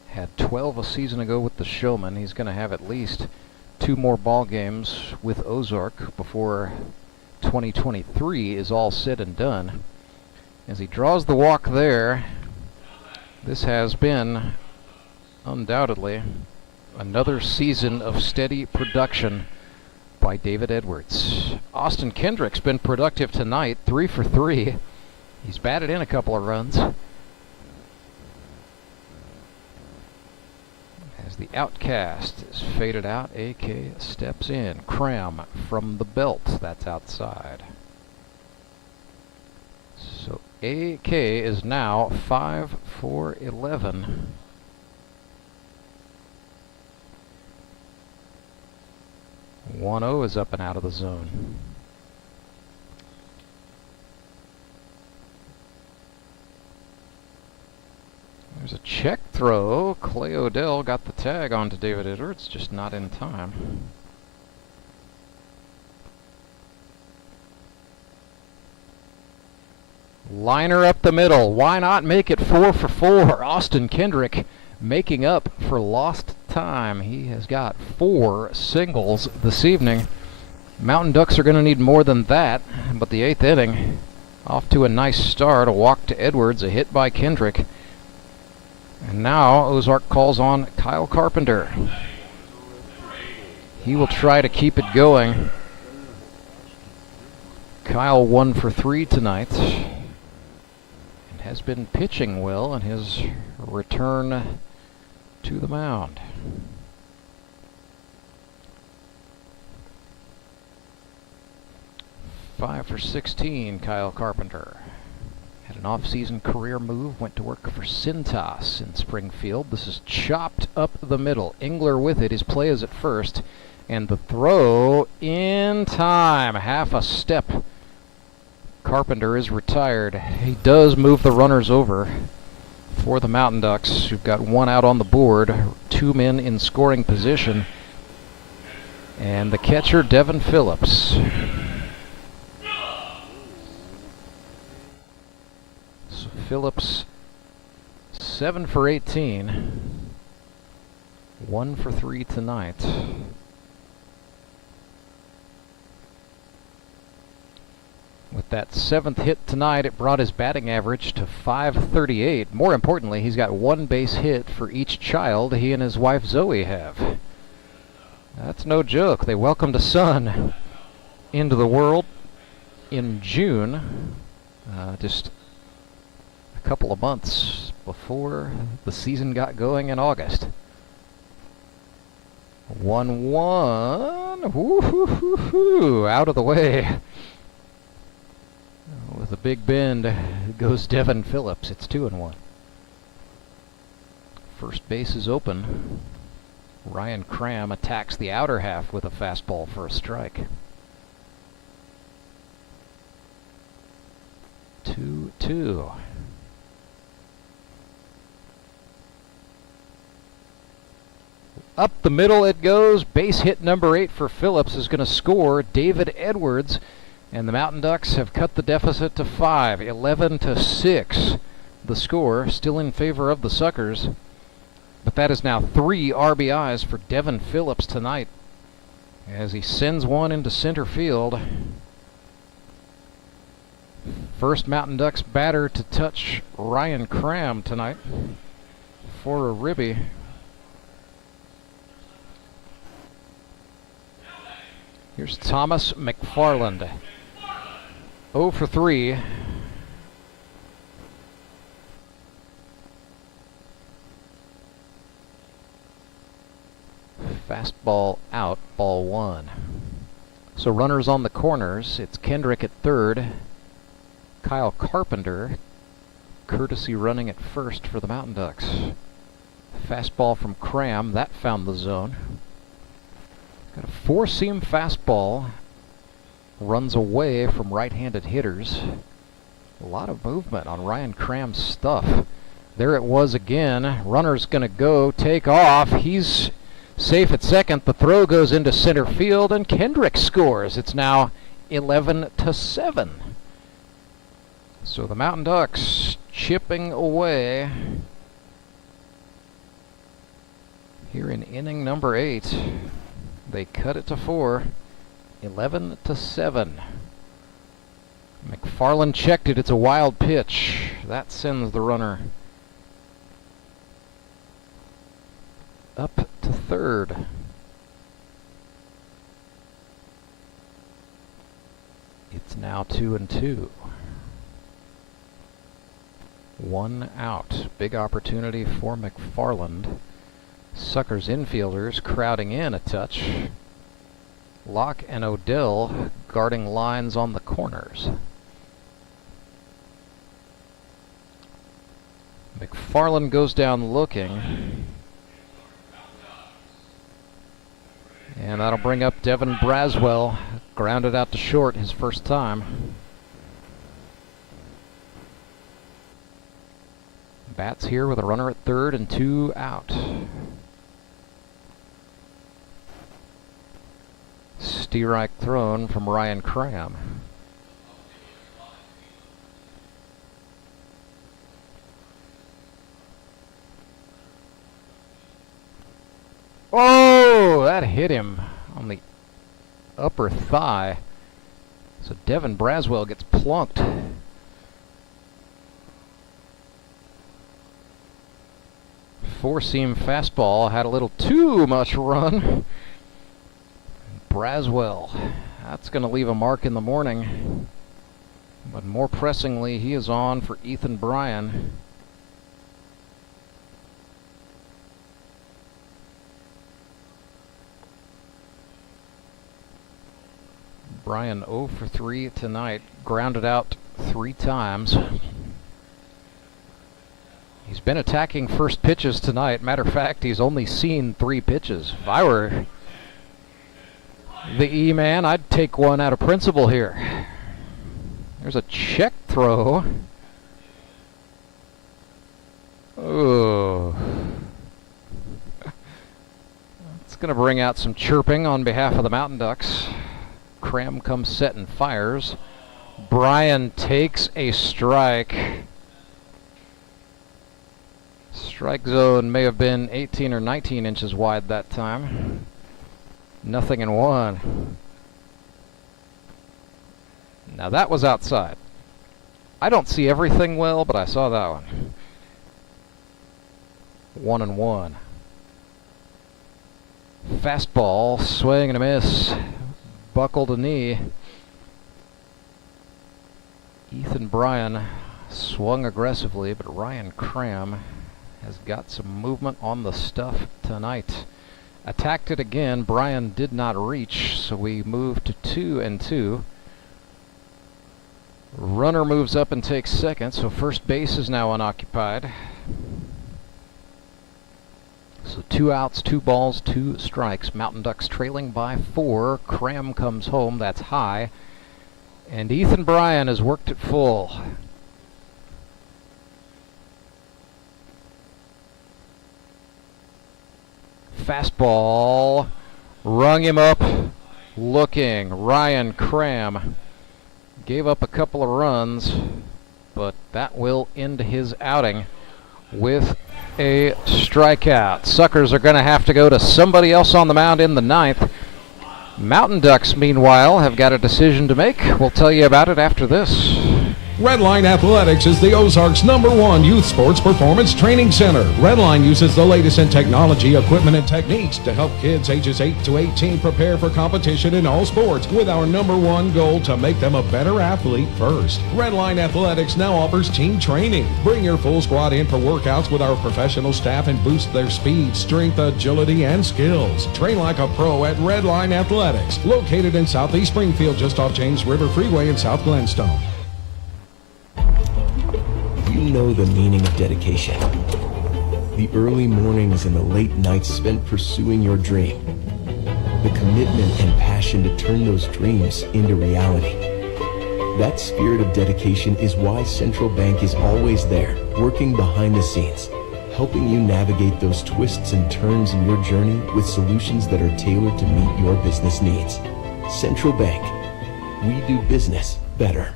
Had 12 a season ago with the Showman. He's going to have at least 2 more ball games with Ozark before 2023 is all said and done. As he draws the walk there, this has been undoubtedly another season of steady production by David Edwards. Austin Kendrick's been productive tonight, 3 for 3. He's batted in a couple of runs. As the outcast is faded out, AK steps in. Cram from the belt, that's outside. So AK is now 5 for 11. One 0 is up and out of the zone. There's a check throw. Clay Odell got the tag onto David Edwards, just not in time. Liner up the middle. Why not make it 4 for 4? Austin Kendrick making up for lost time. He has got 4 singles this evening. Mountain Ducks are going to need more than that, but the 8th inning off to a nice start. A walk to Edwards, a hit by Kendrick. And now Ozark calls on Kyle Carpenter. He will try to keep it going. Kyle 1 for 3 tonight. And has been pitching well in his return to the mound. Five for 16, Kyle Carpenter. Had an off-season career move, went to work for Cintas in Springfield. This is chopped up the middle. Engler with it. His play is at first. And the throw in time. Half a step. Carpenter is retired. He does move the runners over for the Mountain Ducks, who've got 1 out on the board, 2 men in scoring position. And the catcher, Devin Phillips. So Phillips, 7 for 18. 1 for 3 tonight. With that 7th hit tonight, it brought his batting average to .538. More importantly, he's got 1 base hit for each child he and his wife Zoe have. That's no joke. They welcomed a son into the world in June, just a couple of months before the season got going in August. 1-1. Woo-hoo-hoo-hoo. Out of the way. With a big bend goes Devin Phillips. It's 2-1. First base is open. Ryan Cram attacks the outer half with a fastball for a strike. 2-2. Up the middle it goes. Base hit number 8 for Phillips is going to score David Edwards. And the Mountain Ducks have cut the deficit to 5, 11-6. The score still in favor of the Suckers. But that is now 3 RBIs for Devin Phillips tonight as he sends one into center field. First Mountain Ducks batter to touch Ryan Cram tonight for a ribby. Here's Thomas McFarland. 0 for 3. Fastball out, ball 1. So runners on the corners. It's Kendrick at third. Kyle Carpenter, courtesy running at first for the Mountain Ducks. Fastball from Cram, that found the zone. Got a 4-seam fastball. Runs away from right-handed hitters. A lot of movement on Ryan Cram's stuff. There it was again. Runner's going to go, take off. He's safe at second. The throw goes into center field, and Kendrick scores. It's now 11-7. So the Mountain Ducks chipping away here in inning number 8. They cut it to 4. 11-7. McFarland checked it. It's a wild pitch. That sends the runner up to third. It's now 2-2. 1 out. Big opportunity for McFarland. Suckers infielders crowding in a touch. Locke and Odell guarding lines on the corners. McFarland goes down looking. And that'll bring up Devin Braswell. Grounded out to short his first time. Bats here with a runner at third and 2 out. Steerike thrown from Ryan Cram. Oh, that hit him on the upper thigh. So Devin Braswell gets plunked. Four-seam fastball had a little too much run. Braswell, that's going to leave a mark in the morning. But more pressingly, he is on for Ethan Bryan. Bryan 0 for 3 tonight, grounded out 3 times. He's been attacking first pitches tonight. Matter of fact, he's only seen 3 pitches. If I were the E-man, I'd take one out of principle here. There's a check throw. Oh. It's going to bring out some chirping on behalf of the Mountain Ducks. Cram comes set and fires. Bryan takes a strike. Strike zone may have been 18 or 19 inches wide that time. 0-1. Now that was outside. I don't see everything well, but I saw that one. 1-1. Fastball, swing and a miss. Buckled a knee. Ethan Bryan swung aggressively, but Ryan Cram has got some movement on the stuff tonight. Attacked it again. Bryan did not reach, so we move to 2-2. Runner moves up and takes second, so first base is now unoccupied. So 2 outs, 2 balls, 2 strikes. Mountain Ducks trailing by 4. Cram comes home, that's high. And Ethan Bryan has worked it full. Fastball, rung him up, looking. Ryan Cram gave up a couple of runs, but that will end his outing with a strikeout. Suckers are going to have to go to somebody else on the mound in the 9th. Mountain Ducks, meanwhile, have got a decision to make. We'll tell you about it after this. Redline Athletics is the Ozarks' #1 youth sports performance training center. Redline uses the latest in technology, equipment, and techniques to help kids ages 8 to 18 prepare for competition in all sports, with our #1 goal to make them a better athlete first. Redline Athletics now offers team training. Bring your full squad in for workouts with our professional staff and boost their speed, strength, agility, and skills. Train like a pro at Redline Athletics, located in Southeast Springfield, just off James River Freeway in South Glenstone. You know the meaning of dedication. The early mornings and the late nights spent pursuing your dream. The commitment and passion to turn those dreams into reality. That spirit of dedication is why Central Bank is always there, working behind the scenes, helping you navigate those twists and turns in your journey with solutions that are tailored to meet your business needs. Central Bank. We do business better.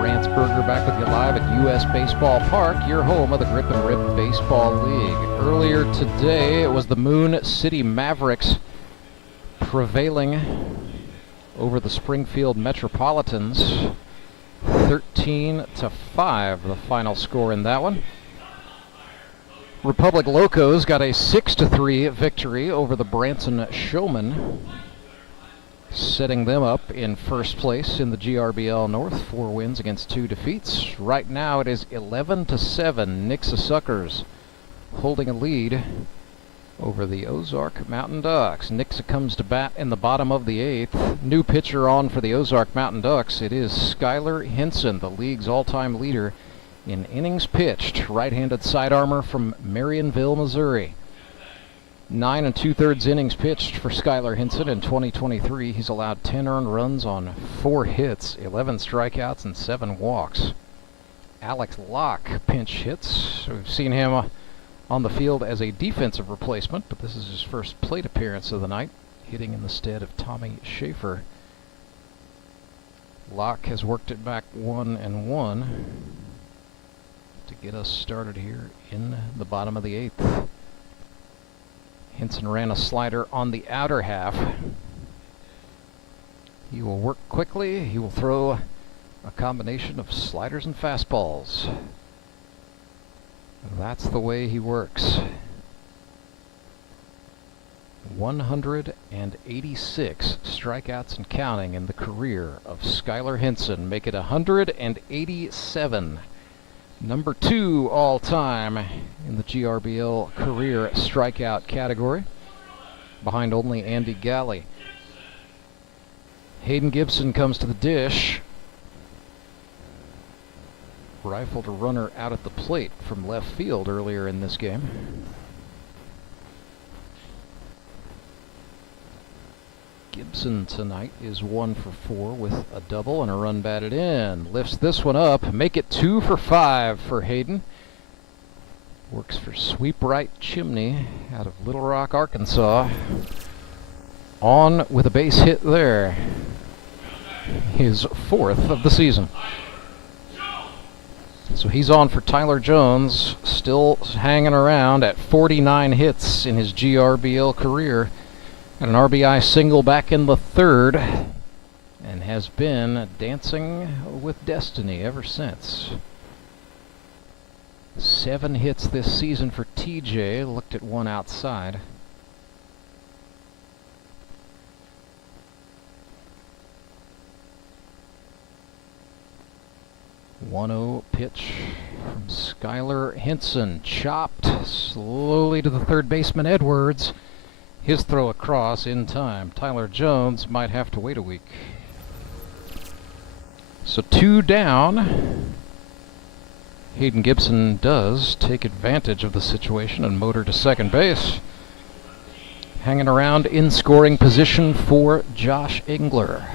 Rance Burger back with you live at U.S. Baseball Park, your home of the Grip and Rip Baseball League. Earlier today, it was the Moon City Mavericks prevailing over the Springfield Metropolitans. 13-5, the final score in that one. Republic Locos got a 6-3 victory over the Branson Showmen, setting them up in first place in the GRBL North. 4 wins against 2 defeats. Right now it is 11-7. Nixa Suckers holding a lead over the Ozark Mountain Ducks. Nixa comes to bat in the bottom of the 8th. New pitcher on for the Ozark Mountain Ducks. It is Skylar Hinson, the league's all-time leader in innings pitched. Right-handed side armor from Marionville, Missouri. 9 2/3 innings pitched for Skylar Hinson in 2023. He's allowed 10 earned runs on 4 hits, 11 strikeouts, and 7 walks. Alex Locke pinch hits. We've seen him on the field as a defensive replacement, but this is his first plate appearance of the night, hitting in the stead of Tommy Schaefer. Locke has worked it back 1-1 to get us started here in the bottom of the 8th. Hinson ran a slider on the outer half. He will work quickly. He will throw a combination of sliders and fastballs. That's the way he works. 186 strikeouts and counting in the career of Skylar Hinson. Make it 187. Number 2 all-time in the GRBL career strikeout category, behind only Andy Galley. Hayden Gibson comes to the dish. Rifled a runner out at the plate from left field earlier in this game. Gibson tonight is 1 for 4 with a double and a run batted in. Lifts this one up, make it 2 for 5 for Hayden. Works for Sweep Right Chimney out of Little Rock, Arkansas. On with a base hit there. His 4th of the season. So he's on for Tyler Jones, still hanging around at 49 hits in his GRBL career. Got an RBI single back in the 3rd, and has been dancing with destiny ever since. 7 hits this season for TJ, looked at 1 outside. .1-0 pitch from Skylar Hinson, chopped slowly to the third baseman Edwards. His throw across in time. Tyler Jones might have to wait a week. So 2 down. Hayden Gibson does take advantage of the situation and motor to second base. Hanging around in scoring position for Josh Engler.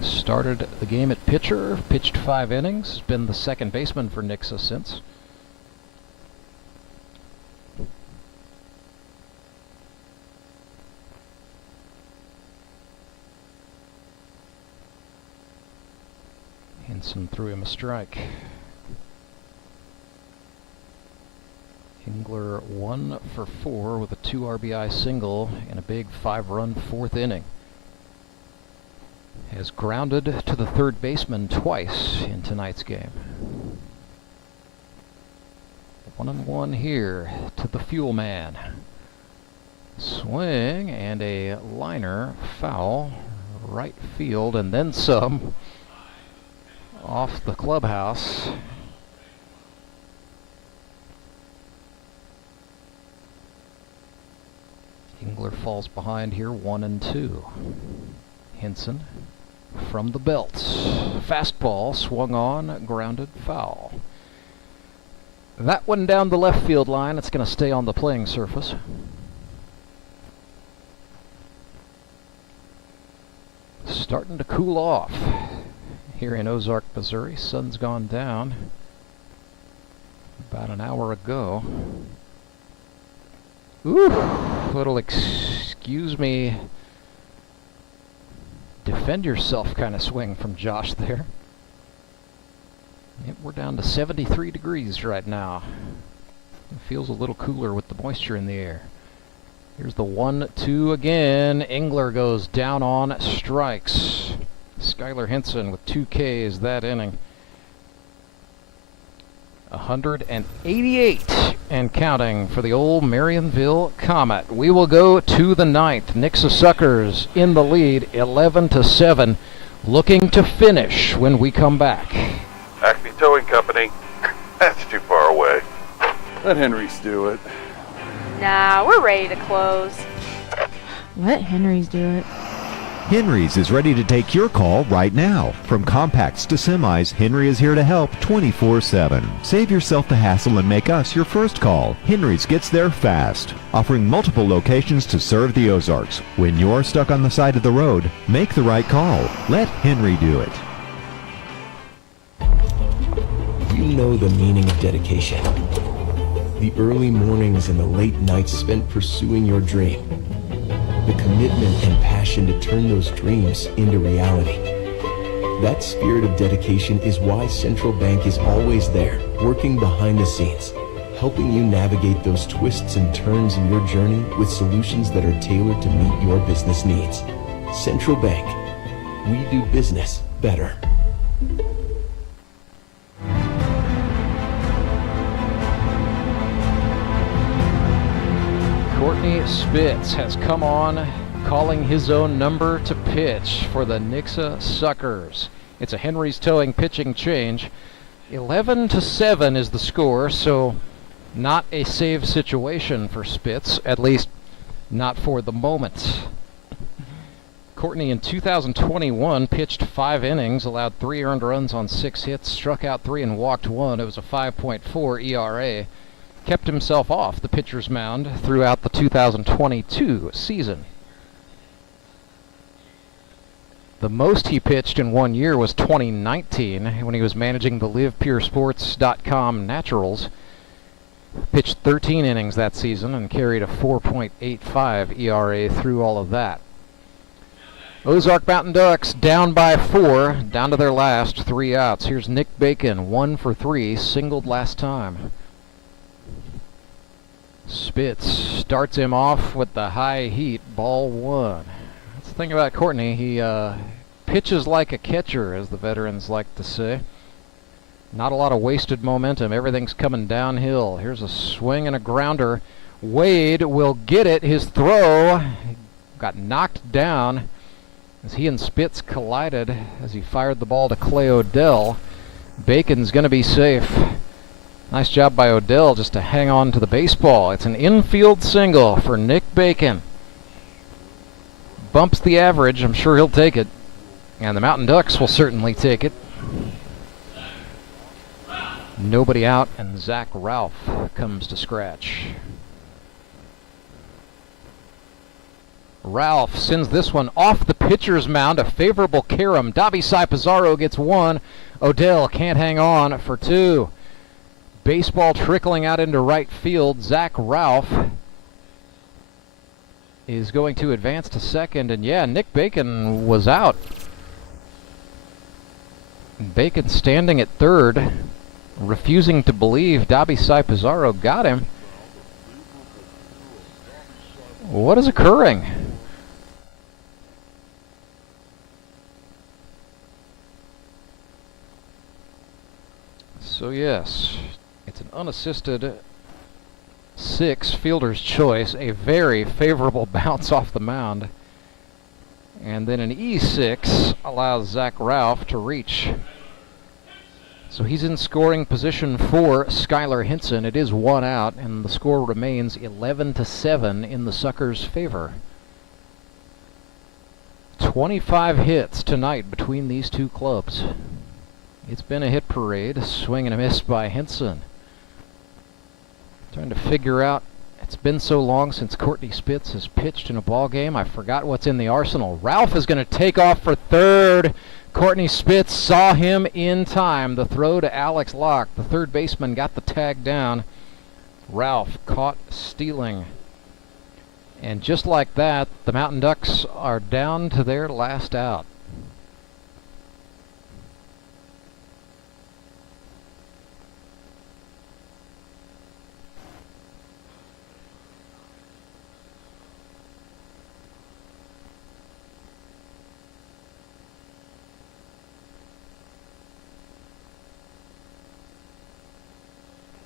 Started the game at pitcher, pitched 5 innings, has been the second baseman for Nixa since. Hinson threw him a strike. Engler 1 for 4 with a 2 RBI single in a big 5-run 4th inning. Has grounded to the third baseman twice in tonight's game. 1-1 here to the Fuel Man. Swing and a liner foul, right field, and then some. Off the clubhouse. Engler falls behind here, 1-2. Hinson from the belt. Fastball swung on, grounded foul. That one down the left field line. It's going to stay on the playing surface. Starting to cool off here in Ozark, Missouri. Sun's gone down about an hour ago. Ooh, little excuse me, defend yourself kind of swing from Josh there. Yep, we're down to 73 degrees right now. It feels a little cooler with the moisture in the air. Here's the 1-2 again. Engler goes down on strikes. Skylar Henson with 2 Ks that inning. 188 and counting for the old Marionville Comet. We will go to the 9th. Nixa Suckers in the lead, 11-7, looking to finish when we come back. Acme Towing Company. That's too far away. Let Henry's do it. Nah, we're ready to close. Let Henry's do it. Henry's is ready to take your call right now. From compacts to semis, Henry is here to help 24/7. Save yourself the hassle and make us your first call. Henry's gets there fast, offering multiple locations to serve the Ozarks. When you're stuck on the side of the road, make the right call. Let Henry do it. You know the meaning of dedication. The early mornings and the late nights spent pursuing your dream. The commitment and passion to turn those dreams into reality. That spirit of dedication is why Central Bank is always there, working behind the scenes, helping you navigate those twists and turns in your journey with solutions that are tailored to meet your business needs. Central Bank. We do business better. Courtney Spitz has come on, calling his own number to pitch for the Nixa Suckers. It's a Henry's Towing pitching change. 11-7 is the score, so not a save situation for Spitz, at least not for the moment. Courtney in 2021 pitched 5 innings, allowed 3 earned runs on 6 hits, struck out 3 and walked 1. It was a 5.4 ERA. Kept himself off the pitcher's mound throughout the 2022 season. The most he pitched in 1 year was 2019 when he was managing the LivePureSports.com Naturals. Pitched 13 innings that season and carried a 4.85 ERA through all of that. Ozark Mountain Ducks down by 4, down to their last 3 outs. Here's Nick Bacon, 1 for 3, singled last time. Spitz starts him off with the high heat, ball 1. That's the thing about Courtney. He pitches like a catcher, as the veterans like to say. Not a lot of wasted momentum. Everything's coming downhill. Here's a swing and a grounder. Wade will get it. His throw got knocked down as he and Spitz collided as he fired the ball to Clay Odell. Bacon's going to be safe. Nice job by Odell just to hang on to the baseball. It's an infield single for Nick Bacon. Bumps the average. I'm sure he'll take it. And the Mountain Ducks will certainly take it. Nobody out, and Zach Ralph comes to scratch. Ralph sends this one off the pitcher's mound. A favorable carom. Dabisai Pizarro gets 1. Odell can't hang on for 2. Baseball trickling out into right field. Zach Ralph is going to advance to second. And yeah, Nick Bacon was out. Bacon standing at third, refusing to believe Dabisai Pizarro got him. What is occurring? So yes, it's an unassisted 6, fielder's choice, a very favorable bounce off the mound. And then an E6 allows Zach Ralph to reach. So he's in scoring position for Skylar Henson. It is 1 out, and the score remains 11-7 in the Suckers' favor. 25 hits tonight between these two clubs. It's been a hit parade, swing and a miss by Henson. Trying to figure out, it's been so long since Courtney Spitz has pitched in a ball game. I forgot what's in the arsenal. Ralph is going to take off for third. Courtney Spitz saw him in time. The throw to Alex Locke. The third baseman got the tag down. Ralph caught stealing. And just like that, the Mountain Ducks are down to their last out.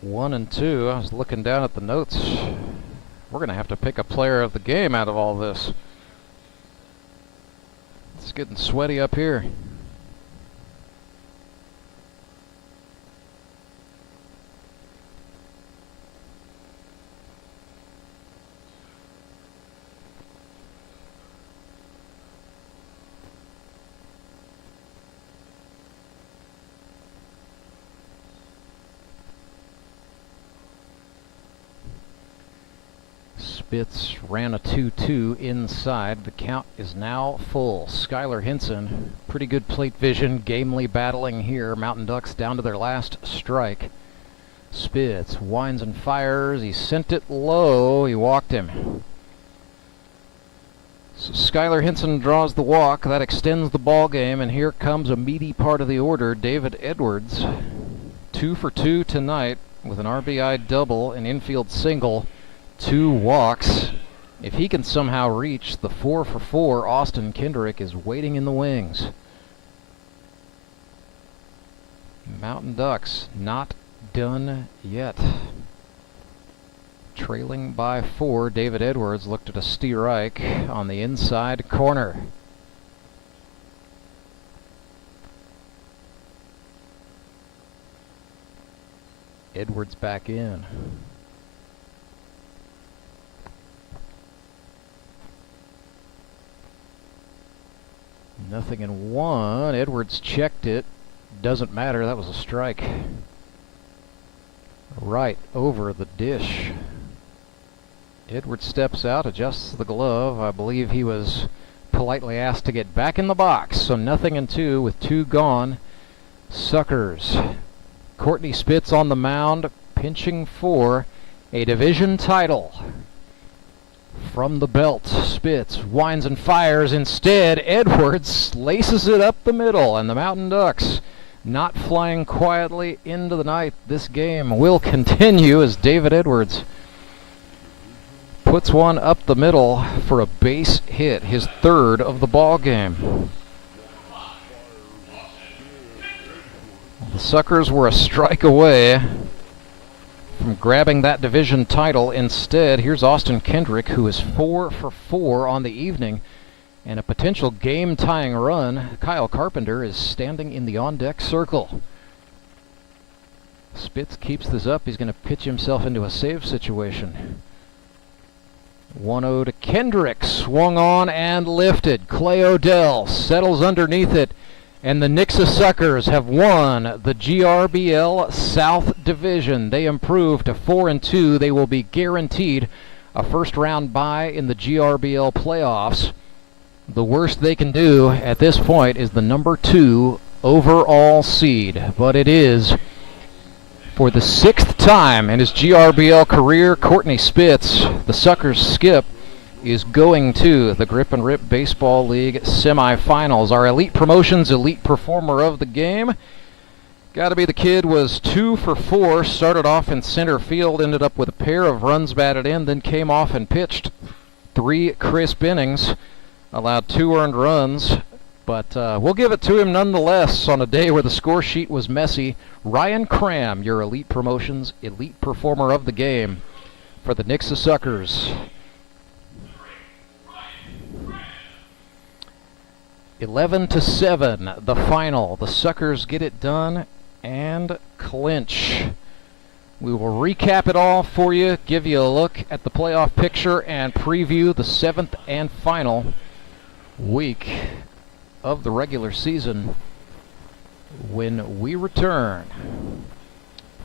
1 and 2. I was looking down at the notes. We're going to have to pick a player of the game out of all this. It's getting sweaty up here. Spitz ran a 2-2 inside. The count is now full. Skylar Hinson, pretty good plate vision, gamely battling here. Mountain Ducks down to their last strike. Spitz winds and fires. He sent it low. He walked him. So Skylar Hinson draws the walk. That extends the ball game, and here comes a meaty part of the order. David Edwards, 2 for 2 tonight with an RBI double, an infield single, 2 walks. If he can somehow reach the 4 for 4, Austin Kendrick is waiting in the wings. Mountain Ducks not done yet. Trailing by 4, David Edwards looked at a strike on the inside corner. Edwards back in. Nothing in 1. Edwards checked it. Doesn't matter. That was a strike. Right over the dish. Edwards steps out, adjusts the glove. I believe he was politely asked to get back in the box. So nothing in 2 with 2 gone. Suckers. Courtney Spitz on the mound, pinching for a division title. From the belt, Spitz winds and fires. Instead, Edwards laces it up the middle, and the Mountain Ducks not flying quietly into the night. This game will continue as David Edwards puts one up the middle for a base hit, his 3rd of the ball game. The Suckers were a strike away from grabbing that division title. Instead, here's Austin Kendrick, who is 4 for 4 on the evening, and a potential game-tying run. Kyle Carpenter is standing in the on-deck circle. Spitz keeps this up. He's going to pitch himself into a save situation. 1-0 to Kendrick. Swung on and lifted. Clay Odell settles underneath it, and the Nixa Suckers have won the GRBL South Division. They improve to 4 and 2. They will be guaranteed a first-round bye in the GRBL playoffs. The worst they can do at this point is the number 2 overall seed, but it is for the 6th time in his GRBL career. Courtney Spitz, the Suckers skip, is going to the Grip and Rip Baseball League semifinals. Our Elite Promotions Elite Performer of the game, gotta be the kid, was 2 for 4, started off in center field, ended up with a pair of runs batted in, then came off and pitched 3 crisp innings, allowed 2 earned runs, but we'll give it to him nonetheless on a day where the score sheet was messy. Ryan Cram, your Elite Promotions Elite Performer of the game for the Nixa Suckers. 11-7, the final. The Suckers get it done and clinch. We will recap it all for you, give you a look at the playoff picture, and preview the 7th and final week of the regular season when we return.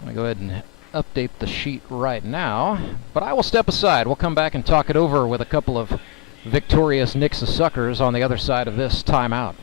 I'm going to go ahead and update the sheet right now, but I will step aside. We'll come back and talk it over with a couple of victorious Nixa Suckers on the other side of this timeout.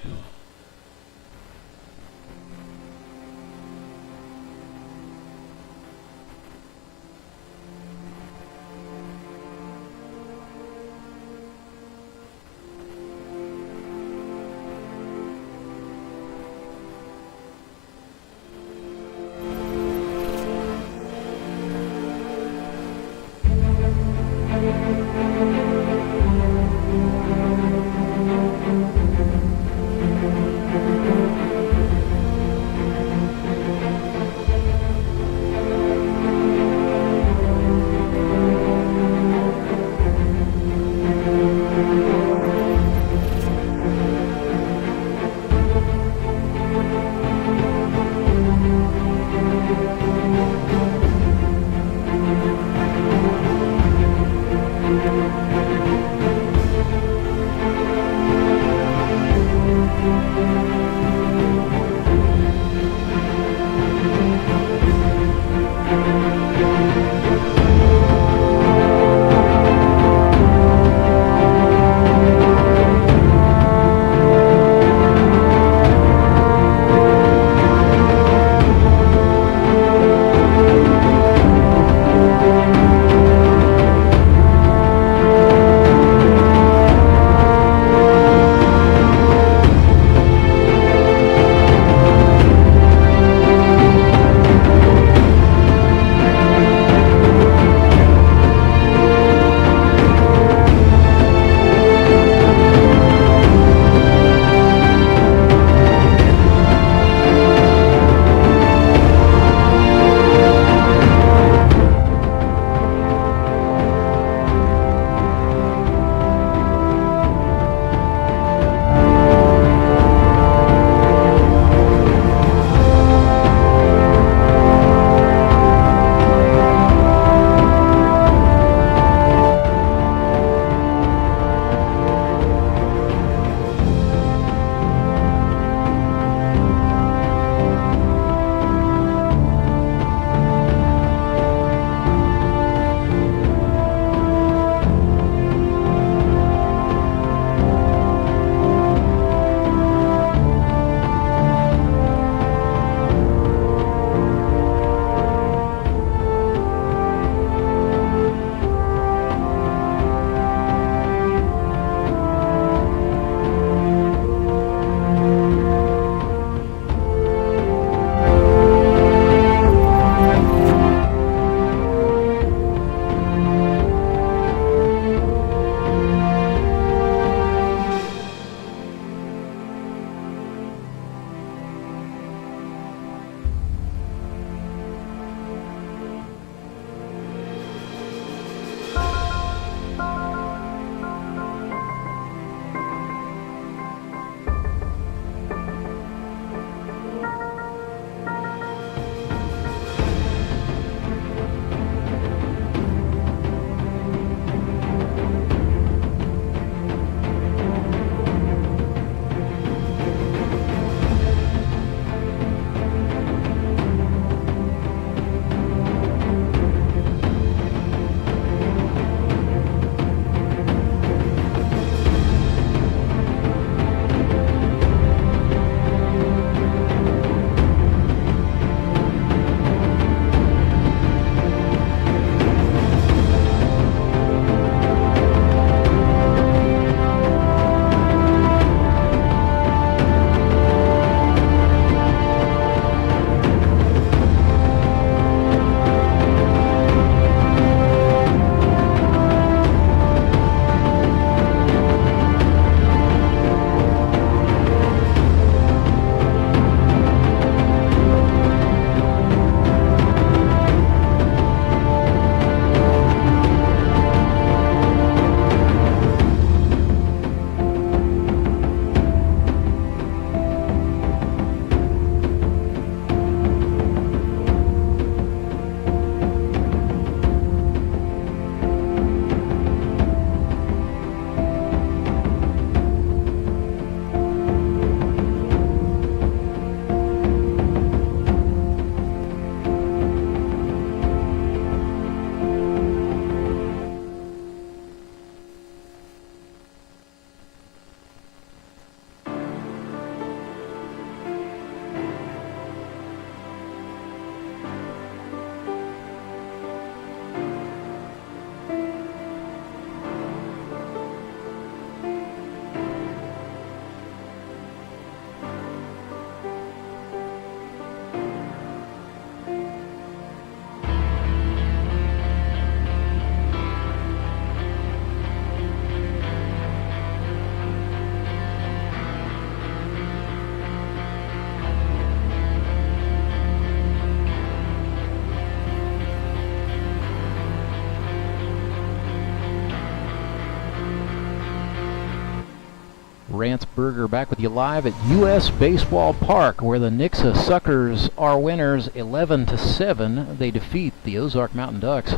Rance Berger back with you live at U.S. Baseball Park, where the Nixa Suckers are winners 11-7. They defeat the Ozark Mountain Ducks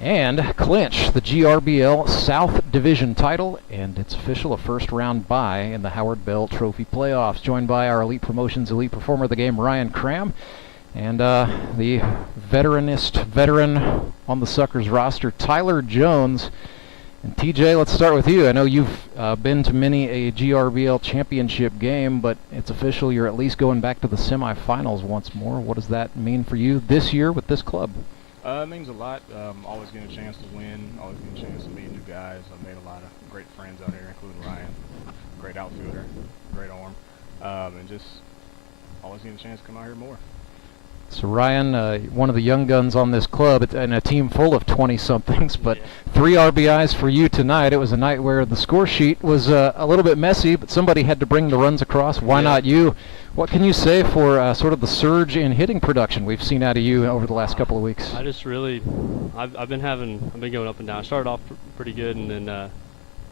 and clinch the GRBL South Division title, and it's official, a first-round bye in the Howard Bell Trophy playoffs. Joined by our Elite Promotions Elite Performer of the game, Ryan Cram, and the veteran on the Suckers roster, Tyler Jones. And TJ, let's start with you. I know you've been to many a GRBL championship game, but it's official, you're at least going back to the semifinals once more. What does that mean for you this year with this club? It means a lot. Always getting a chance to win, always getting a chance to meet new guys. I've made a lot of great friends out here, including Ryan, great outfielder, great arm, and just always getting a chance to come out here more. So Ryan, one of the young guns on this club, and a team full of 20-somethings, but 3 RBIs for you tonight. It was a night where the score sheet was a little bit messy, but somebody had to bring the runs across. Why not you? What can you say for sort of the surge in hitting production we've seen out of you over the last couple of weeks? I just really, I've been going up and down. I started off pretty good, and then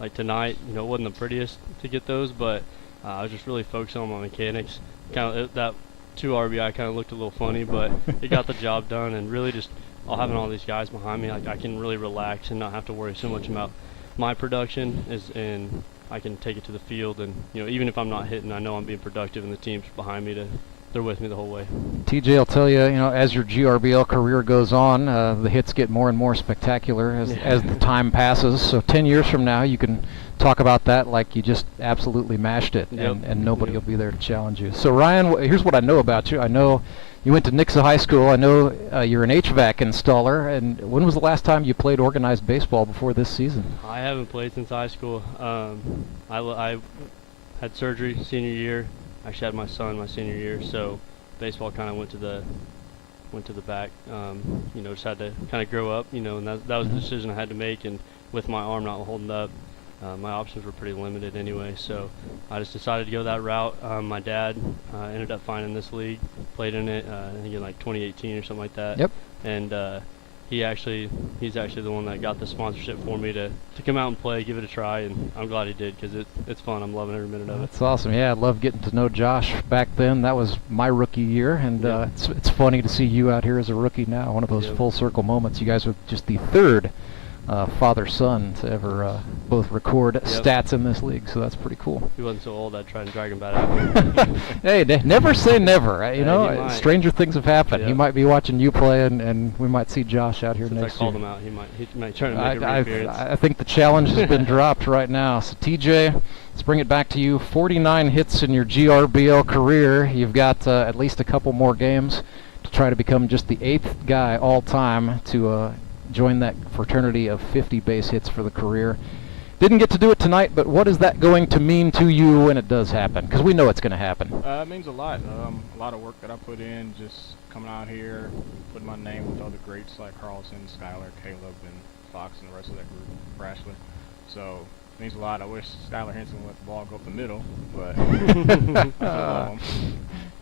like tonight, it wasn't the prettiest to get those, but I was just really focusing on my mechanics. That 2 RBI kind of looked a little funny, but it got the job done, and really just having all these guys behind me, I can really relax and not have to worry so much about my production, and I can take it to the field, and even if I'm not hitting, I know I'm being productive, and the team's behind me they're with me the whole way. TJ will tell you, as your GRBL career goes on, the hits get more and more spectacular as the time passes. So 10 years from now, you can talk about that like you just absolutely mashed it, and nobody will be there to challenge you. So Ryan, here's what I know about you. I know you went to Nixa High School. I know you're an HVAC installer. And when was the last time you played organized baseball before this season? I haven't played since high school. I had surgery senior year. Actually had my son my senior year, so baseball kind of went to the back. Just had to kind of grow up, and that was the decision I had to make. And with my arm not holding up, my options were pretty limited anyway, so I just decided to go that route. My dad ended up finding this league, played in it, I think in like 2018 or something like that. Yep. And he's actually the one that got the sponsorship for me to come out and play, give it a try, and I'm glad he did, because it's fun. I'm loving every minute of it. That's awesome. Yeah, I love getting to know Josh back then. That was my rookie year, and it's funny to see you out here as a rookie now. One of those full circle moments. You guys were just the third father-son to ever both record stats in this league, so that's pretty cool. He wasn't so old, I'd try and drag him back out. Hey, never say never. Stranger things have happened. He might be watching you play, and we might see Josh out here Since next I called year. him out, he might try to make a reappearance. I think the challenge has been dropped right now. So TJ, let's bring it back to you. 49 hits in your GRBL career. You've got at least a couple more games to try to become just the 8th guy all-time to join that fraternity of 50 base hits for the career. Didn't get to do it tonight, but what is that going to mean to you when it does happen? Because we know it's going to happen. It means a lot. A lot of work that I put in, just coming out here, putting my name with other greats like Carlson, Skylar, Caleb, and Fox, and the rest of that group, Brashley. So it means a lot. I wish Skylar Henson let the ball go up the middle, but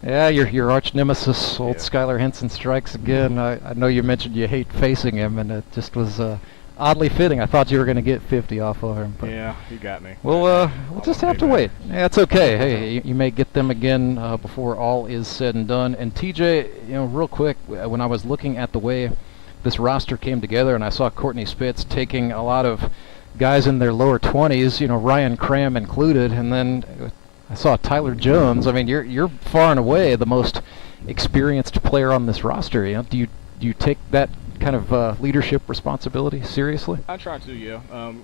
yeah, your arch nemesis, old Skylar Henson, strikes again. I know you mentioned you hate facing him, and it just was oddly fitting. I thought you were going to get 50 off of him. But yeah, he got me. Well, we'll just have to wait. Yeah, it's okay. Hey, you may get them again before all is said and done. And TJ, real quick, when I was looking at the way this roster came together, and I saw Courtney Spitz taking a lot of guys in their lower 20s, Ryan Cram included, and then I saw Tyler Jones. I mean, you're far and away the most experienced player on this roster. Do you take that kind of leadership responsibility seriously? I try to, yeah.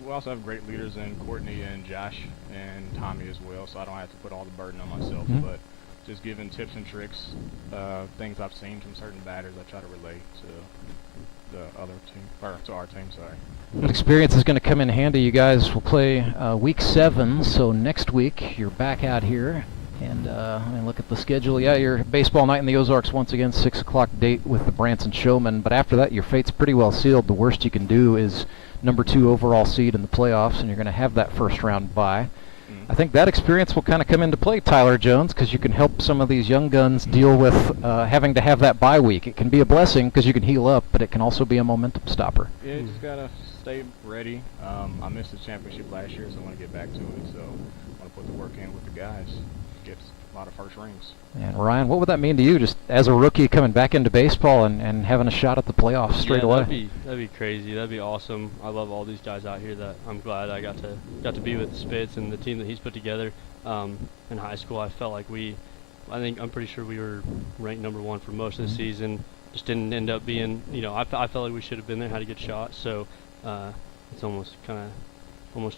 We also have great leaders in Courtney and Josh and Tommy as well, so I don't have to put all the burden on myself. But just giving tips and tricks, things I've seen from certain batters, I try to relate to the other team, or to our team. Sorry. That experience is going to come in handy. You guys will play week 7, so next week you're back out here. And look at the schedule. Yeah, your baseball night in the Ozarks once again, 6 o'clock date with the Branson Showmen. But after that, your fate's pretty well sealed. The worst you can do is number 2 overall seed in the playoffs, and you're going to have that first round bye. I think that experience will kind of come into play, Tyler Jones, because you can help some of these young guns deal with having to have that bye week. It can be a blessing because you can heal up, but it can also be a momentum stopper. Yeah, you just got to stay ready. I missed the championship last year, so I want to get back to it. So I want to put the work in with the guys, get a lot of first rings. And Ryan, what would that mean to you, just as a rookie coming back into baseball and having a shot at the playoffs straight away? That'd be crazy. That'd be awesome. I love all these guys out here. That I'm glad I got to be with Spitz and the team that he's put together. In high school, I felt like I'm pretty sure we were ranked #1 for most of the season. Just didn't end up being. I felt like we should have been there, had a good shot. So it's almost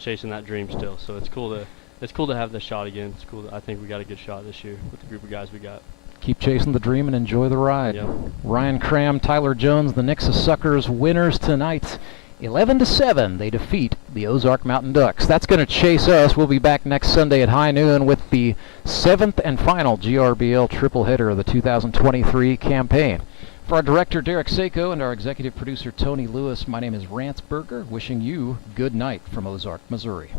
chasing that dream still. So it's cool to have the shot again. It's cool. I think we got a good shot this year with the group of guys we got. Keep chasing the dream and enjoy the ride. Yep. Ryan Cram, Tyler Jones, the Nixa Suckers winners tonight. 11-7, they defeat the Ozark Mountain Ducks. That's going to chase us. We'll be back next Sunday at high noon with the 7th and final GRBL triple header of the 2023 campaign. For our director, Derek Saiko, and our executive producer, Tony Lewis, my name is Rance Berger, wishing you good night from Ozark, Missouri.